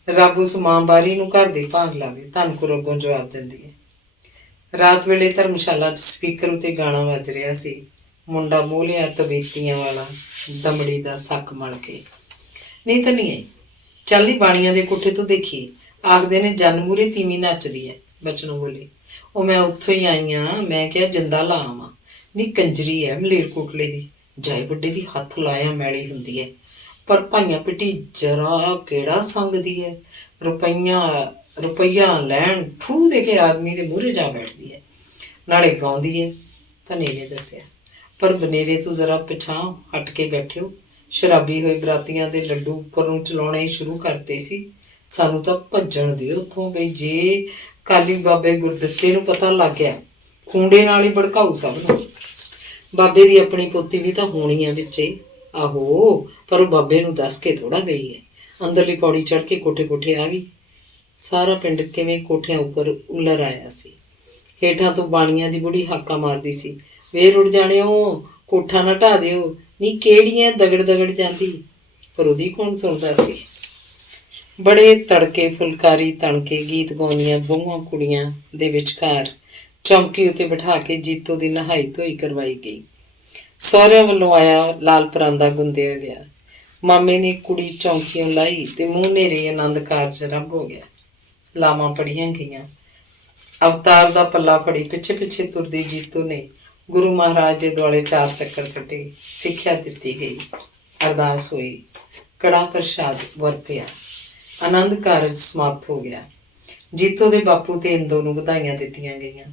ਰੱਬ ਉਸ ਮਾਂ ਬਾਰੀ ਨੂੰ ਘਰ ਦੇ ਭਾਗ ਲਾਵੇ, ਧਨਕੁਰ ਅੱਗੋਂ ਜਵਾਬ ਦਿੰਦੀ ਹੈ। ਰਾਤ ਵੇਲੇ ਧਰਮਸ਼ਾਲਾ 'ਚ ਸਪੀਕਰ ਉੱਤੇ ਗਾਣਾ ਵੱਜ ਰਿਹਾ ਸੀ। ਮੁੰਡਾ ਮੋਹ ਲਿਆ ਤਬੀਤੀਆਂ ਵਾਲਾ, ਦਮੜੀ ਦਾ ਸੱਕ ਮਲ ਕੇ। ਨਹੀਂ ਤਾਂ ਨਹੀਂ, ਚੱਲ ਨੀ ਬਾਣੀਆਂ ਦੇ ਕੋਠੇ ਤੋਂ ਦੇਖੀਏ। ਆਖਦੇ ਨੇ ਜਨ ਮੂਹਰੇ ਤੀਵੀਂ ਨੱਚਦੀ ਹੈ। ਬਚਨੋਂ ਬੋਲੀ, ਉਹ ਮੈਂ ਉੱਥੋਂ ਹੀ ਆਈ ਹਾਂ, ਮੈਂ ਕਿਹਾ ਜਿੰਦਾ ਲਾ ਆਵਾਂ। ਨੀ ਕੰਜਰੀ ਹੈ ਮਲੇਰਕੋਟਲੇ ਦੀ, ਜਾਏ ਵੱਡੇ ਦੀ ਹੱਥ ਲਾਇਆ ਮੈਲੀ ਹੁੰਦੀ ਹੈ, ਪਰ ਭਾਈਆਂ ਪਿੱਟੀ ਜਰਾ ਕਿਹੜਾ ਸੰਗਦੀ ਹੈ। ਰੁਪਈਆ ਲੈਣ ਠੂਹ ਦੇ ਕੇ ਆਦਮੀ ਦੇ ਮੂਹਰੇ ਜਾ ਬੈਠਦੀ ਹੈ, ਨਾਲੇ ਗਾਉਂਦੀ ਹੈ। ਧਨੀ ਨੇ ਦੱਸਿਆ, ਪਰ ਬਨੇਰੇ ਤੋਂ ਜ਼ਰਾ ਪਿਛਾਂ ਹਟ ਕੇ ਬੈਠਿਓ। ਸ਼ਰਾਬੀ ਹੋਏ ਬਰਾਤੀਆਂ ਦੇ ਲੱਡੂ ਉੱਪਰ ਨੂੰ ਚਲਾਉਣੇ ਹੀ ਸ਼ੁਰੂ ਕਰਤੇ ਸੀ। ਸਾਨੂੰ ਤਾਂ ਭੱਜਣ ਦਿਓ ਉੱਥੋਂ, ਬਈ ਜੇ ਕਾਲੀ ਬਾਬੇ ਗੁਰਦਿੱਤੇ ਨੂੰ ਪਤਾ ਲੱਗ ਗਿਆ, ਖੂੰਡੇ ਨਾਲ ਹੀ ਭੜਕਾਊ ਸਭ ਨੂੰ। ਬਾਬੇ ਦੀ ਆਪਣੀ ਪੋਤੀ ਵੀ ਤਾਂ ਹੋਣੀ ਹੈ ਵਿੱਚੇ। ਆਹੋ, ਪਰ ਉਹ ਬਾਬੇ ਨੂੰ ਦੱਸ ਕੇ ਥੋੜ੍ਹਾ ਗਈ ਹੈ। ਅੰਦਰਲੀ ਪੌੜੀ ਚੜ੍ਹ ਕੇ ਕੋਠੇ ਆ ਗਈ। ਸਾਰਾ ਪਿੰਡ ਕਿਵੇਂ ਕੋਠਿਆਂ ਉੱਪਰ ਉੱਲਰ ਆਇਆ ਸੀ। ਹੇਠਾਂ ਤੋਂ ਬਾਣੀਆਂ ਦੀ ਬੁੜੀ ਹਾਕਾ ਮਾਰਦੀ ਸੀ, ਵੇਰ ਉੱਡ ਜਾਣਿਓ, ਕੋਠਾ ਨਾ ਢਾਹ ਦਿਓ। ਨੀ ਕਿਹੜੀਆਂ ਦਗੜ ਜਾਂਦੀ, ਪਰ ਉਹਦੀ ਕੌਣ ਸੁਣਦਾ ਸੀ। ਬੜੇ ਤੜਕੇ ਫੁਲਕਾਰੀ ਤਣਕੇ ਗੀਤ ਗਾਉਂਦੀਆਂ ਬਹੂਆਂ ਕੁੜੀਆਂ ਦੇ ਵਿਚਕਾਰ ਚੌਂਕੀ ਉੱਤੇ ਬਿਠਾ ਕੇ ਜੀਤੋ ਦੀ ਨਹਾਈ ਧੋਈ ਕਰਵਾਈ ਗਈ। ਸਹੁਰਿਆਂ ਵੱਲੋਂ ਆਇਆ ਲਾਲ ਪਰਾਂਦਾ ਗੁੰਦਿਆ ਗਿਆ। ਮਾਮੇ ਨੇ ਕੁੜੀ ਚੌਂਕੀਓਂ ਲਾਈ ਤੇ ਮੂੰਹ ਨੇਰੇ ਆਨੰਦ ਕਾਰਜ ਆਰੰਭ ਹੋ ਗਿਆ। ਲਾਵਾਂ ਪੜੀਆਂ ਗਈਆਂ। ਅਵਤਾਰ ਦਾ ਪੱਲਾ ਫੜੀ ਪਿੱਛੇ ਤੁਰਦੀ ਜੀਤੋ ਨੇ ਗੁਰੂ ਮਹਾਰਾਜ ਦੇ ਦੁਆਲੇ 4 ਚੱਕਰ ਕੱਢੇ। ਸਿੱਖਿਆ ਦਿੱਤੀ ਗਈ, ਅਰਦਾਸ ਹੋਈ। ਕੜਾ ਪ੍ਰਸ਼ਾਦ ਵਰਤਿਆ। ਆਨੰਦ ਕਾਰਜ ਸਮਾਪਤ ਹੋ ਗਿਆ। ਜੀਤੋ ਦੇ ਬਾਪੂ ਤੇ ਇੰਦੋ ਨੂੰ ਵਧਾਈਆਂ ਦਿੱਤੀਆਂ ਗਈਆਂ।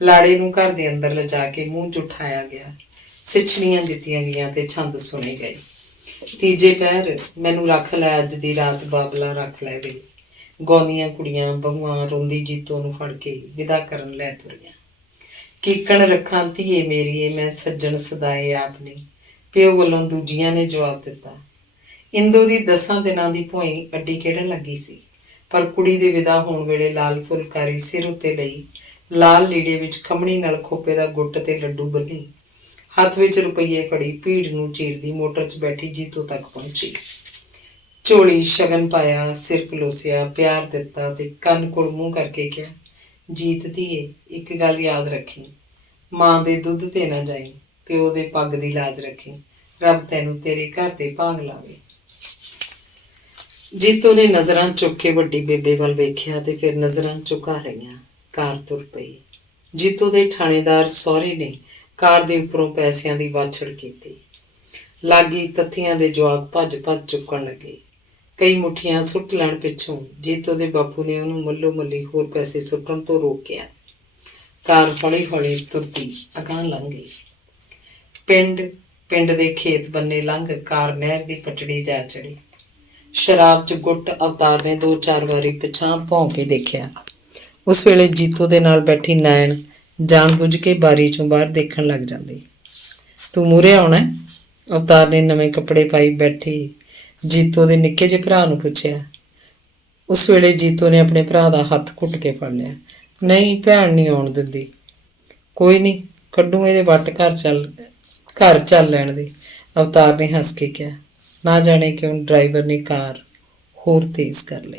ਲਾੜੇ ਨੂੰ ਘਰ ਦੇ ਅੰਦਰ ਲਿਜਾ ਕੇ ਮੂੰਹ 'ਚ ਉਠਾਇਆ ਗਿਆ। ਸਿੱਠਣੀਆਂ ਦਿੱਤੀਆਂ ਗਈਆਂ ਤੇ ਛੰਦ ਸੁਣੇ ਗਏ। ਤੀਜੇ ਪਹਿਰ ਮੈਨੂੰ ਰੱਖ ਲੈ ਅੱਜ ਦੀ ਰਾਤ ਬਾਬਲਾ ਰੱਖ ਲੈ ਵੇ। ਗਾਉਂਦੀਆਂ ਕੁੜੀਆਂ ਬਹੂਆਂ ਰੋਂਦੀ ਜੀਤੋ ਨੂੰ ਫੜ ਕੇ ਵਿਦਾ ਕਰਨ ਲੈ ਤੁਰੀਆਂ। ਕੀਕਣ ਰੱਖਾਂ ਧੀਏ ਮੇਰੀਏ ਮੈਂ ਸੱਜਣ ਸਦਾਏ ਆਪ ਨੇ, ਪਿਓ ਵੱਲੋਂ ਦੂਜੀਆਂ ਨੇ ਜਵਾਬ ਦਿੱਤਾ। ਇੰਦੂ ਦੀ 10 ਦਿਨਾਂ ਦੀ ਭੋਈ ਅੱਡੀ ਕਿਹੜਾ ਲੱਗੀ ਸੀ, ਪਰ ਕੁੜੀ ਦੇ ਵਿਦਾ ਹੋਣ ਵੇਲੇ ਲਾਲ ਫੁਲਕਾਰੀ ਸਿਰ ਉੱਤੇ ਲਈ, ਲਾਲ ਲੀੜੇ ਵਿੱਚ ਖੰਮਣੀ ਨਾਲ ਖੋਪੇ ਦਾ ਗੁੱਟ ਤੇ ਲੱਡੂ ਬੰਨੀ, ਹੱਥ ਵਿੱਚ ਰੁਪਈਏ ਫੜੀ ਭੀੜ ਨੂੰ ਚੀਰਦੀ ਮੋਟਰ 'ਚ ਬੈਠੀ ਜੀਤੋ ਤੱਕ ਪਹੁੰਚੀ। ਝੋਲੀ ਸ਼ਗਨ ਪਾਇਆ, ਸਿਰ ਪਲੋਸਿਆ, ਪਿਆਰ ਦਿੱਤਾ ਤੇ ਕੰਨ ਕੋਲ ਮੂੰਹ ਕਰਕੇ ਕਿਹਾ, ਜੀਤ ਧੀਏ ਇੱਕ ਗੱਲ ਯਾਦ ਰੱਖੀ, ਮਾਂ ਦੇ ਦੁੱਧ ਤੇ ਨਾ ਜਾਈ, ਪਿਓ ਦੇ ਪੱਗ ਦੀ ਲਾਜ ਰੱਖੀ, ਰੱਬ ਤੈਨੂੰ ਤੇਰੇ ਘਰ ਤੇ ਭਾਗ ਲਾਵੇ। ਜੀਤੋ ਨੇ ਨਜ਼ਰਾਂ ਚੁੱਕ ਕੇ ਵੱਡੀ ਬੇਬੇ ਵੱਲ ਵੇਖਿਆ ਤੇ ਫਿਰ ਨਜ਼ਰਾਂ ਝੁਕਾ ਲਈਆਂ। ਕਾਰ ਤੁਰ ਪਈ। ਜੀਤੋ ਦੇ ਥਾਣੇਦਾਰ ਸਹੁਰੇ ਨੇ ਕਾਰ ਦੇ ਉੱਪਰੋਂ ਪੈਸਿਆਂ ਦੀ ਵਾਛੜ ਕੀਤੀ। ਲਾਗੀ ਤੱਥੀਆਂ ਦੇ ਜਵਾਬ ਭੱਜ ਚੁੱਕਣ ਲੱਗੇ। ਕਈ ਮੁੱਠੀਆਂ ਸੁੱਟ ਲੈਣ ਪਿੱਛੋਂ ਜੀਤੋ ਦੇ ਬਾਪੂ ਨੇ ਉਹਨੂੰ ਮੱਲੋ ਮੱਲੀ ਹੋਰ ਪੈਸੇ ਸੁੱਟਣ ਤੋਂ ਰੋਕਿਆ। ਕਾਰ ਹੌਲੀ ਹੌਲੀ ਤੁਰਦੀ ਅਗਾਂਹ ਲੰਘ ਗਈ। ਪਿੰਡ ਦੇ ਖੇਤ ਬੰਨੇ ਲੰਘ ਕਾਰ ਨਹਿਰ ਦੀ ਪਟੜੀ ਜਾ ਚੜੀ। ਸ਼ਰਾਬ 'ਚ ਗੁੱਟ ਅਵਤਾਰ ਨੇ 2-4 ਵਾਰੀ ਪਿਛਾਂਹ ਭੌਂ ਕੇ ਦੇਖਿਆ। ਉਸ ਵੇਲੇ ਜੀਤੋ ਦੇ ਨਾਲ ਬੈਠੀ ਨੈਣ ਜਾਣ ਬੁੱਝ ਕੇ ਬਾਰੀ 'ਚੋਂ ਬਾਹਰ ਦੇਖਣ ਲੱਗ ਜਾਂਦੀ। ਤੂੰ ਮੂਹਰੇ ਆਉਣਾ? ਅਵਤਾਰ ਨੇ ਨਵੇਂ ਕੱਪੜੇ ਪਾਈ ਬੈਠੀ ਜੀਤੋ ਦੇ ਨਿੱਕੇ ਜਿਹੇ ਭਰਾ ਨੂੰ ਪੁੱਛਿਆ। ਉਸ ਵੇਲੇ ਜੀਤੋ ਨੇ ਆਪਣੇ ਭਰਾ ਦਾ ਹੱਥ ਘੁੱਟ ਕੇ ਫੜ ਲਿਆ। ਨਹੀਂ, ਭੈਣ ਨਹੀਂ ਆਉਣ ਦਿੰਦੀ। ਕੋਈ ਨਹੀਂ, ਕੱਢੂ ਇਹਦੇ ਵੱਟ ਘਰ ਚੱਲ ਲੈਣ ਦੇ, ਅਵਤਾਰ ਨੇ ਹੱਸ ਕੇ ਕਿਹਾ। ਨਾ ਜਾਣੇ ਕਿਉਂ ਡਰਾਈਵਰ ਨੇ ਕਾਰ ਹੋਰ ਤੇਜ਼ ਕਰ ਲਈ।